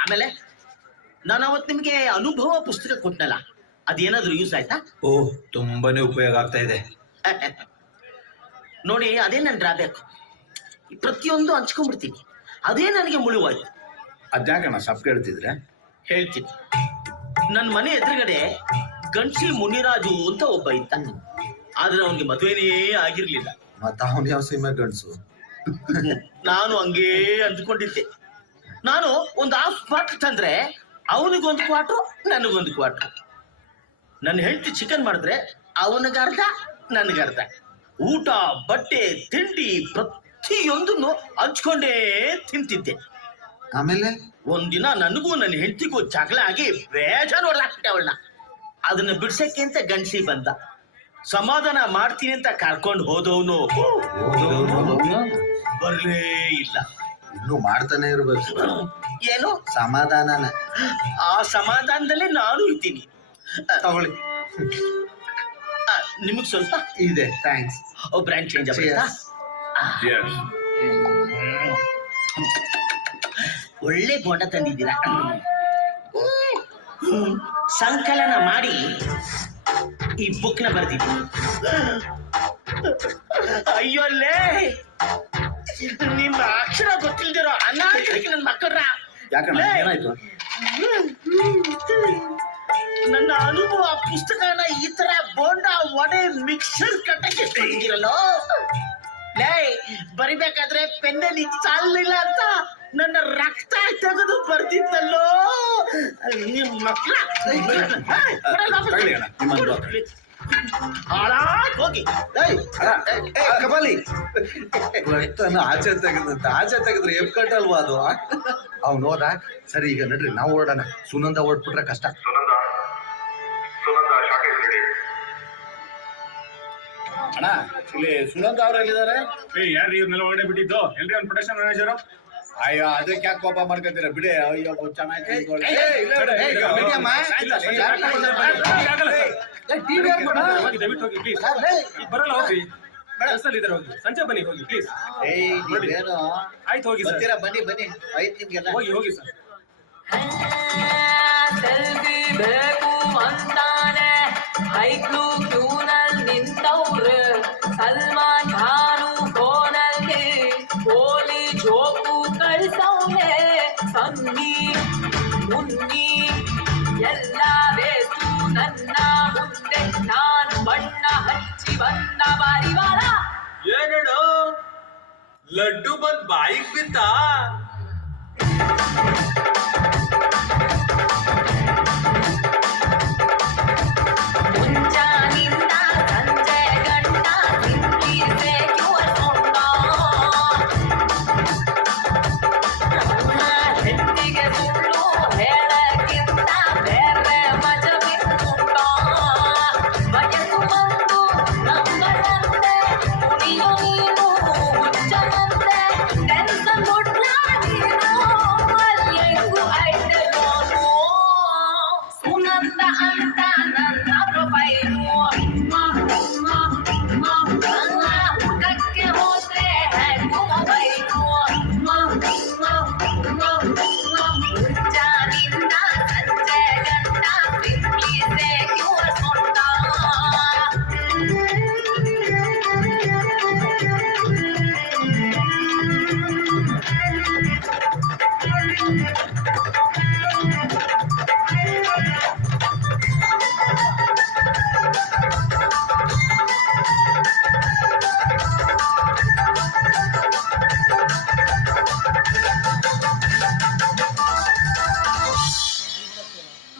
ಆಮೇಲೆ ನಾನು ಅವತ್ತು ನಿಮಗೆ ಅನುಭವ ಪುಸ್ತಕ ಕೊಟ್ಟನಲ್ಲ, ಅದೇನಾದ್ರೂ ಯೂಸ್ ಆಯ್ತಾ? ಓ, ತುಂಬಾನೇ ಉಪಯೋಗ ಆಗ್ತಾ ಇದೆ. ನೋಡಿ, ಅದೇ ನನ್ನ ಡ್ರಾಬ್ಯಾಕ್. ಪ್ರತಿಯೊಂದು ಹಂಚ್ಕೊಂಡ್ಬಿಡ್ತೀನಿ. ಅದೇ ನನಗೆ ಮುಳುವಾಯ್ತು. ಅದ್ಯಾಕಣ್ಣ ಸಪ್ ಕೇಳ್ತಿದ್ರೆ? ಹೇಳ್ತೀನಿ. ನನ್ನ ಮನೆ ಎದುರುಗಡೆ ಗಂಡ್ಸಿ ಮುನಿರಾಜು ಅಂತ ಒಬ್ಬ ಇದ್ದ. ಆದ್ರೆ ಅವನಿಗೆ ಮದುವೆನೇ ಆಗಿರ್ಲಿಲ್ಲ. ಮತ್ತ ಅವನ್ ಯಾವ ಸೀಮೆ ಗಂಡ್ಸು? ನಾನು ಹಂಗೇ ಅಂದ್ಕೊಂಡಿದ್ದೆ. ನಾನು ಒಂದು ಹಾಫ್ ಕ್ವಾರ್ಟರ್ ತಂದ್ರೆ ಅವನಿಗೊಂದು ಕ್ವಾರ್ಟ್ರು, ನನಗೊಂದು ಕ್ವಾರ್ಟ್ರು. ನನ್ನ ಹೆಂಡತಿ ಚಿಕನ್ ಮಾಡಿದ್ರೆ ಅವನಿಗರ್ಧ, ನನಗರ್ಧ. ಊಟ, ಬಟ್ಟೆ, ತಿಂಡಿ ಪ್ರತಿಯೊಂದನ್ನು ಹಂಚ್ಕೊಂಡೇ ತಿಂತಿದ್ದೆ. ಆಮೇಲೆ ಒಂದಿನ ನನಗೂ ನನ್ನ ಹೆಂಡತಿಗೂ ಜಗಳ ಆಗಿ ಬೇಜಾರು ಹೊಡ್ಲಾಕ್ಬಿಟ್ಟೆ ಅವಳನ್ನ. ಅದನ್ನ ಬಿಡ್ಸಕ್ಕೆ ಅಂತ ಗಂಡ್ಸಿ ಬಂದ. ಸಮಾಧಾನ ಮಾಡ್ತೀನಿ ಅಂತ ಕರ್ಕೊಂಡು ಹೋದವನು ಬರ್ಲೇ ಇಲ್ಲ. ಇನ್ನು ಮಾಡ್ತಾನೆ ಇರ್ಬೇಕು. ಏನು ಸಮಾಧಾನನ? ಆ ಸಮಾಧಾನದಲ್ಲೇ ನಾನು ಇದ್ದೀನಿ. ತಗೊಳ್ಳಿ. ನಿಮಗ್ ಸ್ವಲ್ಪ ಇದೆ. ಥ್ಯಾಂಕ್ಸ್. ಬ್ರ್ಯಾಂಡ್ ಚೇಂಜ್ ಆಗುತ್ತಾ? ಒಳ್ಳೆ ಬೋಂಡ ತಂದಿದ್ದೀರಾ. ಸಂಕಲನ ಮಾಡಿ ಈ ಬುಕ್ ನ ಬರ್ದಿದ್ದೀನಿ. ಅಯ್ಯೋಲ್ಲೇ, ನಿಮ್ಮ ಅಕ್ಷರ ಗೊತ್ತಿಲ್ದಿರೋ ಅನಾಥರಿಗೆ ನನ್ನ ಮಕ್ಕಳ್ರ. ಯಾಕಣ್ಣ, ಏನಾಯ್ತು? ನನ್ನ ಅನುಭವ ಪುಸ್ತಕನ ಈ ತರ ಬೋಂಡ ವಡೆ ಮಿಕ್ಸರ್ ಕಟ್ಟಕ್ಕೆ ತಂದಿರಲ್ಲೋ. ಲೇ ಬರಿಬೇಕಾದ್ರೆ ಪೆನ್ನಲ್ಲಿ ಸಾಲಿಲ್ಲ ಅಂತ ನನ್ನ ರಕ್ತ ತೆಗೆದು ಬರ್ತಿದ್ದಲ್ಲೋ ನಿಮ್ ಮಕ್ಳ ಹೋಗಿ ಕಬಾಲಿ ರಕ್ತನ ಆಚೆ ತೆಗೆದಂತ ಆಚೆ ತೆಗೆದ್ರೆ ಎಪ್ ಕಟ್ಟಲ್ವಾ ಅದು ಅವ್ನು ಹೋದ. ಸರಿ ಈಗ ನಡ್ರಿ ನಾವು ಹೊರಡೋಣ. ಸುನಂದ ಹೊರಟ್ಬಿಟ್ರೆ ಕಷ್ಟ. ಅಣ್ಣ ಇಲ್ಲಿ ಸುನಂದ ಅವ್ರು ಎಲ್ಲಿದ್ದಾರೆ? ಯಾರು ಇವ್ರನ್ನೆಲ್ಲ ಹೊರಡೆ ಬಿಟ್ಟಿದ್ದು? ಎಲ್ರಿ ಅವ್ನ ಪ್ರೊಡಕ್ಷನ್ ಮ್ಯಾನೇಜರು? ಅಯ್ಯೋ ಅದಕ್ಕೆ ಯಾಕೆ ಕೋಪ ಮಾಡ್ಕೊತೀರ ಬಿಡಿ. ಅಯ್ಯೋ ಚೆನ್ನಾಗಿ ದಯವಿಟ್ಟು ಹೋಗಿ ಪ್ಲೀಸ್. ಬರಲ್ಲ ಹೋಗಿ, ಹೋಗಿ ಸಂಜೆ ಬನ್ನಿ ಹೋಗಿ ಪ್ಲೀಸ್. ಏನು ಆಯ್ತು ಹೋಗಿ ಸರ್. ಬರ್ತೀರಾ? ಬನ್ನಿ ಬನ್ನಿ, ಆಯ್ತು ನಿಮ್ಗೆಲ್ಲ. ಹೋಗಿ ಸರ್. ಸೆಲ್ಫಿ ಬೇಕು ಅಂತಾನೆ ಹೈಕ್ಲು ಕ್ಯೂನಲ್ಲಿ ನಿಂತವ್ರೆ. ಸಲ್ಮಾನ್ ಖಾನು ಫೋನಲ್ಲಿ ಓಲಿ ಜೋಕು ಕಳ್ಸವ್ನೆ. ಸನ್ನಿ ಮುನ್ನಿ ಎಲ್ಲ ಬೇಕು ನನ್ನ ಮುಂದೆ. ನಾನು ಬಣ್ಣ ಹಚ್ಚಿ ಬಂದ ಬಾರಿವಾಳ. ಏನೇಳು ಲಡ್ಡು ಬಂದ್ ಬಾಯಿಗೆ ಬಿತ್ತ? ಮುಂಜಾನಿಂದ ಸಂಜೆ ಗಂಟ ತಿಂದಿದ್ದೆ ಕ್ಯೂರ್ಕೊಂಡ. ಹೆಂಡಿಗೆ ಸುಳ್ಳು ಹೇಳಕ್ಕಿಂತ ಬೇರೆ ಮಜ ಬಿಟ್ಟುಂಟ. ವಯಸ್ಸು ಬಂದು ನಮ್ಮದಂತೆ ಕುಣಿಯೋ ನೀನು ಹುಚ್ಚನಂತೆ. ಟೆನ್ಷನ್ ಕೊಡ್ಲ ನೀನು ಮಲ್ಯಂಗು ಐಡಲೋನು. ಸುನಂದ ಅಂತ ನನ್ನ ಪ್ರೊಫೈಲು. ಊಟಕ್ಕೆ ಹೋದ್ರೆ ಹ್ಯಾಂಗು ಮೊಬೈಲು. ಮುಂಜಾನಿಂದ ಸಂಜೆ ಗಂಟ ಸಿಂಪ್ಲಿಸೆ ಕ್ಯೂರ್ಕೊಂಡ.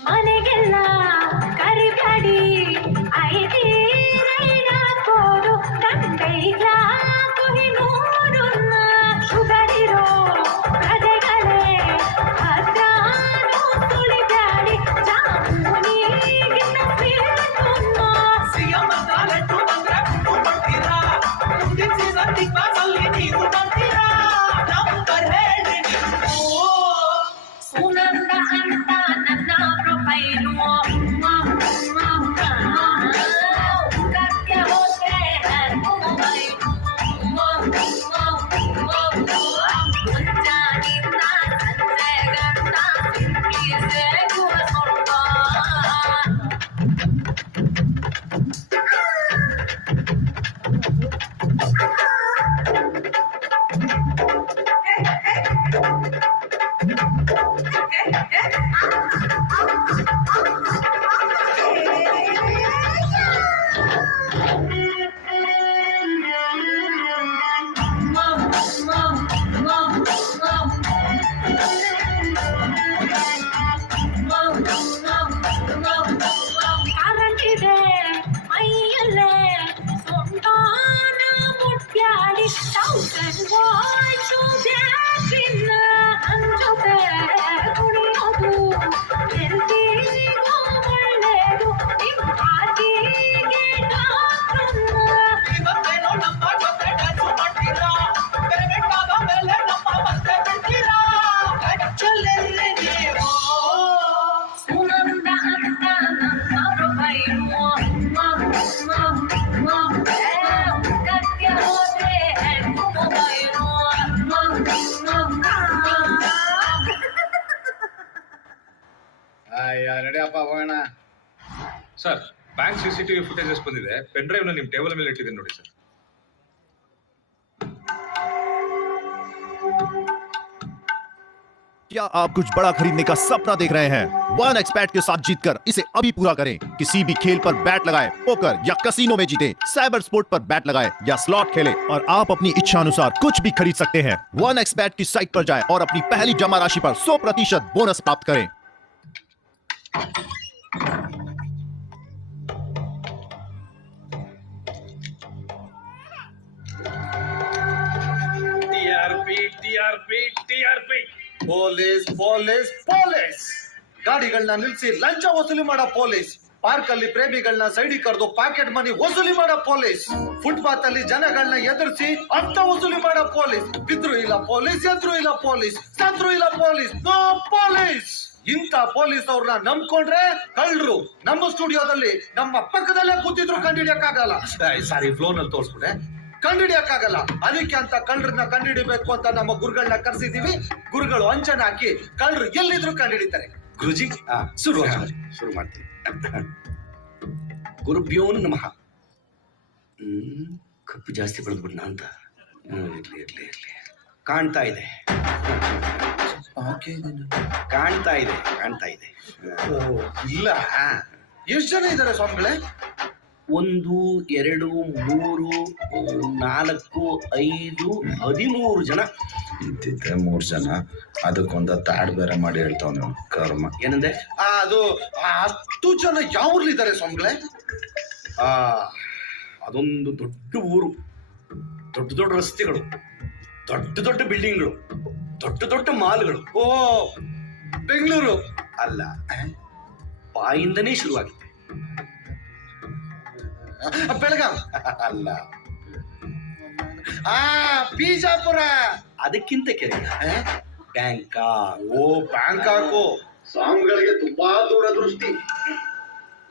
ಮನೆಗೆಲ್ಲ ಕರಿಬೇಡಿ ಐದೀರೈನ ಕೋಡು. ಗಂಟೈಗ ಕೊಹಿನೂರನ್ನ ಶುಗರಿರೋ ಪ್ರಜೆಗಳೇ ಹದ್ರಾನು ತುಳಿಬ್ಯಾಡಿ. ಜಾಮೂನಿಗಿನ್ನ ಸ್ವೀಟನ್ನ ಸಿಎಂ ಕಾಲೆಟ್ಟು ಬಂದ್ರೆ ಕೊಡ್ತೀರಾ? ಮುಂದಿನ ಸೀಸನ್ ಬಿಗ್ ಬಾಸ್ ಅಲ್ಲಿ ನೀವು ಬರ್ತೀರಾ? ನಂಬರ್ ಹೇಳಿ ನೀವು. ಸುನಂದ ಅಂತ ನನ್ನ ಪ್ರೊಫೈಲು. ಊಟಕ್ಕೆ ಹೋದ್ರೆ ಹ್ಯಾಂಗು ಮೊಬೈಲು. ಮುಂಜಾನಿಂದ ಸಂಜೆ ಗಂಟ ಸಿಂಪ್ಲಿಸೆ ಕ್ಯೂರ್ಕೊಂಡ. ಕರಂಟಿದೆ ಮೈಯಲ್ಲೇ ಸೊಂಟಾನ ಮುಟ್ಟ್ಯಾಡಿ. ತೌಸಂಡ್ ವಾಯ್ಸು ಬ್ಯಾಟ್ರಿನ ಅಂಜೊತೆ ಕುಣಿಯೋದು ಎಲ್ರಿಗೂ ಒಳ್ಳೇದು. ನಿಮ್ಮ ಹಾಕಿಗೆ ಡಾಕ್ಟ್ರನ್ನ ಇವತ್ತೇನೋ ನಮ್ಮ ಜೊತೆ ಡ್ಯಾನ್ಸ್ ಮಾಡ್ತೀರಾ? ಬೆಳಗಾದ ಮೇಲೆ ನಮ್ಮ ಮತ್ತೆ ಬಿಡ್ತೀರಾ? ಕಚ್ಚಲೆಲ್ಲೆ ನೀವು. ಸುನಂದ ಅಂತ ನನ್ನ ಪ್ರೊಫೈಲು. ಊಟಕ್ಕೆ ಹೋದ್ರೆ ಹ್ಯಾಂಗು ಮೊಬೈಲು. ನಡಿಯಪ್ಪ ಹೋಗೋಣ. ಸರ್, ಬ್ಯಾಂಕ್ CCTV ಫುಟೇಜಸ್ ಬಂದಿದೆ. ಪೆನ್ ಡ್ರೈವ್ ನ ನಿಮ್ ಟೇಬಲ್ ಮೇಲೆ ಇಟ್ಟಿದ್ದೀನಿ ನೋಡಿ ಸರ್. क्या आप कुछ बड़ा खरीदने का सपना देख रहे हैं? 1xBet के साथ जीतकर इसे अभी पूरा करें। किसी भी खेल पर बैट लगाएं, पोकर या कसिनो में जीतें, साइबर स्पोर्ट पर बैट लगाएं या स्लॉट खेलें और आप अपनी इच्छा अनुसार कुछ भी खरीद सकते हैं। 1xBet की साइट पर जाएं और अपनी पहली जमा राशि पर 100% बोनस प्राप्त करें। ಪೊಲೀಸ್ ಪೊಲೀಸ್ ಪೊಲೀಸ್ ಗಾಡಿಗಳನ್ನ ನಿಲ್ಸಿ ಲಂಚ ವಸೂಲಿ ಮಾಡೋ ಪೊಲೀಸ್, ಪಾರ್ಕ್ ಅಲ್ಲಿ ಪ್ರೇಮಿಗಳನ್ನ ಸೈಡಿ ಕರೆದು ಪಾಕೆಟ್ ಮನಿ ವಸೂಲಿ ಮಾಡೋ ಪೊಲೀಸ್, ಫುಟ್ಪಾತ್ ಅಲ್ಲಿ ಜನಗಳನ್ನ ಎದುರಿಸಿ ಅರ್ಥ ವಸೂಲಿ ಮಾಡೋ ಪೊಲೀಸ್. ಬಿದ್ರು ಇಲ್ಲ ಪೊಲೀಸ್, ಎದ್ರು ಇಲ್ಲ ಪೊಲೀಸ್, ಸತ್ರು ಇಲ್ಲ ಪೊಲೀಸ್, ನೋ ಪೊಲೀಸ್. ಇಂಥ ಪೊಲೀಸ್ ಅವ್ರನ್ನ ನಂಬ್ಕೊಂಡ್ರೆ ಕಳ್ರು ನಮ್ಮ ಸ್ಟುಡಿಯೋದಲ್ಲಿ ನಮ್ಮ ಪಕ್ಕದಲ್ಲೇ ಕೂತಿದ್ರು ಕಂಡಿಡಿಯಕ್ಕಾಗಲ್ಲ. ಸಾರಿ, ಫ್ಲೋನಲ್ಲಿ ತೋರಿಸ್ಬಿಟ್ಟೆ. ಕಂಡಿಡಿಯಕ್ಕಾಗಲ್ಲ. ಅದಕ್ಕೆ ಅಂತ ಕಳ್ಳರನ್ನ ಕಂಡಿಡಿಬೇಕು ಅಂತ ನಮ್ಮ ಗುರುಗಳನ್ನ ಕರೆಸಿದೀವಿ. ಗುರುಗಳು ಅಂಚನ ಹಾಕಿ ಕಳ್ಳರು ಎಲ್ಲಿದ್ರು ಕಂಡಿಡಿತಾರೆ. ಗುರುಜಿ ಶುರು ಮಾಡ್ತೀನಿ. ಗುರುಭ್ಯೋ ನಮಃ. ಕಪ್ಪು ಜಾಸ್ತಿ ಬೆಳೆದ್ಬಿಡ್ನ ಅಂತ. ಇರ್ಲಿ ಕಾಣ್ತಾ ಇದೆ. ಇಲ್ಲ, ಎಷ್ಟು ಜನ ಇದ್ದಾರೆ ಸ್ವಾಮಿಗಳೇ? 1 2 3 4 5 13 ಜನ. ಇದ್ದಿದ್ದೆ 3 ಜನ, ಅದಕ್ಕೊಂದ ತಾಡ್ ಬೇರೆ ಮಾಡಿ ಹೇಳ್ತಾವ ಕರ್ಮ. ಏನಂದೆ? ಅದು 10 ಜನ ಯಾವ ಊರ್ಲಿದ್ದಾರೆ ಸ್ವಾಮಿಗಳೇ? ಅದೊಂದು ದೊಡ್ಡ ಊರು, ದೊಡ್ಡ ದೊಡ್ಡ ರಸ್ತೆಗಳು, ದೊಡ್ಡ ದೊಡ್ಡ ಬಿಲ್ಡಿಂಗ್ಗಳು, ದೊಡ್ಡ ದೊಡ್ಡ ಮಾಲ್ಗಳು. ಓ, ಬೆಂಗಳೂರು ಅಲ್ಲ, ಬಾಯಿಂದನೇ ಶುರುವಾಗಿದೆ. ಬೆಳಗಾಂ ಅಲ್ಲ, ಬಿಜಾಪುರ. ಅದಕ್ಕಿಂತ ಕೆರೆ ಬ್ಯಾಂಕಾಕ್. ಓ, ಬ್ಯಾಂಕಾಕು. ಸ್ವಾಮಿಗಳಿಗೆ ತುಂಬಾ ದೂರ ದೃಷ್ಟಿ.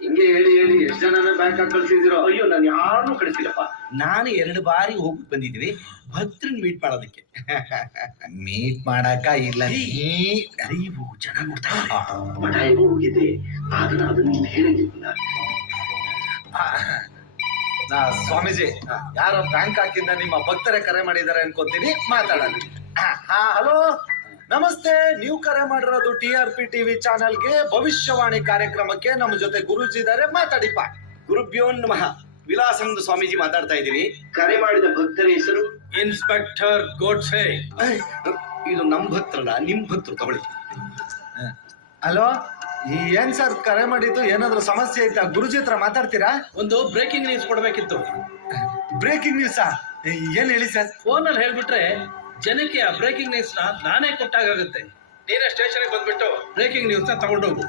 ಹಿಂಗೆ ಹೇಳಿ ಹೇಳಿ ಎಷ್ಟು ಜನನ ಬ್ಯಾಂಕಾಕ್ ಕಳ್ಸಿದಿರೋ? ಅಯ್ಯೋ, ನಾನು ಯಾರನ್ನೂ ಕಳಿಸಿಲ್ಲಪ್ಪ. ನಾನು 2 ಬಾರಿ ಹೋಗಿ ಬಂದಿದ್ದೀವಿ ಭದ್ರನ್ ಮೀಟ್ ಮಾಡೋದಕ್ಕೆ. ಮೀಟ್ ಮಾಡಾಕ ಇಲ್ಲ. ಅಯ್ಯೋ, ಜನ ನೋಡ್ತಾ ಮಠಾಯಿಗೂ ಹೋಗಿದ್ದೆ, ಆದ್ರೆ ಅದನ್ನ ಹೇಳಿದ್ದಿಲ್ಲ. ಸ್ವಾಮೀಜಿ, ಯಾರೋ ಬ್ಯಾಂಕಾಕಿಂದ ನಿಮ್ಮ ಭಕ್ತರೇ ಕರೆ ಮಾಡಿದ್ದಾರೆ ಅನ್ಕೋತೀನಿ, ಮಾತಾಡೋಣ. ಹಲೋ, ನಮಸ್ತೆ. ನೀವು ಕರೆ ಮಾಡಿರೋದು TRP ಟಿವಿ ಚಾನಲ್ಗೆ ಭವಿಷ್ಯವಾಣಿ ಕಾರ್ಯಕ್ರಮಕ್ಕೆ. ನಮ್ಮ ಜೊತೆ ಗುರುಜಿ ಇದ್ದಾರೆ, ಮಾತಾಡಿಪ್ಪ. ಗುರುಭ್ಯೋ ನಮಃ. ವಿಲಾಸಾನಂದ ಸ್ವಾಮೀಜಿ ಮಾತಾಡ್ತಾ ಇದ್ದೀನಿ. ಕರೆ ಮಾಡಿದ ಭಕ್ತರ ಹೆಸರು ಇನ್ಸ್ಪೆಕ್ಟರ್ ಗೋಡ್ಸೆ. ಇದು ನಮ್ ಭಕ್ತರಲ್ಲ, ನಿಮ್ ಭಕ್ತರು. ತಗೊಳ್ಳಿ. ಹಲೋ, ಏನ್ ಸರ್ ಕರೆ ಮಾಡಿದ್ದು? ಏನಾದ್ರು ಸಮಸ್ಯೆ ಐತಾ? ಗುರುಜಿ ಹತ್ರ ಮಾತಾಡ್ತೀರಾ? ಒಂದು ಬ್ರೇಕಿಂಗ್ ನ್ಯೂಸ್ ಕೊಡ್ಬೇಕಿತ್ತು. ಬ್ರೇಕಿಂಗ್ ನ್ಯೂಸಾ? ಏನ್ ಹೇಳಿ ಸರ್? ಫೋನಲ್ಲಿ ಹೇಳ್ಬಿಟ್ರೆ ಜನಕ್ಕೆ ಆ ಬ್ರೇಕಿಂಗ್ ನ್ಯೂಸ್ ನಾನೇ ಕೊಟ್ಟಾಗುತ್ತೆ. ನೀನೇ ಸ್ಟೇಷನ್ಗೆ ಬಂದ್ಬಿಟ್ಟು ಬ್ರೇಕಿಂಗ್ ನ್ಯೂಸ್ ನ ತಗೊಂಡೋಗು.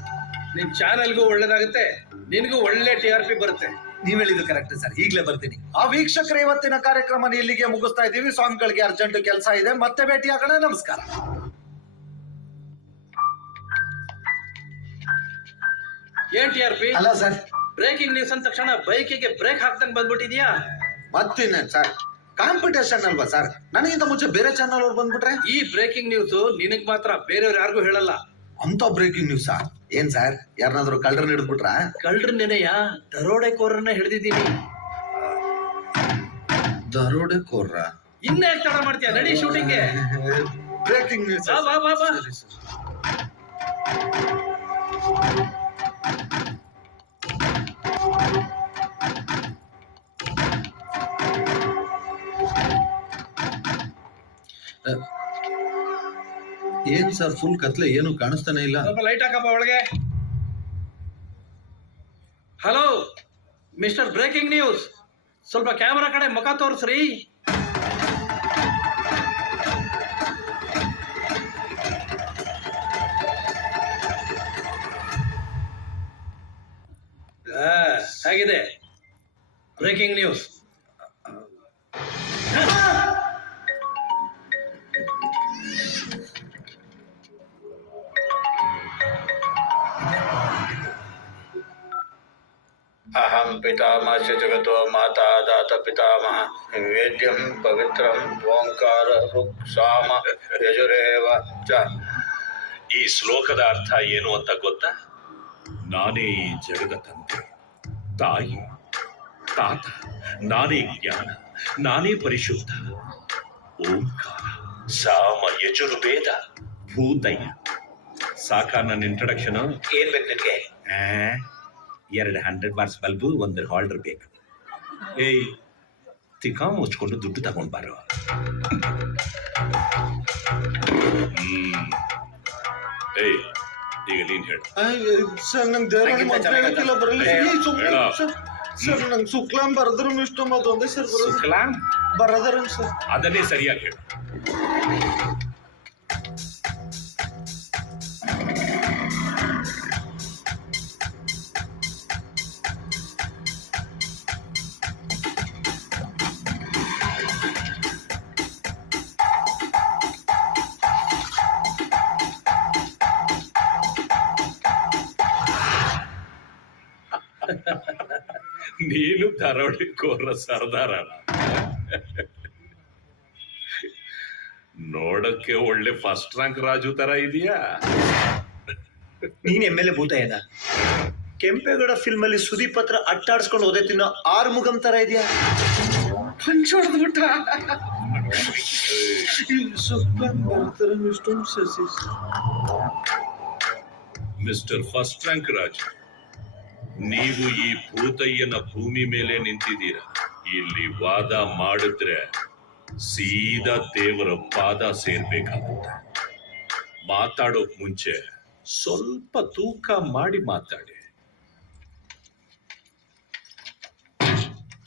ನಿಮ್ ಚಾನೆಲ್ಗೂ ಒಳ್ಳೇದಾಗುತ್ತೆ, ನಿನಗೂ ಒಳ್ಳೆ TRP ಬರುತ್ತೆ. ನೀವ್ ಹೇಳಿದ್ದು ಕರೆಕ್ಟ್ ಸರ್, ಈಗಲೇ ಬರ್ತೀನಿ. ಆ ವೀಕ್ಷಕರ, ಇವತ್ತಿನ ಕಾರ್ಯಕ್ರಮ ಇಲ್ಲಿಗೆ ಮುಗಿಸ್ತಾ ಇದ್ದೀವಿ. ಸ್ವಾಮಿಗಳಿಗೆ ಅರ್ಜೆಂಟ್ ಕೆಲಸ ಇದೆ, ಮತ್ತೆ ಭೇಟಿಯಾಗೋಣ. ನಮಸ್ಕಾರ. ಏನ್ TRP? ಅಲ್ಲ ಸರ್, ಬ್ರೇಕಿಂಗ್ ನ್ಯೂಸ್ ಅಂದ ತಕ್ಷಣ ಬೈಕಿಗೆ ಬ್ರೇಕ್ ಹಾಕ್ದಂಗ್ ಬಂದ್ಬಿಟ್ಟಿದ್ಯಾ? ಮತ್ತಿನ್ನೇನ್ ಸರ್, ಕಾಂಪಿಟೇಷನ್ ಅಲ್ವಾ ಸರ್? ನನಗಿಂತ ಮುಂಚೆ ಬೇರೆ ಚಾನಲ್ ಅವ್ರು ಬಂದ್ಬಿಟ್ರೆ? ಈ ಬ್ರೇಕಿಂಗ್ ನ್ಯೂಸ್ ನಿನಗ್ ಮಾತ್ರ, ಬೇರೆಯವ್ರು ಯಾರಿಗೂ ಹೇಳಲ್ಲ. ಅಂತ ಬ್ರೇಕಿಂಗ್ ನ್ಯೂಸಾ? ಏನ್ ಸರ್, ಯಾರನ್ನಾದ್ರೂ ಕಳ್ಳರನ್ನ ಹಿಡಿದ್ಬಿಟ್ರ? ಕಳ್ಳರ ನೆನೆಯ ದರೋಡೆಕೋರನ್ನ ಹಿಡಿದಿದ್ದೀನಿ. ದರೋಡೆಕೋರ್ರ? ಇನ್ನೇ ತಡ ಮಾಡ್ತೀಯ? ನಡಿ ಶೂಟಿಂಗ್ಗೆ. Breaking news. ಬಾ ಬಾ ಬಾ. ಏನ್ ಸರ್ ಫುಲ್ ಕತ್ಲೆ, ಏನು ಕಾಣಿಸ್ತಾನೆ ಇಲ್ಲ. ಸ್ವಲ್ಪ ಲೈಟ್ ಹಾಕಪ್ಪ ಒಳಗೆ. ಹಲೋ ಮಿಸ್ಟರ್ ಬ್ರೇಕಿಂಗ್ ನ್ಯೂಸ್, ಸ್ವಲ್ಪ ಕ್ಯಾಮರಾ ಕಡೆ ಮುಖ ತೋರಿಸ್ರಿ. ಹೇಗಿದೆ ಬ್ರೇಕಿಂಗ್ ನ್ಯೂಸ್? ಅಹಂ ಪಿತಾಮಹಸ್ಯ ಜಗತೋ ಮಾತಾ ದಾತ ಪಿತಾಮಹ ವೇದ್ಯಂ ಪವಿತ್ರಂ ಓಂಕಾರ ಋಕ್ ಸಾಮ ಯಜುರೇವ ಚ. ಈ ಶ್ಲೋಕದ ಅರ್ಥ ಏನು ಅಂತ ಗೊತ್ತಾ? ನಾನೇ ಈ ಜಗದ ತಂದೆ, ತಾಯಿ, ತಾತ, ನಾನೇ ಜ್ಞಾನ, ನಾನೇ ಪರಿಶುದ್ಧ. ಓಂಕಾರ, ಸಾಮ, ಯಜುರ್ವೇದ, ಭೂತಯ್ಯ. ಸಾಕಾ ನನ್ನ ಇಂಟ್ರೊಡಕ್ಷನ್? ಏನ್ ಬೇಕು ನಿನ್ಗೆ? 2 100 ಬಾರ್ಸ್ ಬಲ್ಬು, 1 ಹಾಲ್ಡರ್ ಬೇಕು. ಏಯ್, ತಿಕ್ಕ ಮುಚ್ಕೊಂಡು ದುಡ್ಡು ತಗೊಂಡ್ ಬಾರೋ. ಏಯ್, ಈಗ ನೀನ್ ಹೇಳು. ಸರ್ ನಂಗೆ ದೇವರಾಣಿ ಮಾತ್ರ ಹೇಳಕ್ಕಿಲ್ಲ ಬರಲಿ. ಸರ್ ನಂಗೆ ಶುಕ್ಲಾಂ ಬರದ್ರು ಇಷ್ಟ ಮಾತು ಒಂದೇ ಸರ್ ಬರೋದು. ಶುಕ್ಲಾಂ ಬರದ್ರ ಸರ್. ಅದನ್ನೇ ಸರಿಯಾಗಿ ಹೇಳು. ನೀನು ದರೋಡೆಕೋರ ಸರ್ದಾರ. ನೋಡಕ್ಕೆ ಒಳ್ಳೆ ಫಸ್ಟ್ ರ್ಯಾಂಕ್ ರಾಜು ತರ ಇದೆಯಾ? ನೀನ್ ಎಮ್ಮೆಲ್ಲೆ ಭೂತಯ್ಯನ? ಕೆಂಪೇಗೌಡ ಫಿಲ್ಮ್ ಅಲ್ಲಿ ಸುದೀಪ್ ಹತ್ರ ಅಟ್ಟಾಡ್ಸ್ಕೊಂಡು ಓದೇ ತಿನ್ನೋ ಆರ್ಮುಗಂ ತರ ಇದೆಯಾ? ಪಂಚ್ ಹೊಡೆದ್ಬಿಟ್ಟ. ಶುಕ್ಲಾಂ ಬರ್ತಾರೆ ಇಷ್ಟೊಂದು ಸಸಿ. ಮಿಸ್ಟರ್ ಫಸ್ಟ್ ರ್ಯಾಂಕ್ ರಾಜು, ನೀವು ಈ ಭೂತಯ್ಯನ ಭೂಮಿ ಮೇಲೆ ನಿಂತಿದ್ದೀರ. ಇಲ್ಲಿ ವಾದ ಮಾಡಿದ್ರೆ ಸೀದಾ ದೇವರ ಪಾದ ಸೇರ್ಬೇಕಾಗುತ್ತೆ. ಮಾತಾಡೋಕ್ ಮುಂಚೆ ಸ್ವಲ್ಪ ತೂಕ ಮಾಡಿ ಮಾತಾಡಿ.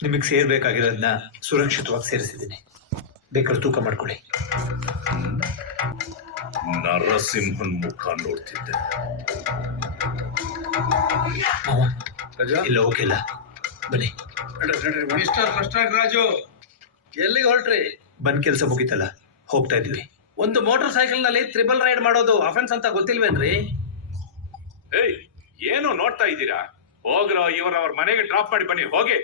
ನಿಮಗ್ ಸೇರ್ಬೇಕಾಗಿರೋದನ್ನ ಸುರಕ್ಷಿತವಾಗಿ ಸೇರಿಸಿದ್ದೀನಿ. ಬೇಕಾದ್ರೆ ತೂಕ ಮಾಡ್ಕೊಳ್ಳಿ. ನರಸಿಂಹನ್ ಮುಖ ನೋಡ್ತಿದ್ದೆ. ಇಲ್ಲ ಓಕೆ ಇಲ್ಲ, ಬನ್ನಿ. ಮಿಸ್ಟರ್ ಫಸ್ಟ್ ರ್ಯಾಂಕ್ ರಾಜು, ಎಲ್ಲಿಗೆ ಹೊರಟ್ರಿ? ಬಂದ್ ಕೆಲಸ ಮುಗಿತಲ್ಲ, ಹೋಗ್ತಾ ಇದೀವಿ. ಒಂದು ಮೋಟಾರ್ ಸೈಕಲ್ ನಲ್ಲಿ ತ್ರಿಬಲ್ ರೈಡ್ ಮಾಡೋದು ಅಫೆನ್ಸ್ ಅಂತ ಗೊತ್ತಿಲ್ವೇನ್ರಿ? ಏಯ್, ಏನು ನೋಡ್ತಾ ಇದ್ದೀರಾ? ಹೋಗ್ರೋ, ಅವ್ರ ಮನೆಗೆ ಡ್ರಾಪ್ ಮಾಡಿ ಬನ್ನಿ, ಹೋಗಿ.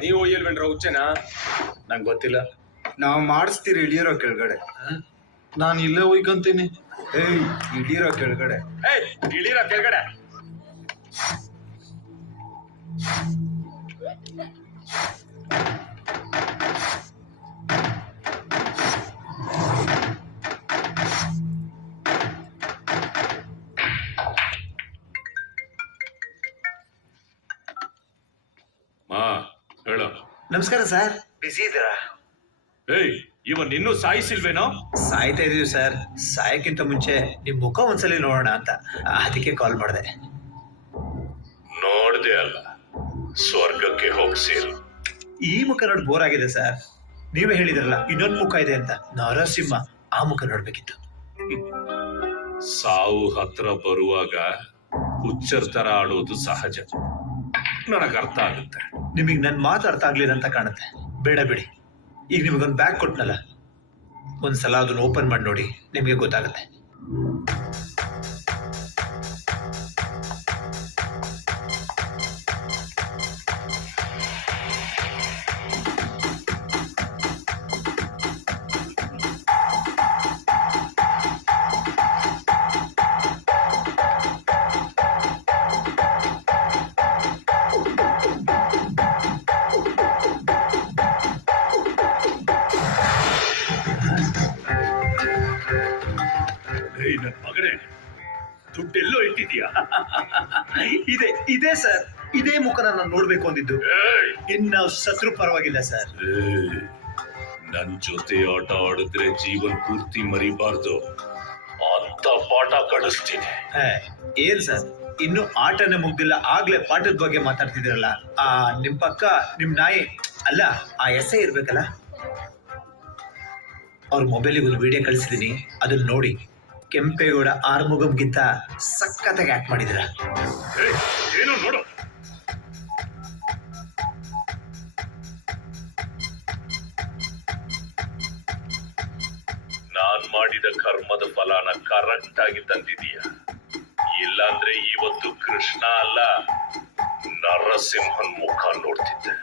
ನೀವು ಒಯ್ಯಲ್ವೇನ್ರ ಹುಚ್ಚೆನಾ? ನಂಗೆ ಗೊತ್ತಿಲ್ಲ. ನಾವು ಮಾಡಿಸ್ತೀರಿ, ಇಳಿಯರೋ ಕೆಳಗಡೆ. ನಾನು ಇಲ್ಲೇ ಹೋಯ್ಕಂತೀನಿ. ಏಯ್, ಇಳಿಯರೋ ಕೆಳಗಡೆ. ಏಯ್, ಇಳಿರ ಕೆಳಗಡೆ. ಹೇಳೋ. ನಮಸ್ಕಾರ ಸರ್, ಬಿಸಿ ಇದ್ದೀರಾ? ಏಯ್, ಇವನ್ ಇನ್ನೂ ಸಾಯಿಸಿಲ್ವೇನೋ? ಸಾಯ್ತಾ ಇದೀವಿ ಸರ್. ಸಾಯಕ್ಕಿಂತ ಮುಂಚೆ ನಿಮ್ ಮುಖ ಒಂದ್ಸಲಿ ನೋಡೋಣ ಅಂತ, ಅದಕ್ಕೆ ಕಾಲ್ ಮಾಡಿದೆ. ನೋಡ್ದೆ ಅಲ್ಲ, ಸ್ವರ್ಗಕ್ಕೆ ಹೋಗಿ ಸೇರು. ಈ ಮುಖ ನೋಡಿ ಬೋರ್ ಆಗಿದೆ ಸರ್. ನೀವೇ ಹೇಳಿದ್ರಲ್ಲ ಇನ್ನೊಂದು ಮುಖ ಇದೆ ಅಂತ, ನರಸಿಂಹ. ಆ ಮುಖ ನೋಡ್ಬೇಕಿತ್ತು. ಸಾವು ಹತ್ರ ಬರುವಾಗ ಹುಚ್ಚರ್ ತರ ಆಡೋದು ಸಹಜ, ನನಗೆ ಅರ್ಥ ಆಗುತ್ತೆ. ನಿಮಗ್ ನನ್ ಮಾತು ಅರ್ಥ ಆಗ್ಲಿಲ್ಲ ಅಂತ ಕಾಣುತ್ತೆ. ಬೇಡ ಬಿಡಿ, ಈಗ ನಿಮಗೊಂದು ಬ್ಯಾಗ್ ಕೊಟ್ನಲ್ಲ, ಒಂದ್ಸಲ ಅದನ್ನ ಓಪನ್ ಮಾಡಿ ನೋಡಿ, ನಿಮ್ಗೆ ಗೊತ್ತಾಗುತ್ತೆ. ನನ್ ಮಗನೇ, ದುಡ್ಡೆಲ್ಲೋ ಇಟ್ಟಿದ್ಯಾ? ಇದೆ ಸರ್, ಇದೇ ಮುಖನ ನಾನು ನೋಡ್ಬೇಕು ಅಂದಿದ್ದು. ಇನ್ನು ಸತ್ರು ಪರವಾಗಿಲ್ಲ ಸರ್. ನನ್ ಜೊತೆ ಆಟ ಆಡಿದ್ರೆ ಜೀವನ್ ಪೂರ್ತಿ ಮರಿಬಾರ್ದು ಅಂತ ಪಾಠ ಕಳಿಸ್ತೀನಿ. ಏನ್ ಸರ್, ಇನ್ನು ಆಟನೇ ಮುಗ್ದಿಲ್ಲ, ಆಗ್ಲೇ ಪಾಠದ ಬಗ್ಗೆ ಮಾತಾಡ್ತಿದ್ದೀರಲ್ಲ. ನಿಮ್ ಪಕ್ಕ ನಿಮ್ ನಾಯಿ ಅಲ್ಲ, ಆ ಎಸ್ಐ ಇರ್ಬೇಕಲ್ಲ. ಅವ್ರ ಮೊಬೈಲಿಗೆ ಒಂದು ವಿಡಿಯೋ ಕಳಿಸಿದೀನಿ, ಅದನ್ನ ನೋಡಿ. ಕೆಂಪೇಗೌಡ ಆರ್ಮುಗಂಗಿಂತ ಸಖತ್ತಾಗಿ ಆಕ್ಟ್ ಮಾಡಿದ್ರ. ಏನೋ ನೋಡು. ನಾನ್ ಮಾಡಿದ ಕರ್ಮದ ಫಲಾನ ಕರೆಕ್ಟ್ ಆಗಿ ತಂದಿದೀಯ. ಇಲ್ಲಾಂದ್ರೆ ಇವತ್ತು ಕೃಷ್ಣ ಅಲ್ಲ, ನರಸಿಂಹನ್ ಮುಖ ನೋಡ್ತಿದ್ದೆ.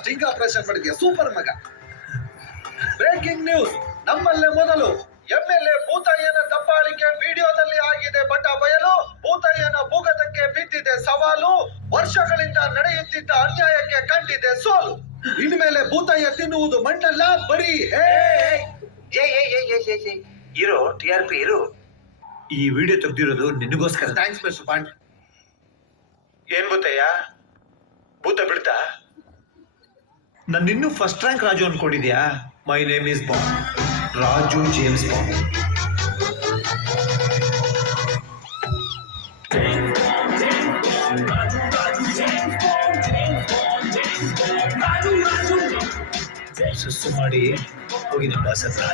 ಸ್ಟಿಂಗ್ ಆಪರೇಷನ್ ಮಾಡಿದ್ಯಾ, ಸೂಪರ್ ಮಗ. ಬ್ರೇಕಿಂಗ್ ನ್ಯೂಸ್, ನಮ್ಮಲ್ಲೇ ಮೊದಲು MLA ಭೂತಯ್ಯನ ದಬ್ಬಾಳಿಕೆ ವಿಡಿಯೋದಲ್ಲಿ ಆಗಿದೆ ಬಟ ಬಯಲು. ಭೂತಯ್ಯನ ಭೂಗತಕ್ಕೆ ಬಿದ್ದಿದೆ ಸವಾಲು. ವರ್ಷಗಳಿಂದ ನಡೆಯುತ್ತಿದ್ದ ಅನ್ಯಾಯಕ್ಕೆ ಕಂಡಿದೆ ಸೋಲು. ಇನ್ಮೇಲೆ ಭೂತಯ್ಯ ತಿನ್ನುವುದು ಮಣ್ಣಲ್ಲ ಬರೀ ಇರೋ TRP ಇರು. ಈ ವಿಡಿಯೋ ತೆಗ್ದಿರೋದು ನಿನಗೋಸ್ಕರ. Thanks mister Pond. ಏನ್ ಗೊತ್ತಯ್ಯ, ಭೂತ ಬಿಡ್ತಾ ನನ್ನಿನ್ನೂ ಫಸ್ಟ್ ರ್ಯಾಂಕ್ ರಾಜು ಅನ್ಕೊಂಡಿದ್ಯಾ? My name is Bond, Raju James Bond. ಸುಸ್ಸು ಮಾಡಿ ಹೋಗಿ ನಿಮ್ಮ ಬಾಸ್ ಹತ್ರ.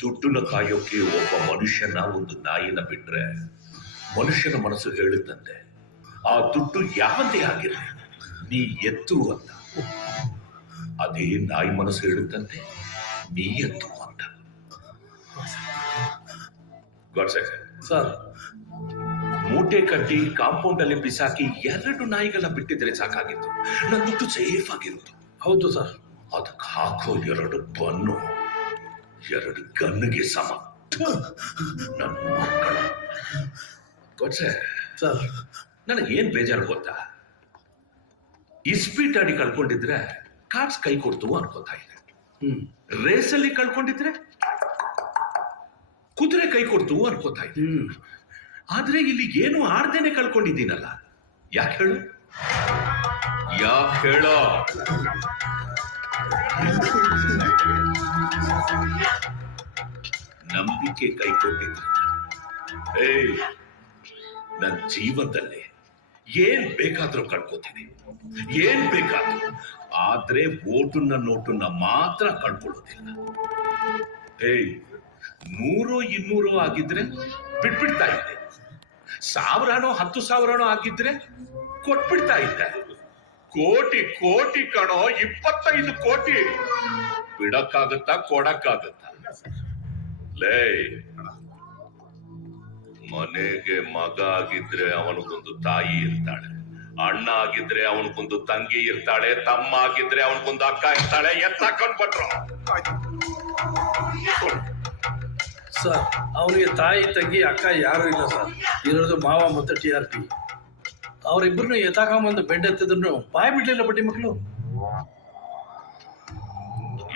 ದುಡ್ಡನ್ನ ಕಾಯೋಕೆ ಒಬ್ಬ ಮನುಷ್ಯನ ಒಂದು ನಾಯಿನ ಬಿಟ್ರೆ ಮನುಷ್ಯನ ಮನಸ್ಸು ಹೇಳುತ್ತಂತೆ ಆ ದುಡ್ಡು ಯಾವಂದೇ ಆಗಿರಲಿ ನೀ ಎತ್ತು ಅಂತ. ಅದೇ ನಾಯಿ ಮನಸ್ಸು ಹೇಳುತ್ತಂತೆ ನೀ ಎತ್ತು ಅಂತ. ಸರ್, ಮೂಟೆ ಕಟ್ಟಿ ಕಾಂಪೌಂಡ್ ಅಲ್ಲಿ ಬಿಸಾಕಿ 2 ನಾಯಿಗಳನ್ನ ಬಿಟ್ಟಿದ್ರೆ ಸಾಕಾಗಿತ್ತು, ನನ್ನ ದುಡ್ಡು ಸೇಫ್ ಆಗಿರೋದು. ಹೌದು ಸರ್. ಅದಕ್ಕೆ ಹಾಕೋ 2 ಬನ್ನು 2 ಗನ್ನಿಗೆ ಸಮ. ನನ್ನ ಮಕ್ಕಳು ಗೊತ್ತೇ ಸರ್, ನನಗೇನ್ ಬೇಜಾರು ಗೊತ್ತಾ, ಇಸ್ಪೀಟ್ ಆಡಿ ಕಳ್ಕೊಂಡಿದ್ರೆ ಕಾರ್ಡ್ಸ್ ಕೈ ಕೊಡ್ತು ಅನ್ಕೋತಾ ಇದೆ. ರೇಸಲ್ಲಿ ಕಳ್ಕೊಂಡಿದ್ರೆ ಕುದುರೆ ಕೈ ಕೊಡ್ತು ಅನ್ಕೋತಾ ಇದೆ. ಆದ್ರೆ ಇಲ್ಲಿ ಏನು ಆಡ್ದೇನೆ ಕಳ್ಕೊಂಡಿದ್ದೀನಲ್ಲ, ಯಾಕೆ ಹೇಳು? ಹೇಳೋ? ನಂಬಿಕೆ ಕೈ ಕೊಟ್ಟಿದ್ದೀನಿ. ನನ್ನ ಜೀವನದಲ್ಲಿ ಏನ್ ಬೇಕಾದ್ರೂ ಕಳ್ಕೊತೀನಿ, ಏನ್ ಬೇಕಾದ್ರೂ. ಆದ್ರೆ ಓಟನ್ನ ನೋಟನ್ನ ಮಾತ್ರ ಕಳ್ಕೊಳ್ಳೋದಿಲ್ಲ. 100 200 ಆಗಿದ್ರೆ ಬಿಟ್ಬಿಡ್ತಾ ಇದ್ದೆ, 1000 10,000 ಆಗಿದ್ರೆ ಕೊಟ್ಬಿಡ್ತಾ ಇದ್ದೆ. ಕೋಟಿ ಕೋಟಿ ಕಣೋ, 25 ಕೋಟಿ ಬಿಡಕ್ಕಾಗತ್ತಾ, ಕೊಡಕ್ಕಾಗತ್ತಾ? ಲೇ, ಮನೆಗೆ ಮಗ ಆಗಿದ್ರೆ ಅವನಿಗೊಂದು ತಾಯಿ ಇರ್ತಾಳೆ, ಅಣ್ಣ ಆಗಿದ್ರೆ ಅವನಿಗೊಂದು ತಂಗಿ ಇರ್ತಾಳೆ, ತಮ್ಮ ಆಗಿದ್ರೆ ಅವನಿಗೊಂದು ಅಕ್ಕ ಇರ್ತಾಳೆ. ಎತ್ತಾಕೊಂಡು ಬಂದ್ರು ಸರ್, ಅವನಿಗೆ ತಾಯಿ ತಂಗಿ ಅಕ್ಕ ಯಾರು ಇಲ್ಲ ಸರ್. ಇರೋದು ಮಾವ ಮತ್ತು TRP. ಅವರಿಬ್ಬರನ್ನು ಎತ್ತಾಕೊಂಬಂದು ಬೆಡ್ ಎತ್ತಿದ್ರು ಬಾಯ್ ಬಿಡ್ಲಿಲ್ಲ ಬಡ್ಡಿ ಮಕ್ಕಳು.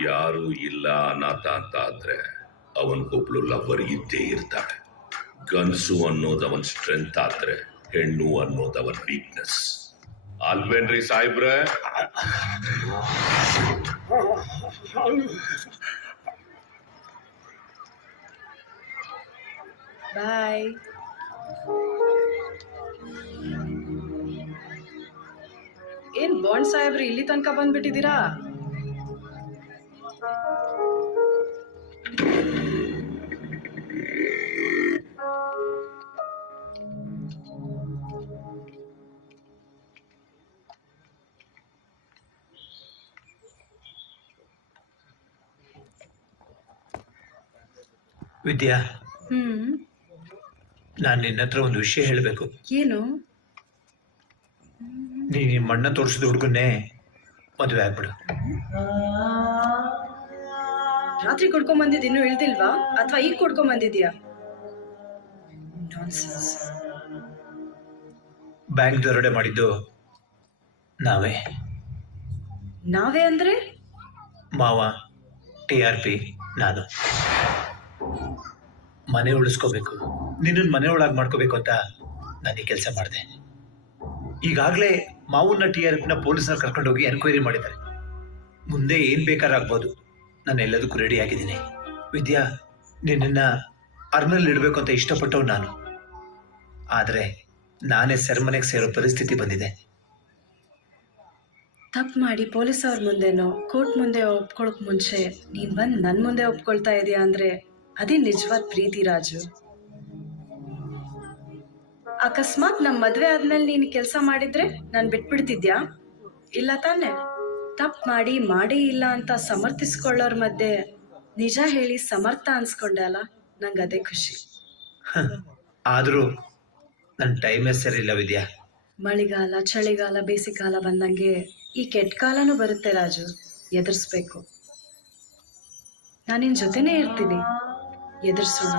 ಯಾರು ಇಲ್ಲ ಅನಾಥ ಅಂತ ಆದ್ರೆ ಅವನಿಗೊಬ್ಳು ಲವರ್ ಇದ್ದೇ ಇರ್ತಾಳೆ. ಗನ್ಸು ಅನ್ನೋದು ಅವನ್ ಸ್ಟ್ರೆಂತ್ ಆದ್ರೆ ಹೆಣ್ಣು ಅನ್ನೋದು ಅವನ್ ವೀಕ್ನೆಸ್ ಅಲ್ವೇನ್ರಿ ಸಾಹೇಬ್ರೆ? ಬಾಯ್. ಏನ್ ಬಾಂಡ್ ಸಾಹೇಬ್ರು ಇಲ್ಲಿ ತನಕ ಬಂದ್ಬಿಟ್ಟಿದ್ದೀರಾ? ವಿದ್ಯಾ, ನಾನು ನಿನ್ನ ಹತ್ರ ಒಂದು ವಿಷಯ ಹೇಳಬೇಕು. ಏನು? ನೀ ನಿಮ್ಮ ಅಣ್ಣ ತೋರಿಸಿದ ಹುಡುಗನ್ನೇ ಮದುವೆ ಆಗ್ಬಿಡು. ರಾತ್ರಿ ಕೊಡ್ಕೊಂಡ್ ಬಂದಿದ್ದು ಇನ್ನೂ ಇಳ್ದಿಲ್ವಾ, ಅಥವಾ ಈಗ ಕೊಡ್ಕೊಂಡ್ ಬಂದಿದ್ಯಾ? ಬ್ಯಾಂಕ್ ದರೋಡೆ ಮಾಡಿದ್ದು ನಾವೇ. ನಾವೇ ಅಂದ್ರೆ? ಮಾವ, TRP, ನಾನು. ಮನೆ ಉಳಿಸ್ಕೋಬೇಕು, ನಿನ್ನನ್ನು ಮನೆ ಒಳಗೆ ಮಾಡ್ಕೋಬೇಕು ಅಂತ ನಾನು ಈ ಕೆಲಸ ಮಾಡಿದೆ. ಈಗಾಗಲೇ ಮಾವನ್ನ TRPನ ಪೊಲೀಸರು ಕರ್ಕೊಂಡೋಗಿ ಎನ್ಕ್ವೈರಿ ಮಾಡಿದ್ದಾರೆ. ಮುಂದೆ ಏನು ಬೇಕಾರಾಗ್ಬೋದು. ನಾನು ಎಲ್ಲದಕ್ಕೂ ರೆಡಿ ಆಗಿದ್ದೀನಿ. ವಿದ್ಯಾ, ನಿನ್ನನ್ನು ಅರ್ನಲ್ಲಿ ಇಡಬೇಕು ಅಂತ ಇಷ್ಟಪಟ್ಟವ್ ನಾನು. ಆದರೆ ನಾನೇ ಸೆರೆಮನೆಗೆ ಸೇರೋ ಪರಿಸ್ಥಿತಿ ಬಂದಿದೆ. ತಪ್ಪು ಮಾಡಿ ಪೊಲೀಸ್ ಅವ್ರ ಮುಂದೆನೋ ಕೋರ್ಟ್ ಮುಂದೆ ಒಪ್ಕೊಳಕ್ ಮುಂಚೆ ನೀನ್ ಬಂದು ನನ್ನ ಮುಂದೆ ಒಪ್ಕೊಳ್ತಾ ಇದೀಯಾ ಅಂದ್ರೆ ಅದೇ ನಿಜವಾದ ಪ್ರೀತಿ ರಾಜು. ಅಕಸ್ಮಾತ್ ನಮ್ಮ ಮದ್ವೆ ಆದ್ಮೇಲೆ ನೀನು ಕೆಲಸ ಮಾಡಿದ್ರೆ ನಾನು ಬಿಟ್ಬಿಡ್ತಿದ್ಯಾ? ಇಲ್ಲ ತಾನೆ? ತಪ್ಪು ಮಾಡಿ ಮಾಡೇ ಇಲ್ಲ ಅಂತ ಸಮರ್ಥಿಸ್ಕೊಳ್ಳೋರ್ ಮಧ್ಯೆ ನಿಜ ಹೇಳಿ ಸಮರ್ಥ ಅನ್ಸ್ಕೊಂಡೆ ಅಲ್ಲ, ನಂಗೆ ಅದೇ ಖುಷಿ. ಆದರೂ ನನ್ನ ಟೈಮೇ ಸರಿಯಿಲ್ಲ ವಿದ್ಯಾ. ಮಳೆಗಾಲ, ಚಳಿಗಾಲ, ಬೇಸಿಗೆಗಾಲ ಬಂದಂಗೆ ಈ ಕೆಟ್ಟ ಕಾಲನೂ ಬರುತ್ತೆ ರಾಜು. ಎದುರಿಸ್ಬೇಕು. ನಾನಿನ್ ಜೊತೆನೇ ಇರ್ತೀನಿ, ಎದುರಿಸೋಣ.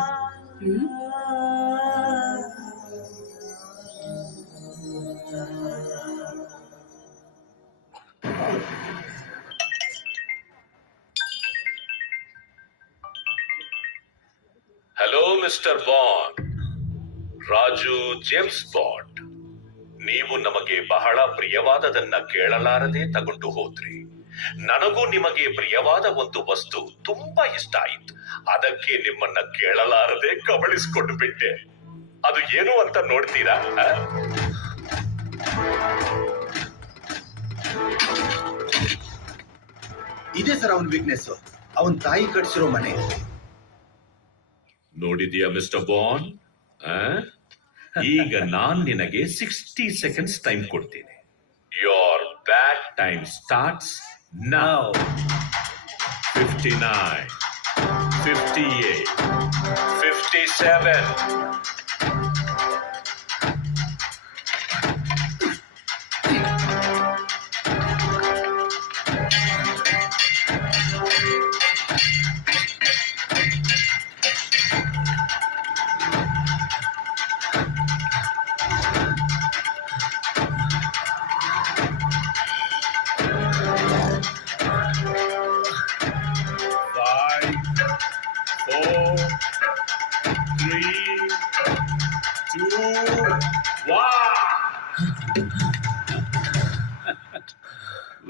Hello mister Bond, Raju James Bond. ನೀವು ನಮಗೆ ಬಹಳ ಪ್ರಿಯವಾದದನ್ನ ಕೇಳಲಾರದೆ ತಗೊಂಡು ಹೋದ್ರಿ. ನನಗೂ ನಿಮಗೆ ಪ್ರಿಯವಾದ ಒಂದು ವಸ್ತು ತುಂಬಾ ಇಷ್ಟ ಆಯ್ತು. ಅದಕ್ಕೆ ನಿಮ್ಮನ್ನ ಕೇಳಲಾರದೆ ಕಬಳಿಸ್ಕೊಂಡು ಬಿಟ್ಟೆ. ಅದು ಏನು ಅಂತ ನೋಡ್ತೀರಾ? ಇದೇ ಸರ್ ಅವನ ವೀಕ್ನೆಸ್, ಅವನ್ ತಾಯಿ ಕಟ್ಸಿರೋ ಮನೆ. ನೋಡಿದ್ಯಾ ಮಿಸ್ಟರ್ ಬಾಂಡ್? ಈಗ ನಾನ್ ನಿನಗೆ 60 seconds ಟೈಮ್ ಕೊಡ್ತೀನಿ. Your bad time starts now. 59, 58, 57.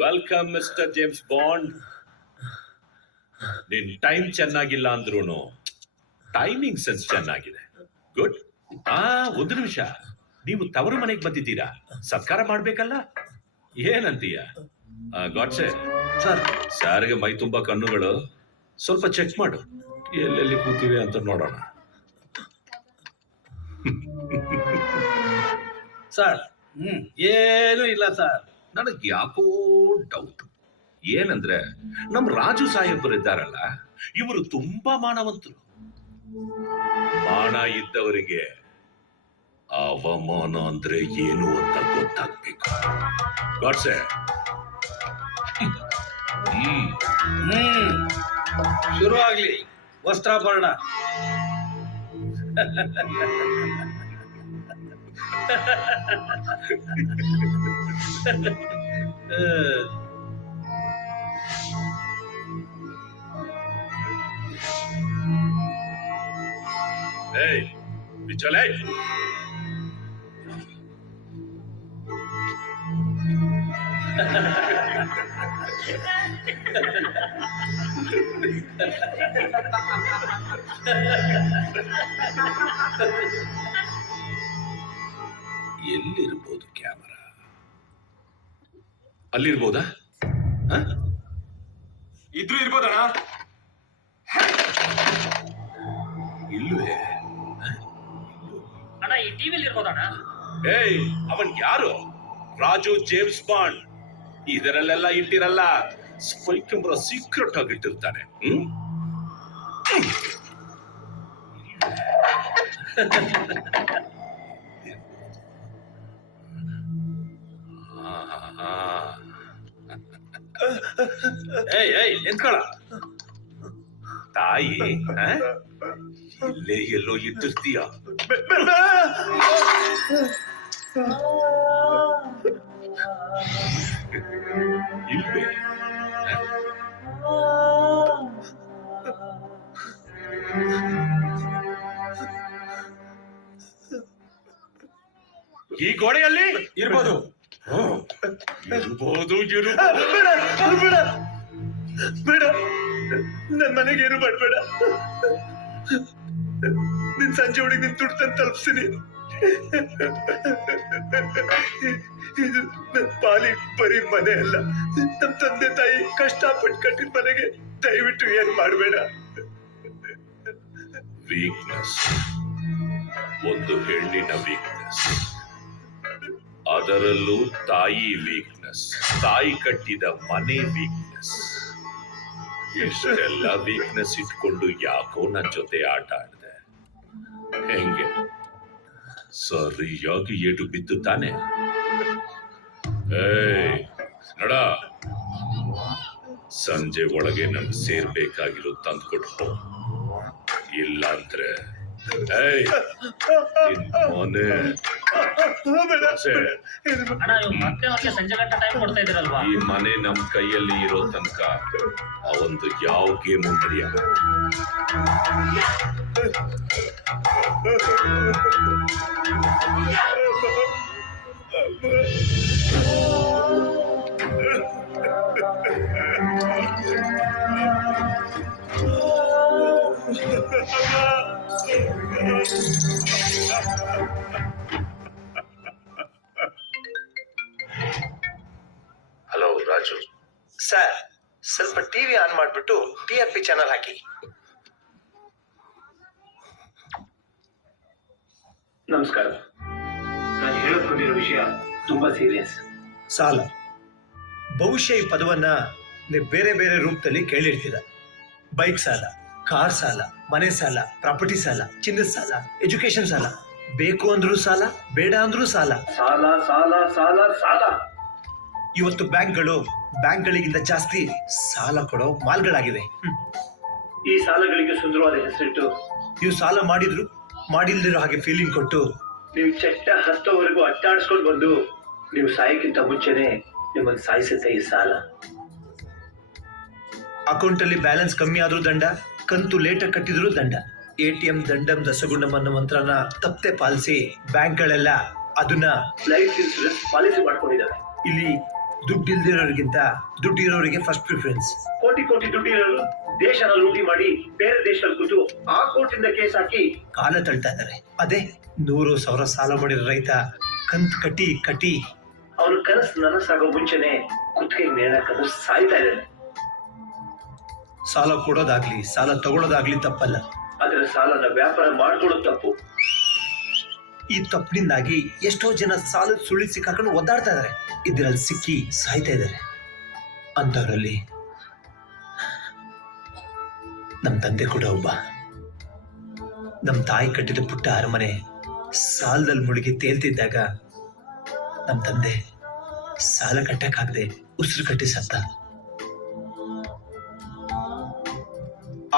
Welcome mister James bond. ನಿನ್ ಟೈಮ್ ಚೆನ್ನಾಗಿಲ್ಲ ಅಂದ್ರೂ ಟೈಮಿಂಗ್ ಸೆನ್ಸ್ ಚೆನ್ನಾಗಿದೆ. ಗುಡ್. ಒಂದು ನಿಮಿಷ, ನೀವು ತವರು ಮನೆಗೆ ಬಂದಿದ್ದೀರಾ, ಸತ್ಕಾರ ಮಾಡ್ಬೇಕಲ್ಲ, ಏನಂತೀಯ? ಗಾಡ್ಸೆ ಸರ್, ಸಾರಿಗೆ ಮೈ ತುಂಬಾ ಕಣ್ಣುಗಳು, ಸ್ವಲ್ಪ ಚೆಕ್ ಮಾಡು ಎಲ್ಲೆಲ್ಲಿ ಕೂತಿವೆ ಅಂತ ನೋಡೋಣ. ಸರ್ ಏನು ಇಲ್ಲ ಸರ್. ನನಗೆ ಯಾಕೋ ಡೌಟ್ ಏನಂದ್ರೆ, ನಮ್ ರಾಜು ಸಾಹೇಬರು ಇದ್ದಾರಲ್ಲ, ಇವರು ತುಂಬಾ ಮಾನವಂತರು. ಮಾನ ಇದ್ದವರಿಗೆ ಅವಮಾನ ಅಂದ್ರೆ ಏನು ಅಂತ ಗೊತ್ತಾಗ್ಬೇಕು. ಗಾಡ್ಸೆ ಶುರು ಆಗ್ಲಿ ವಸ್ತ್ರಾಭರಣ. ಏಯ್ ಬಿಚ್ಚಲೇ, ಎಲ್ಲಿರ್ಬೋದು ಕ್ಯಾಮರಾ? ಅಲ್ಲಿರ್ಬೋದಾ? ಇದ್ರೂ ಇರ್ಬೋದಣ್ಣ. ಇಲ್ಲವೇ? ಅಣ್ಣ ಈ ಟಿವಿಲಿ ಇರ್ಬೋದಣ್ಣ. ಏಯ್, ಅವನ್ ಯಾರು? Raju James bond. ಇದರಲ್ಲೆಲ್ಲ ಇಟ್ಟಿರಲ್ಲ, ಸ್ಪೈ ಕ್ಯಾಮ್ರಾ ಸೀಕ್ರೆಟ್ ಆಗಿ ಇಟ್ಟಿರ್ತಾನೆ. ನಿಂತ್ಕೊಳ. ತಾಯಿ ಇಲ್ಲೇ ಎಲ್ಲೋ ಇಟ್ಟಿರ್ತೀಯ. ಇಲ್ವೇ? ಈ ಗೋಡೆಯಲ್ಲಿ ಇರ್ಬೋದು. ಇರ್ಬೋದು. ಬೇಡ, ನನ್ ಮನೆಗೆ ಏನು ಮಾಡ್ಬೇಡ. ನಿನ್ ಸಂಜೆ ಒಳಗೆ ನಿನ್ ದುಡ್ಡು ತಂದು ತಲುಪಿಸ್ತೀನಿ. ಇದು ನನ್ನ ಪಾಲಿ ಬರೀ ಮನೆ ಅಲ್ಲ, ನಮ್ಮ ತಂದೆ ತಾಯಿ ಕಷ್ಟಪಟ್ಟು ಕಟ್ಟಿದ ಮನೆಗೆ ದಯವಿಟ್ಟು ಏನು ಮಾಡಬೇಡ. ವೀಕ್ನೆಸ್, ಒಂದು ಹೆಣ್ಣಿನ ವೀಕ್ನೆಸ್, ಅದರಲ್ಲೂ ತಾಯಿ ವೀಕ್ನೆಸ್, ತಾಯಿ ಕಟ್ಟಿದ ಮನೆ ವೀಕ್ನೆಸ್. ಇಷ್ಟೆಲ್ಲ ವೀಕ್ನೆಸ್ ಇಟ್ಕೊಂಡು ಯಾಕೋ ನನ್ನ ಜೊತೆ ಆಟ ಆಡಿದೆ. ಹೆಂಗೆ ಸರಿಯಾಗಿ ಏಟು ಬಿದ್ದು ತಾನೆ? ಏಯ್ ನಡ, ಸಂಜೆ ಒಳಗೆ ನಮ್ಗೆ ಸೇರ್ಬೇಕಾಗಿರೋ ತಂದ್ಕೊಟ್ಕೊ, ಇಲ್ಲ ಅಂದ್ರೆ ಮೊನ್ನೆ ಈ ಮನೆ ನಮ್ ಕೈಯಲ್ಲಿ ಇರೋ ತನಕ ಅವಂದು ಯಾವ ಗೇಮು ನಡೆಯಲ್ಲ. ಹಲೋ ರಾಜು ಸರ್, ಸ್ವಲ್ಪ ಟಿವಿ ಆನ್ ಮಾಡ್ಬಿಟ್ಟು TRP ಚಾನಲ್ ಹಾಕಿ. ನಮಸ್ಕಾರ. ನಾನು ಹೇಳಕೊಂಡಿರೋ ವಿಷಯ ತುಂಬಾ ಸೀರಿಯಸ್. ಸಾಲ, ಬಹುಶಃ ಈ ಪದವನ್ನ ನೀವು ಬೇರೆ ಬೇರೆ ರೂಪದಲ್ಲಿ ಕೇಳಿರ್ತೀರ. ಬೈಕ್ ಸಾಲ, ಕಾರ್ ಸಾಲ, ಮನೆ ಸಾಲ, ಪ್ರಾಪರ್ಟಿ ಸಾಲ, ಚಿನ್ನದ ಸಾಲ, ಎಜುಕೇಶನ್ ಸಾಲ, ಬೇಕು ಅಂದ್ರೂ ಸಾಲ, ಬೇಡ ಅಂದ್ರೂ ಸಾಲ, ಸಾಲ ಸಾಲ ಸಾಲ ಸಾಲ. ಇವತ್ತು ಬ್ಯಾಂಕ್ಗಳಿಗಿಂತ ಜಾಸ್ತಿ ಸಾಲ ಕೊಡೋ ಮಾಲ್ಗಳಾಗಿವೆ. ಈ ಸಾಲಗಳಿಗೆ ಸುಂದರವಾದ ಹೆಸರಿಟ್ಟು ನೀವು ಸಾಲ ಮಾಡಿಲ್ದಿರೋ ಹಾಗೆ ಫೀಲಿಂಗ್ ಕೊಟ್ಟು ನೀವು ಚಟ್ಟ ಹತ್ತೋವರೆಗೂ ಅಟ್ಟಾಡಿಸ್ಕೊಂಡು ಬಂದು ನೀವು ಸಾಯಕ್ಕಿಂತ ಮುಂಚೆನೆ ನಿಮ್ಮನ್ನು ಸಾಯಿಸುತ್ತೆ ಈ ಸಾಲ. ಅಕೌಂಟ್ ಅಲ್ಲಿ ಬ್ಯಾಲೆನ್ಸ್ ಕಮ್ಮಿ ಆದ್ರೂ ದಂಡ, ಕಂತು ಲೇಟಾಗಿ ಕಟ್ಟಿದ್ರು ದಂಡ. ATM ದಂಡಂ ದಸಗುಂಡಂ ಅನ್ನೋ ಮಂತ್ರನ ತಪ್ಪದೆ ಪಾಲಿಸಿ ಬ್ಯಾಂಕ್ಗಳೆಲ್ಲ ಅದನ್ನ ಲೈಫ್ ಇನ್ಶೂರೆನ್ಸ್ ಪಾಲಿಸಿ ಮಾಡ್ಕೊಂಡಿದ್ದಾವೆ. ಇಲ್ಲಿ ದುಡ್ಡಿಲ್ದಿರೋರಿಗಿಂತ ದುಡ್ಡಿರೋರಿಗೆ ಫಸ್ಟ್ ಪ್ರಿಫರೆನ್ಸ್. ಕೋಟಿ ಕೋಟಿ ದುಡ್ಡಿರೋರು ದೇಶನ ಲೂಟಿ ಮಾಡಿ ಬೇರೆ ದೇಶದಲ್ಲಿ ಕೂತು ಆ ಕೋರ್ಟಿಂದ ಕೇಸ್ ಹಾಕಿ ಕಾಲ ತಳ್ತಾ ಇದ್ದಾರೆ. ಅದೇ 100,000 ಸಾಲ ಮಾಡಿರೋ ರೈತ ಕಂತ್ ಕಟ್ಟಿ ಅವ್ರ ಕನಸು ನನಸಾಗೋ ಮುಂಚೆನೆ ಕುತ್ತಿಗೆ ನೇಣಾಕದು ಸಾಯ್ತಾ ಇದ್ದಾರೆ. ಸಾಲ ಕೊಡೋದಾಗ್ಲಿ ಸಾಲ ತಗೊಳ್ಳೋದಾಗ್ಲಿ ತಪ್ಪಲ್ಲ, ಆದ್ರೆ ಸಾಲನ ವ್ಯಾಪಾರ ಮಾಡ್ಕೊಳ್ಳೋದು ತಪ್ಪು. ಈ ತಪ್ಪಿನಿಂದಾಗಿ ಎಷ್ಟೋ ಜನ ಸಾಲದ ಸುಳಿ ಸಿಕ್ಕಾಕೊಂಡು ಒದ್ದಾಡ್ತಾ ಇದಾರೆ, ಇದ್ರಲ್ಲಿ ಸಿಕ್ಕಿ ಸಾಯ್ತಾ ಇದ್ದಾರೆ. ಅಂತವರಲ್ಲಿ ನಮ್ ತಂದೆ ಕೂಡ ಒಬ್ಬ. ನಮ್ ತಾಯಿ ಕಟ್ಟಿದ ಪುಟ್ಟ ಅರಮನೆ ಸಾಲದಲ್ಲಿ ಮುಳುಗಿ ತೇಲ್ತಿದ್ದಾಗ ನಮ್ ತಂದೆ ಸಾಲ ಕಟ್ಟಕ್ಕಾಗದೆ ಉಸಿರು ಕಟ್ಟಿ ಸತ್ತ.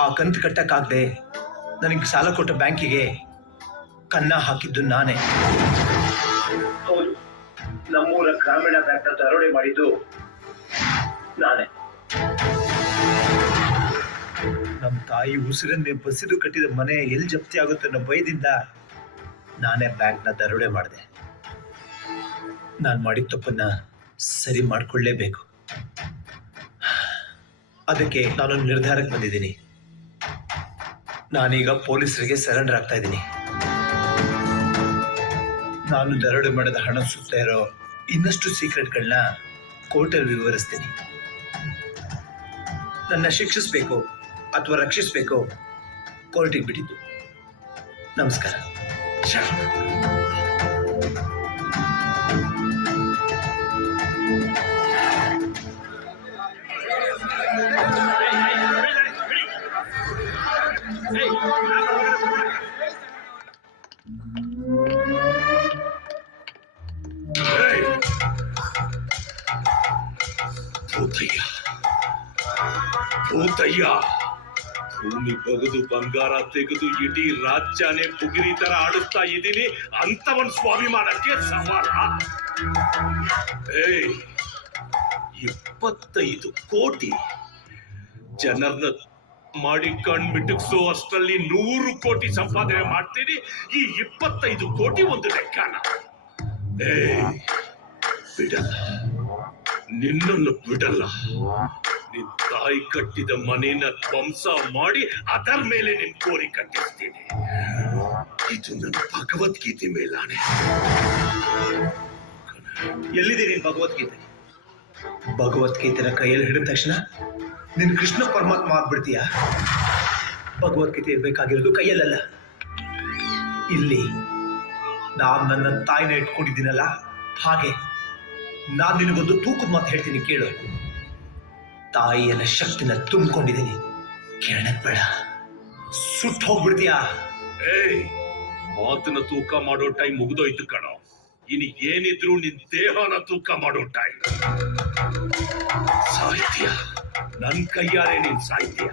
ಆ ಕಂತು ಕಟ್ಟಕ್ಕಾಗದೆ ನನಗೆ ಸಾಲ ಕೊಟ್ಟ ಬ್ಯಾಂಕಿಗೆ ಕನ್ನ ಹಾಕಿದ್ದು ನಾನೇ. ಹೌದು, ನಮ್ಮೂರ ಗ್ರಾಮೀಣ ಬ್ಯಾಂಕ್ ದರೋಡೆ ಮಾಡಿದ್ದು ನಾನೇ. ನಮ್ಮ ತಾಯಿ ಉಸಿರನ್ನೇ ಬಸಿದು ಕಟ್ಟಿದ ಮನೆ ಎಲ್ಲಿ ಜಪ್ತಿ ಆಗುತ್ತೆ ಅನ್ನೋ ಭಯದಿಂದ ನಾನೇ ಬ್ಯಾಂಕ್ನ ದರೋಡೆ ಮಾಡಿದೆ. ನಾನು ಮಾಡಿದ ತಪ್ಪನ್ನ ಸರಿ ಮಾಡ್ಕೊಳ್ಳೇಬೇಕು. ಅದಕ್ಕೆ ನಾನೊಂದು ನಿರ್ಧಾರಕ್ಕೆ ಬಂದಿದ್ದೀನಿ. ನಾನೀಗ ಪೊಲೀಸರಿಗೆ ಸರೆಂಡರ್ ಆಗ್ತಾ ಇದ್ದೀನಿ. ನಾನು ದರೋಡೆ ಮಾಡಿದ ಹಣ ಸುತ್ತ ಇರೋ ಇನ್ನಷ್ಟು ಸೀಕ್ರೆಟ್ಗಳನ್ನ ಕೋರ್ಟಲ್ಲಿ ವಿವರಿಸ್ತೀನಿ. ನನ್ನ ಶಿಕ್ಷಿಸ್ಬೇಕು ಅಥವಾ ರಕ್ಷಿಸ್ಬೇಕು ಕೋರ್ಟಿಗೆ ಬಿಟ್ಟಿದ್ದು. ನಮಸ್ಕಾರ. ಭೂತಯ್ಯ, ಭೂಮಿ ಬಗದು ಬಂಗಾರ ತೆಗೆದು ಇಡೀ ರಾಜ್ಯನೇ ಬುಗಿರಿ ತರ ಆಡಿಸ್ತಾ ಇದ್ದೀನಿ, ಅಂತವನ್ ಸ್ವಾಭಿಮಾನಕ್ಕೆ ಸವಾಲ. 25 ಕೋಟಿ ಜನರನ್ನ ಮಾಡಿ ಕಣ್ ಮಿಟುಕ್ಸೋ ಅಷ್ಟರಲ್ಲಿ 100 ಕೋಟಿ ಸಂಪಾದನೆ ಮಾಡ್ತೀನಿ. ಈ 25 ಕೋಟಿ ಒಂದು ಲೆಕ್ಕನ? ಬಿಡಲ್ಲ, ನಿನ್ನನ್ನು ಬಿಡಲ್ಲ. ನಿನ್ ತಾಯಿ ಕಟ್ಟಿದ ಮನೇನ ಧ್ವಂಸ ಮಾಡಿ ಅದರ ಮೇಲೆ ನಿನ್ ಕೋರಿ ಕಟ್ಟಿಸ್ತೀನಿ. ಇದು ನನ್ನ ಭಗವದ್ಗೀತೆ ಮೇಲಾನೆ. ಎಲ್ಲಿದೆ ನೀನ್ ಭಗವದ್ಗೀತೆ? ಭಗವದ್ಗೀತೆನ ಕೈಯಲ್ಲಿ ಹಿಡಿದ ತಕ್ಷಣ ನೀನ್ ಕೃಷ್ಣ ಪರಮಾತ್ಮ ಆಗ್ಬಿಡ್ತೀಯ. ಭಗವದ್ಗೀತೆ ಇರ್ಬೇಕಾಗಿರೋದು ಕೈಯಲ್ಲ, ಇಲ್ಲಿ. ನಾನ್ ನನ್ನ ತಾಯಿನ ಇಟ್ಕೊಂಡಿದ್ದೀನಲ್ಲ, ಹಾಗೆ ನಾನ್ ನಿನಗೊಂದು ತೂಕದ ಮಾತು ಹೇಳ್ತೀನಿ, ಕೇಳು. ತಾಯಿಯನ್ನ ಶಕ್ತಿನ ತುಂಬಿಕೊಂಡಿದ್ದೀನಿ, ಕೇಳಕ್ ಬೇಡ, ಸುಟ್ಟು ಹೋಗ್ಬಿಡ್ತೀಯಾ. ಏಯ್, ಮಾತನ್ನ ತೂಕ ಮಾಡೋ ಟೈಮ್ ಮುಗಿದೋಯ್ತು ಕಣೋ. ಇನ್ನು ಏನಿದ್ರು ನಿನ್ ದೇಹನ ತೂಕ ಮಾಡೋ ಟೈಮ್. ಸಾಹಿತ್ಯ ನನ್ ಕೈಯಾರೆ ನೀನ್ ಸಾಹಿತ್ಯ.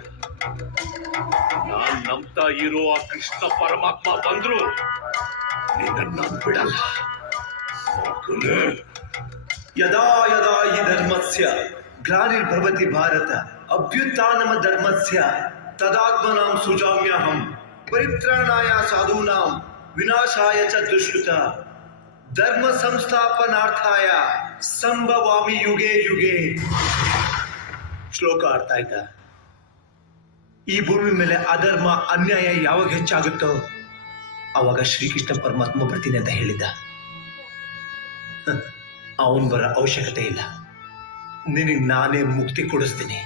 ನಾನ್ ನಂಬ್ತಾ ಇರೋ ಆ ಕೃಷ್ಣ ಪರಮಾತ್ಮ ಬಂದ್ರು ನಿನ್ನ ಬಿಡಲ್ಲ. ಯದಾ ಯದಾ ಹಿ ಧರ್ಮಸ್ಯ ಗ್ಲಾನಿರ್ಭವತಿ ಭಾರತ ಅಭ್ಯುತ್ಥಾನಮ ಧರ್ಮಸ್ಯ ತದಾತ್ಮನಾಂ ಸುಜಾಮ್ಯಹಂ ಪರಿತ್ರಾಣಾಯ ಸಾಧೂನಾಂ ವಿನಾಶಾಯ ಚ ದುಷ್ಕೃತ ಧರ್ಮ ಸಂಸ್ಥಾಪನಾರ್ಥಾಯ ಸಂಭವಾಮಿ ಯುಗೆ ಯುಗೆ. ಶ್ಲೋಕ ಅರ್ಥ ಆಯ್ತಾ? ಈ ಭೂಮಿ ಮೇಲೆ ಅಧರ್ಮ ಅನ್ಯಾಯ ಯಾವಾಗ ಹೆಚ್ಚಾಗುತ್ತೋ ಅವಾಗ ಶ್ರೀಕೃಷ್ಣ ಪರಮಾತ್ಮ ಬರ್ತೀನಿ ಅಂತ ಹೇಳಿದ್ದ. ಅವನ್ ಬರೋ ಅವಶ್ಯಕತೆ ಇಲ್ಲ, ನಿನಗೆ ನಾನೇ ಮುಕ್ತಿ ಕೊಡಿಸ್ತೀನಿ.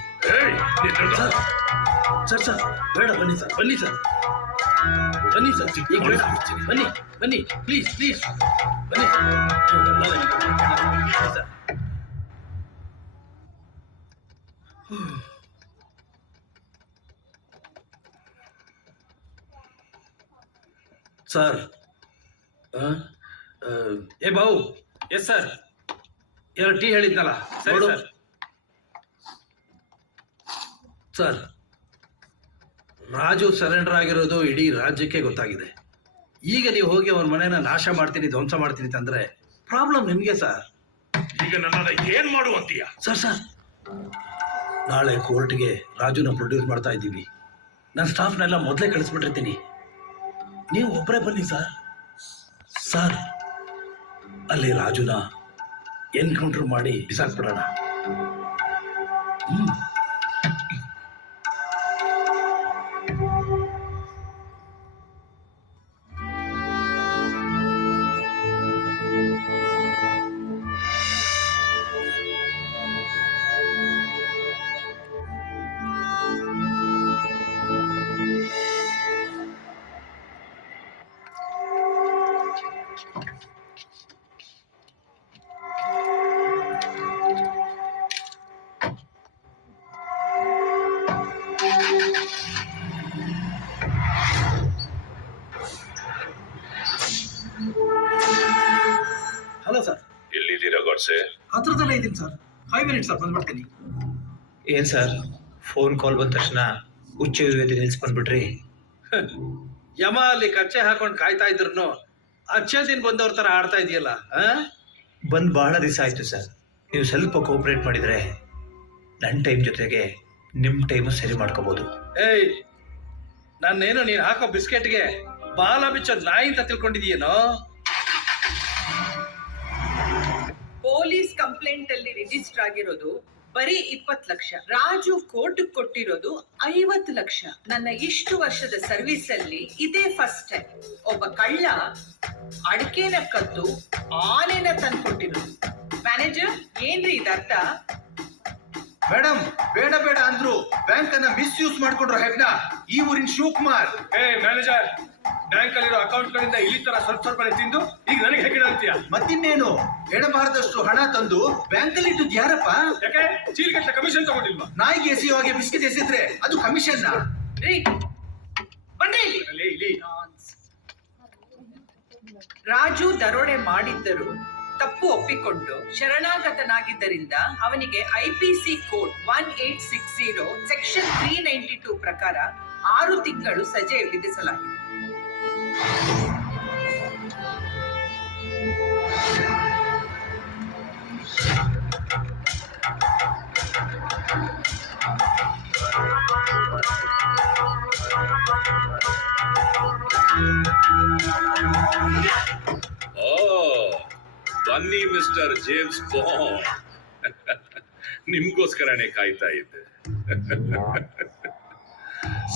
ಸರ್ ಸರ್ ಬೇಡ, ಬನ್ನಿ ಸರ್, ಬನ್ನಿ ಸರ್, ಬನ್ನಿ ಸರ್, ಈಗ ಬೇಡ, ಬನ್ನಿ ಬನ್ನಿ, ಪ್ಲೀಸ್ ಪ್ಲೀಸ್ ಬನ್ನಿ ಸರ್. ಸರ್ ಏ ಬಾವು. ಎಸ್ ಸರ್, ಎರಡು ಟೀ ಹೇಳಿದ್ನಲ್ಲ. ಸರಿ ಸರ್. ಸರ್, ರಾಜು ಸರೆಂಡರ್ ಆಗಿರೋದು ಇಡೀ ರಾಜ್ಯಕ್ಕೆ ಗೊತ್ತಾಗಿದೆ. ಈಗ ನೀವು ಹೋಗಿ ಅವನ ಮನೆನ ನಾಶ ಮಾಡ್ತೀನಿ, ಧ್ವಂಸ ಮಾಡ್ತೀನಿ ಅಂತಂದ್ರೆ ಪ್ರಾಬ್ಲಮ್ ನಿಮ್ಗೆ ಸರ್. ಈಗ ನನ್ನ ಏನ್ ಮಾಡುವಂತೀಯ? ಸರ್ ಸರ್, ನಾಳೆ ಕೋರ್ಟ್ಗೆ ರಾಜುನ ಪ್ರೊಡ್ಯೂಸ್ ಮಾಡ್ತಾ ಇದ್ದೀವಿ. ನನ್ನ ಸ್ಟಾಫ್ನೆಲ್ಲ ಮೊದಲೇ ಕಳಿಸ್ಬಿಟ್ಟಿರ್ತೀನಿ, ನೀವು ಒಬ್ಬರೇ ಬನ್ನಿ ಸರ್. ಸರ್, ಅಲ್ಲಿ ರಾಜುನ ಎನ್ಕೌಂಟರ್ ಮಾಡಿ ಬಿಸಾಕ್ಬಿಡೋಣ. Hello sir. ಎಲ್ಲಿದ್ದೀರಾ ಗಾಡ್ಸೆ? ಹತ್ರದಲ್ಲೇ ಇದ್ದೀನಿ ಸರ್. 5 minutes ಸರ್, ಬಂದ್ಬಿಡ್ತೀನಿ. ಏನ್ ಸರ್, ಫೋನ್ ಕಾಲ್ ಬಂದ ತಕ್ಷಣ ಉಚ್ಚ ವೇದಿ ನಿಲ್ಸ್ಕೊಂಡ್ಬಿಟ್ರಿ? ಯಮ ಅಲ್ಲಿ ಕಚ್ಚೆ ಹಾಕೊಂಡು ಕಾಯ್ತಾ ಇದ್ರು ಅಚ್ಚೆ ದಿನ ಬಂದವ್ರ ತರ ಆಡ್ತಾ ಇದೆಯಲ್ಲ. ಬಂದ್ ಬಹಳ ದಿವಸ ಆಯ್ತು ಸರ್. ನೀವು ಸ್ವಲ್ಪ ಕೋಆಪರೇಟ್ ಮಾಡಿದ್ರೆ ನನ್ನ ಟೈಮ್ ಜೊತೆಗೆ ನಿಮ್ ಟೈಮ್ ಸರಿ ಮಾಡ್ಕೋಬಹುದು. ಏಯ್, ನಾನೇನು ನೀನ್ ಹಾಕೋ ಬಿಸ್ಕೆಟ್ಗೆ ಬಾಲ ಬಿಚ್ಚೋದ್ ನಾಯಿ ಅಂತ ತಿಳ್ಕೊಂಡಿದೀಯೇನೋ? ಪೊಲೀಸ್ ಕಂಪ್ಲೇಂಟ್ ಅಲ್ಲಿ ರಿಜಿಸ್ಟರ್ ಆಗಿರೋದು ಬರೀ 20 ಲಕ್ಷ. ರಾಜು ಕೋರ್ಟ್ ಕೊಟ್ಟಿರೋದು 50 ಲಕ್ಷ. ನನ್ನ ಇಷ್ಟು ವರ್ಷದ ಸರ್ವಿಸ್ ಅಲ್ಲಿ ಇದೇ ಫಸ್ಟ್ ಟೈಮ್ ಒಬ್ಬ ಕಳ್ಳ ಅಡಿಕೆನ ಕದ್ದು ಆನೆನ ತಂದ್ಕೊಟ್ಟಿರೋದು. ಮ್ಯಾನೇಜರ್, ಏನ್ರಿ ಇದರ್ಥ? ಮೇಡಮ್, ಬೇಡ ಬೇಡ ಅಂದ್ರು ಬ್ಯಾಂಕ್ ಅನ್ನ ಮಿಸ್ಯೂಸ್ ಮಾಡ್ಕೊಂಡ್ರು ಹೆಗ್ನ ಈ ಊರಿನ ಶಿವಕುಮಾರ್. ಏ ಮ್ಯಾನೇಜರ್, ಬ್ಯಾಂಕ್ ಅಲ್ಲಿರೋ ಅಕೌಂಟ್ ಗಳಿಂದ ಇಲ್ಲಿ ತರ ಸ್ವಲ್ಪ ತಿಂದು ಈಗ ನನಗೆ ಹೇಗೆ ಅಂತೀಯ? ಮತ್ತಿನ್ನೇನು, ಎಡಬಾರದಷ್ಟು ಹಣ ತಂದು ಬ್ಯಾಂಕ್ ಅಲ್ಲಿ ಇಟ್ಟಿದ್ ಯಾರಪ್ಪ? ಯಾಕೆ ಚೀಲ್ಗಟ್ಟ ಕಮಿಷನ್ ತಗೊಂಡಿಲ್ವಾ? ನಾಯಿಗೆ ಎಸೆಯುವಾಗೆ ಬಿಸ್ಕೆಟ್ ಎಸೆದ್ರೆ ಅದು ಕಮಿಷನ್? ಬನ್ನಿ ಇಲ್ಲಿ. ರಾಜು ದರೋಡೆ ಮಾಡಿದ್ದರು ತಪ್ಪು ಒಪ್ಪಿಕೊಂಡು ಶರಣಾಗತನಾಗಿದ್ದರಿಂದ ಅವನಿಗೆ IPC ಕೋಡ್ 1860 ಸೆಕ್ಷನ್ 392 ಪ್ರಕಾರ 6 ತಿಂಗಳು ಸಜೆ ವಿಧಿಸಲಾಗಿದೆ. ಬನ್ನಿ ಮಿಸ್ಟರ್ ಜೇಮ್ಸ್ ಬಾಂಡ್, ನಿಮ್ಗೋಸ್ಕರನೇ ಕಾಯ್ತಾ ಇದ್ದೆ.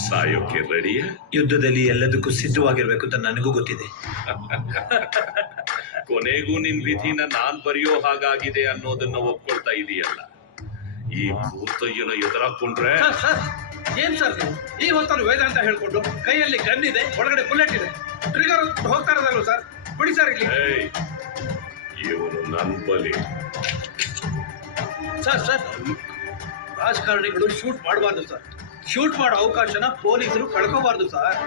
ಸಾಯೋಕೆ ರೆಡಿಯಾ? ಯುದ್ಧದಲ್ಲಿ ಎಲ್ಲದಕ್ಕೂ ಸಿದ್ಧವಾಗಿರ್ಬೇಕು ಅಂತ ನನಗೂ ಗೊತ್ತಿದೆ. ಕೊನೆಗೂ ನಿನ್ ವಿಧಿನ ನಾನ್ ಬರೆಯೋ ಹಾಗಾಗಿದೆ ಅನ್ನೋದನ್ನ ಒಪ್ಕೊಳ್ತಾ ಇದೆಯಲ್ಲ. ಈ ಭೂತಯ್ಯನ ಎದುರಾಕೊಂಡ್ರೆ ಏನ್ ಸರ್ ನೀವು ಈ ಹೊತ್ತಲ್ಲಿ ವೇದಾಂತ ಹೇಳ್ಕೊಂಡು ಕೈಯಲ್ಲಿ ಗನ್ ಇದೆ, ಒಳಗಡೆ ಬುಲೆಟ್ ಇದೆ, ಟ್ರಿಗರ್ ಹೋಗ್ತಾ ಇರೋದಲ್ವ ಸರ್? ಬಿಡಿ ಸರ್ ಇಲ್ಲಿ. ಇವನು ನನ್ ಬಲಿ. ಸರ್ ರಾಜಕಾರಣಿಗಳು ಶೂಟ್ ಮಾಡಬಾರ್ದು ಸರ್. ಶೂಟ್ ಮಾಡೋ ಅವಕಾಶನ ಪೊಲೀಸರು ಕಳ್ಕೋಬಾರ್ದು ಸರ್.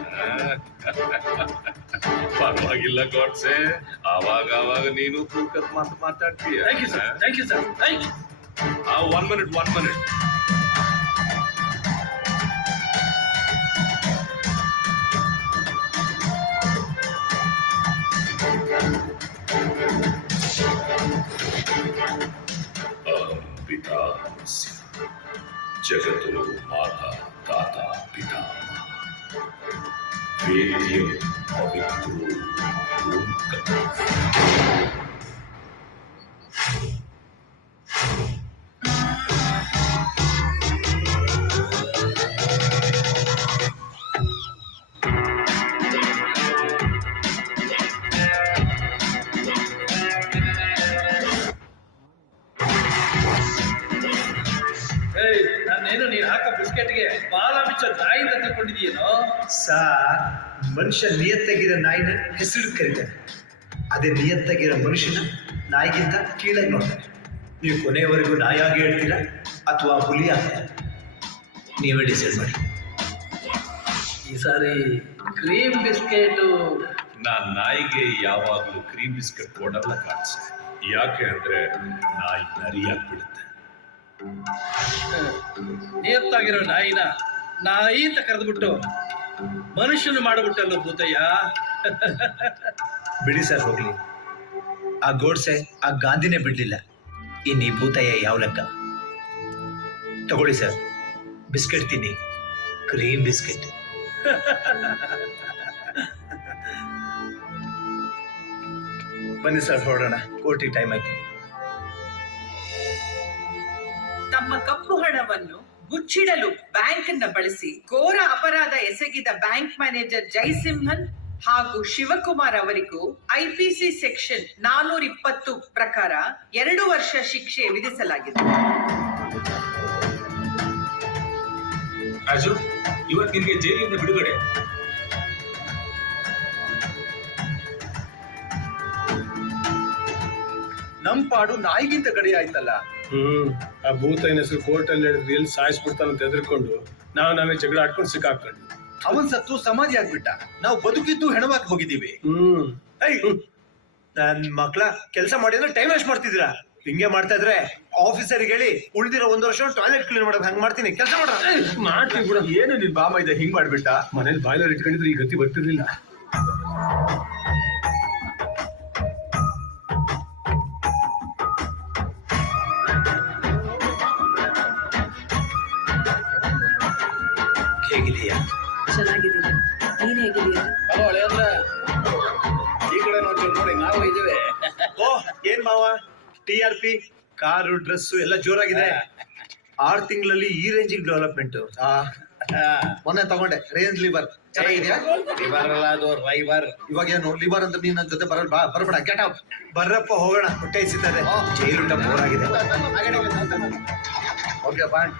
ಪರವಾಗಿಲ್ಲ ಗಾಡ್ಸೆ, ಆವಾಗ ನೀನು ತೂಕದ ಮಾತು ಮಾತಾಡ್ತೀಯ. Thank you sir, thank you sir, thank you. 1 minute. पितामहस्य जगतो माता दाता पितामह वेद्यं पवित्रो ನಾನೇನು ನೀನು ಹಾಕೋ ಬಿಸ್ಕೆಟ್ಗೆ ಬಾಲ ಬಿಚ್ಚೋ ನಾಯಿಂದ ತಗೊಂಡಿದೀಯೇನೋ? ಸಾರ್, ಮನುಷ್ಯ ನಿಯತ್ತಾಗಿರೋ ನಾಯಿನ ಹೆಸರು ಕರೀತಾನೆ, ಅದೇ ನಿಯತ್ತಾಗಿರೋ ಮನುಷ್ಯನ ನಾಯಿಗಿಂತ ಕೀಳಾಗಿ ನೋಡ್ತಾನೆ. ನೀವು ಕೊನೆಯವರೆಗೂ ನಾಯಾಗಿ ಹೇಳ್ತೀರಾ ಅಥವಾ ಹುಲಿ ಆಗ್ತೀರಾ? ನೀವೇ ಡಿಸೈಡ್ ಮಾಡಿ. ಈ ಸಾರಿ ಕ್ರೀಮ್ ಬಿಸ್ಕೆಟು. ನಾನ್ ನಾಯಿಗೆ ಯಾವಾಗ್ಲೂ ಕ್ರೀಮ್ ಬಿಸ್ಕೆಟ್ ಕೊಡಲ್ಲ ಕಾಣಿಸ. ಯಾಕೆ ಅಂದ್ರೆ ನಾಯಿ ನರಿಯಾಗ್ಬಿಡುತ್ತೆ. ನಿಯತ್ತಾಗಿರೋ ನಾಯಿನ ನಾಯಿ ಅಂತ ಕರೆದ್ಬಿಟ್ಟು ಮನುಷ್ಯನು ಮಾಡಿಬಿಟ್ಟಲ್ಲ ಭೂತಯ್ಯ. ಬಿಡಿ ಸರ್ ಹೋಗ್ಲಿ. ಆ ಗೋಡ್ಸೆ ಆ ಗಾಂಧಿನೇ ಬಿಡ್ಲಿಲ್ಲ, ಇನ್ನು ಈ ಭೂತಯ್ಯ ಯಾವ ಲೆಕ್ಕ? ತಗೊಳ್ಳಿ ಸರ್, ಬಿಸ್ಕೆಟ್ ತಿನ್ನಿ, ಕ್ರೀಮ್ ಬಿಸ್ಕೆಟ್. ಬನ್ನಿ ಸರ್ ಹೊರಡೋಣ, ಕೋರ್ಟಿ ಟೈಮ್ ಆಯ್ತು. ತಮ್ಮ ಕಪ್ಪು ಹಣವನ್ನು ಮುಚ್ಚಿಡಲು ಬ್ಯಾಂಕ್ ಅನ್ನ ಬಳಸಿ ಘೋರ ಅಪರಾಧ ಎಸಗಿದ ಬ್ಯಾಂಕ್ ಮ್ಯಾನೇಜರ್ ಜೈಸಿಂಹನ್ ಹಾಗೂ ಶಿವಕುಮಾರ್ ಅವರಿಗೂ ಐಪಿಸಿ ಸೆಕ್ಷನ್ 420 ಪ್ರಕಾರ 2 ವರ್ಷ ಶಿಕ್ಷೆ ವಿಧಿಸಲಾಗಿದೆ. ರಾಜು, ಇವತ್ತು ನಿಮಗೆ ಜೈಲಿಂದ ಬಿಡುಗಡೆ. ನಮ್ ಪಾಡು ನಾಯಿಗಿಂತ ಗಡಿ ಆಯ್ತಲ್ಲ. ಆ ಭೂತನ ಹೆಸರು ಕೋರ್ಟಲ್ಲಿ ಹೇಳಿದ್ರೆ ಎಲ್ಲಿ ಸಾಯಿಸ್ಬಿಡ್ತಾನಂತ ಹೆದರ್ಕೊಂಡು ನಾವೇ ಜಗಳ ಆಡ್ಕೊಂಡು ಸಿಕ್ಕಾಕೊಂಡು ಅವನ್ ಸತ್ತು ಸಮಾಧಿ ಆಗ್ಬಿಟ್ಟ. ನಾವು ಬದುಕಿದ್ದು ಹೆಣವಾಗಿ ಹೋಗಿದ್ದೀವಿ. ನನ್ ಮಕ್ಳ ಕೆಲಸ ಮಾಡಿದ್ರೆ ಟೈಮ್ ವೇಸ್ಟ್ ಮಾಡ್ತಿದ್ದೀರಾ. ಹಿಂಗೆ ಮಾಡ್ತಾ ಇದ್ರೆ ಆಫೀಸರಿಗೆ ಹೇಳಿ ಉಳಿದಿರೋ 1 ವರ್ಷ ಟಾಯ್ಲೆಟ್ ಕ್ಲೀನ್ ಮಾಡೋದು ಹಂಗ್ ಮಾಡ್ತೀನಿ. ಕೆಲಸ ಮಾಡ್ತೀವಿ ಕೂಡ. ಏನು ನಿನ್ ಬಾಮ ಇದೆ ಹಿಂಗ್ ಮಾಡ್ಬಿಟ್ಟ? ಮನೇಲಿ ಬಾಯ್ಲರ್ ಇಟ್ಕೊಂಡಿದ್ರೆ ಈ ಗತಿ ಬರ್ತಿರ್ಲಿಲ್ಲ. ಹೇಗಿದೆಯಾ? ಚೆನ್ನಾಗಿದ್ದೀನಿ, ನೀನ್ ಹೇಗಿದೀಯಾ? ಈ ಕಡೆ ನೋಡಿ, ನಾವು ಇದ್ದೀವಿ. ಓ ಏನ್ ಮಾವ, TRP ಕಾರು ಡ್ರೆಸ್ ಎಲ್ಲ ಜೋರಾಗಿದೆ. 6 ತಿಂಗಳಲ್ಲಿ ಈ ರೇಂಜಿಗೆ ಡೆವಲಪ್ಮೆಂಟ್. ಮೊನ್ನೆ ತಗೊಂಡೆ ರೇಂಜ್ ಲಿವರ್. ಚೆನ್ನಾಗಿದ್ಯಾ? ಬರಲ್ಲ, ಅದು ರೈವರ್. ಇವಾಗ ಏನು ಲಿವರ್ ಅಂದ್ರೆ ನೀನ್ ನನ್ ಜೊತೆ ಬರಬೇಡ. Get out. ಬರ್ರಪ್ಪ ಹೋಗೋಣ, ಹೊಟ್ಟೆ ಇಸಿದ್ದಾರೆ. ಜೈಲುಂಟ ಬೋರಾಗಿದೆ. Okay bye.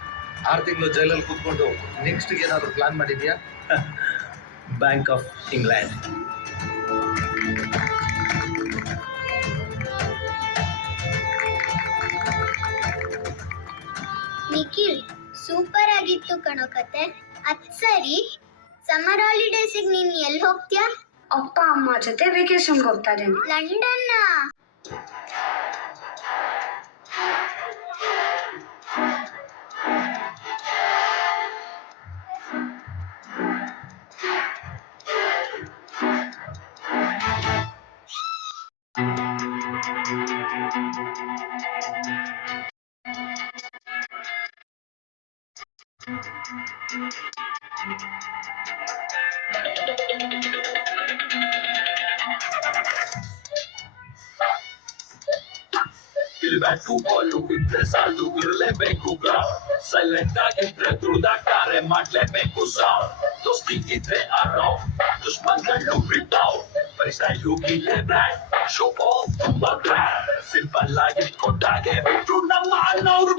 6 ತಿಂಗಳು ಜೈಲಲ್ಲಿ ಕೂತ್ಕೊಂಡು ನೆಕ್ಸ್ಟ್ ಏನಾದ್ರು ಪ್ಲಾನ್ ಮಾಡಿದ್ಯಾ? Bank of England. Nikhil, super ಆಗಿತ್ತು ಕಣೋ ಕತೆ. ಅದ್ ಸರಿ, ಸಮ್ಮರ್ ಹಾಲಿಡೇಸಿಗೆ ನೀನ್ ಎಲ್ಲಿ ಹೋಗ್ತೀಯಾ? ಅಪ್ಪ ಅಮ್ಮ ಜೊತೆ ವೆಕೇಶನ್ಗೆ ಹೋಗ್ತಾ ಇದ್ದೀನಿ. ಲಂಡನ್ನ? ಬ್ಯಾಟು ಬಾಲು ಬಿದ್ರೆ ಸಾಲು ಇರಲೇಬೇಕು ಗ್ರೌಂಡ್ ಸೈಲೆಂಟ್ ಆಗಿದ್ರೆ ತುಳಿದಾಟಾರೆ ಮಾಡ್ಲೇಬೇಕು ಸೌಂಡ್ ದೋಸ್ತಿ ಇದ್ರೆ ಅರೌಂಡ್ ದುಶ್ಮನ್ಗಳು ಬಿಟ್ಟಾವ್ ಪರಿಸರ ಯೋಗಿಲೆ ಬ್ರ್ಯಾಂಡ್ ಶೋ ಆಫ್ ತುಂಬಾ ಗ್ರ್ಯಾಂಡ್ ಸಿಂಪಲ್ ಆಗಿ ಕೊಟ್ಟಾಗೆ ಬಿಟ್ರು ನಮ್ಮ ಅಣ್ಣವ್ರು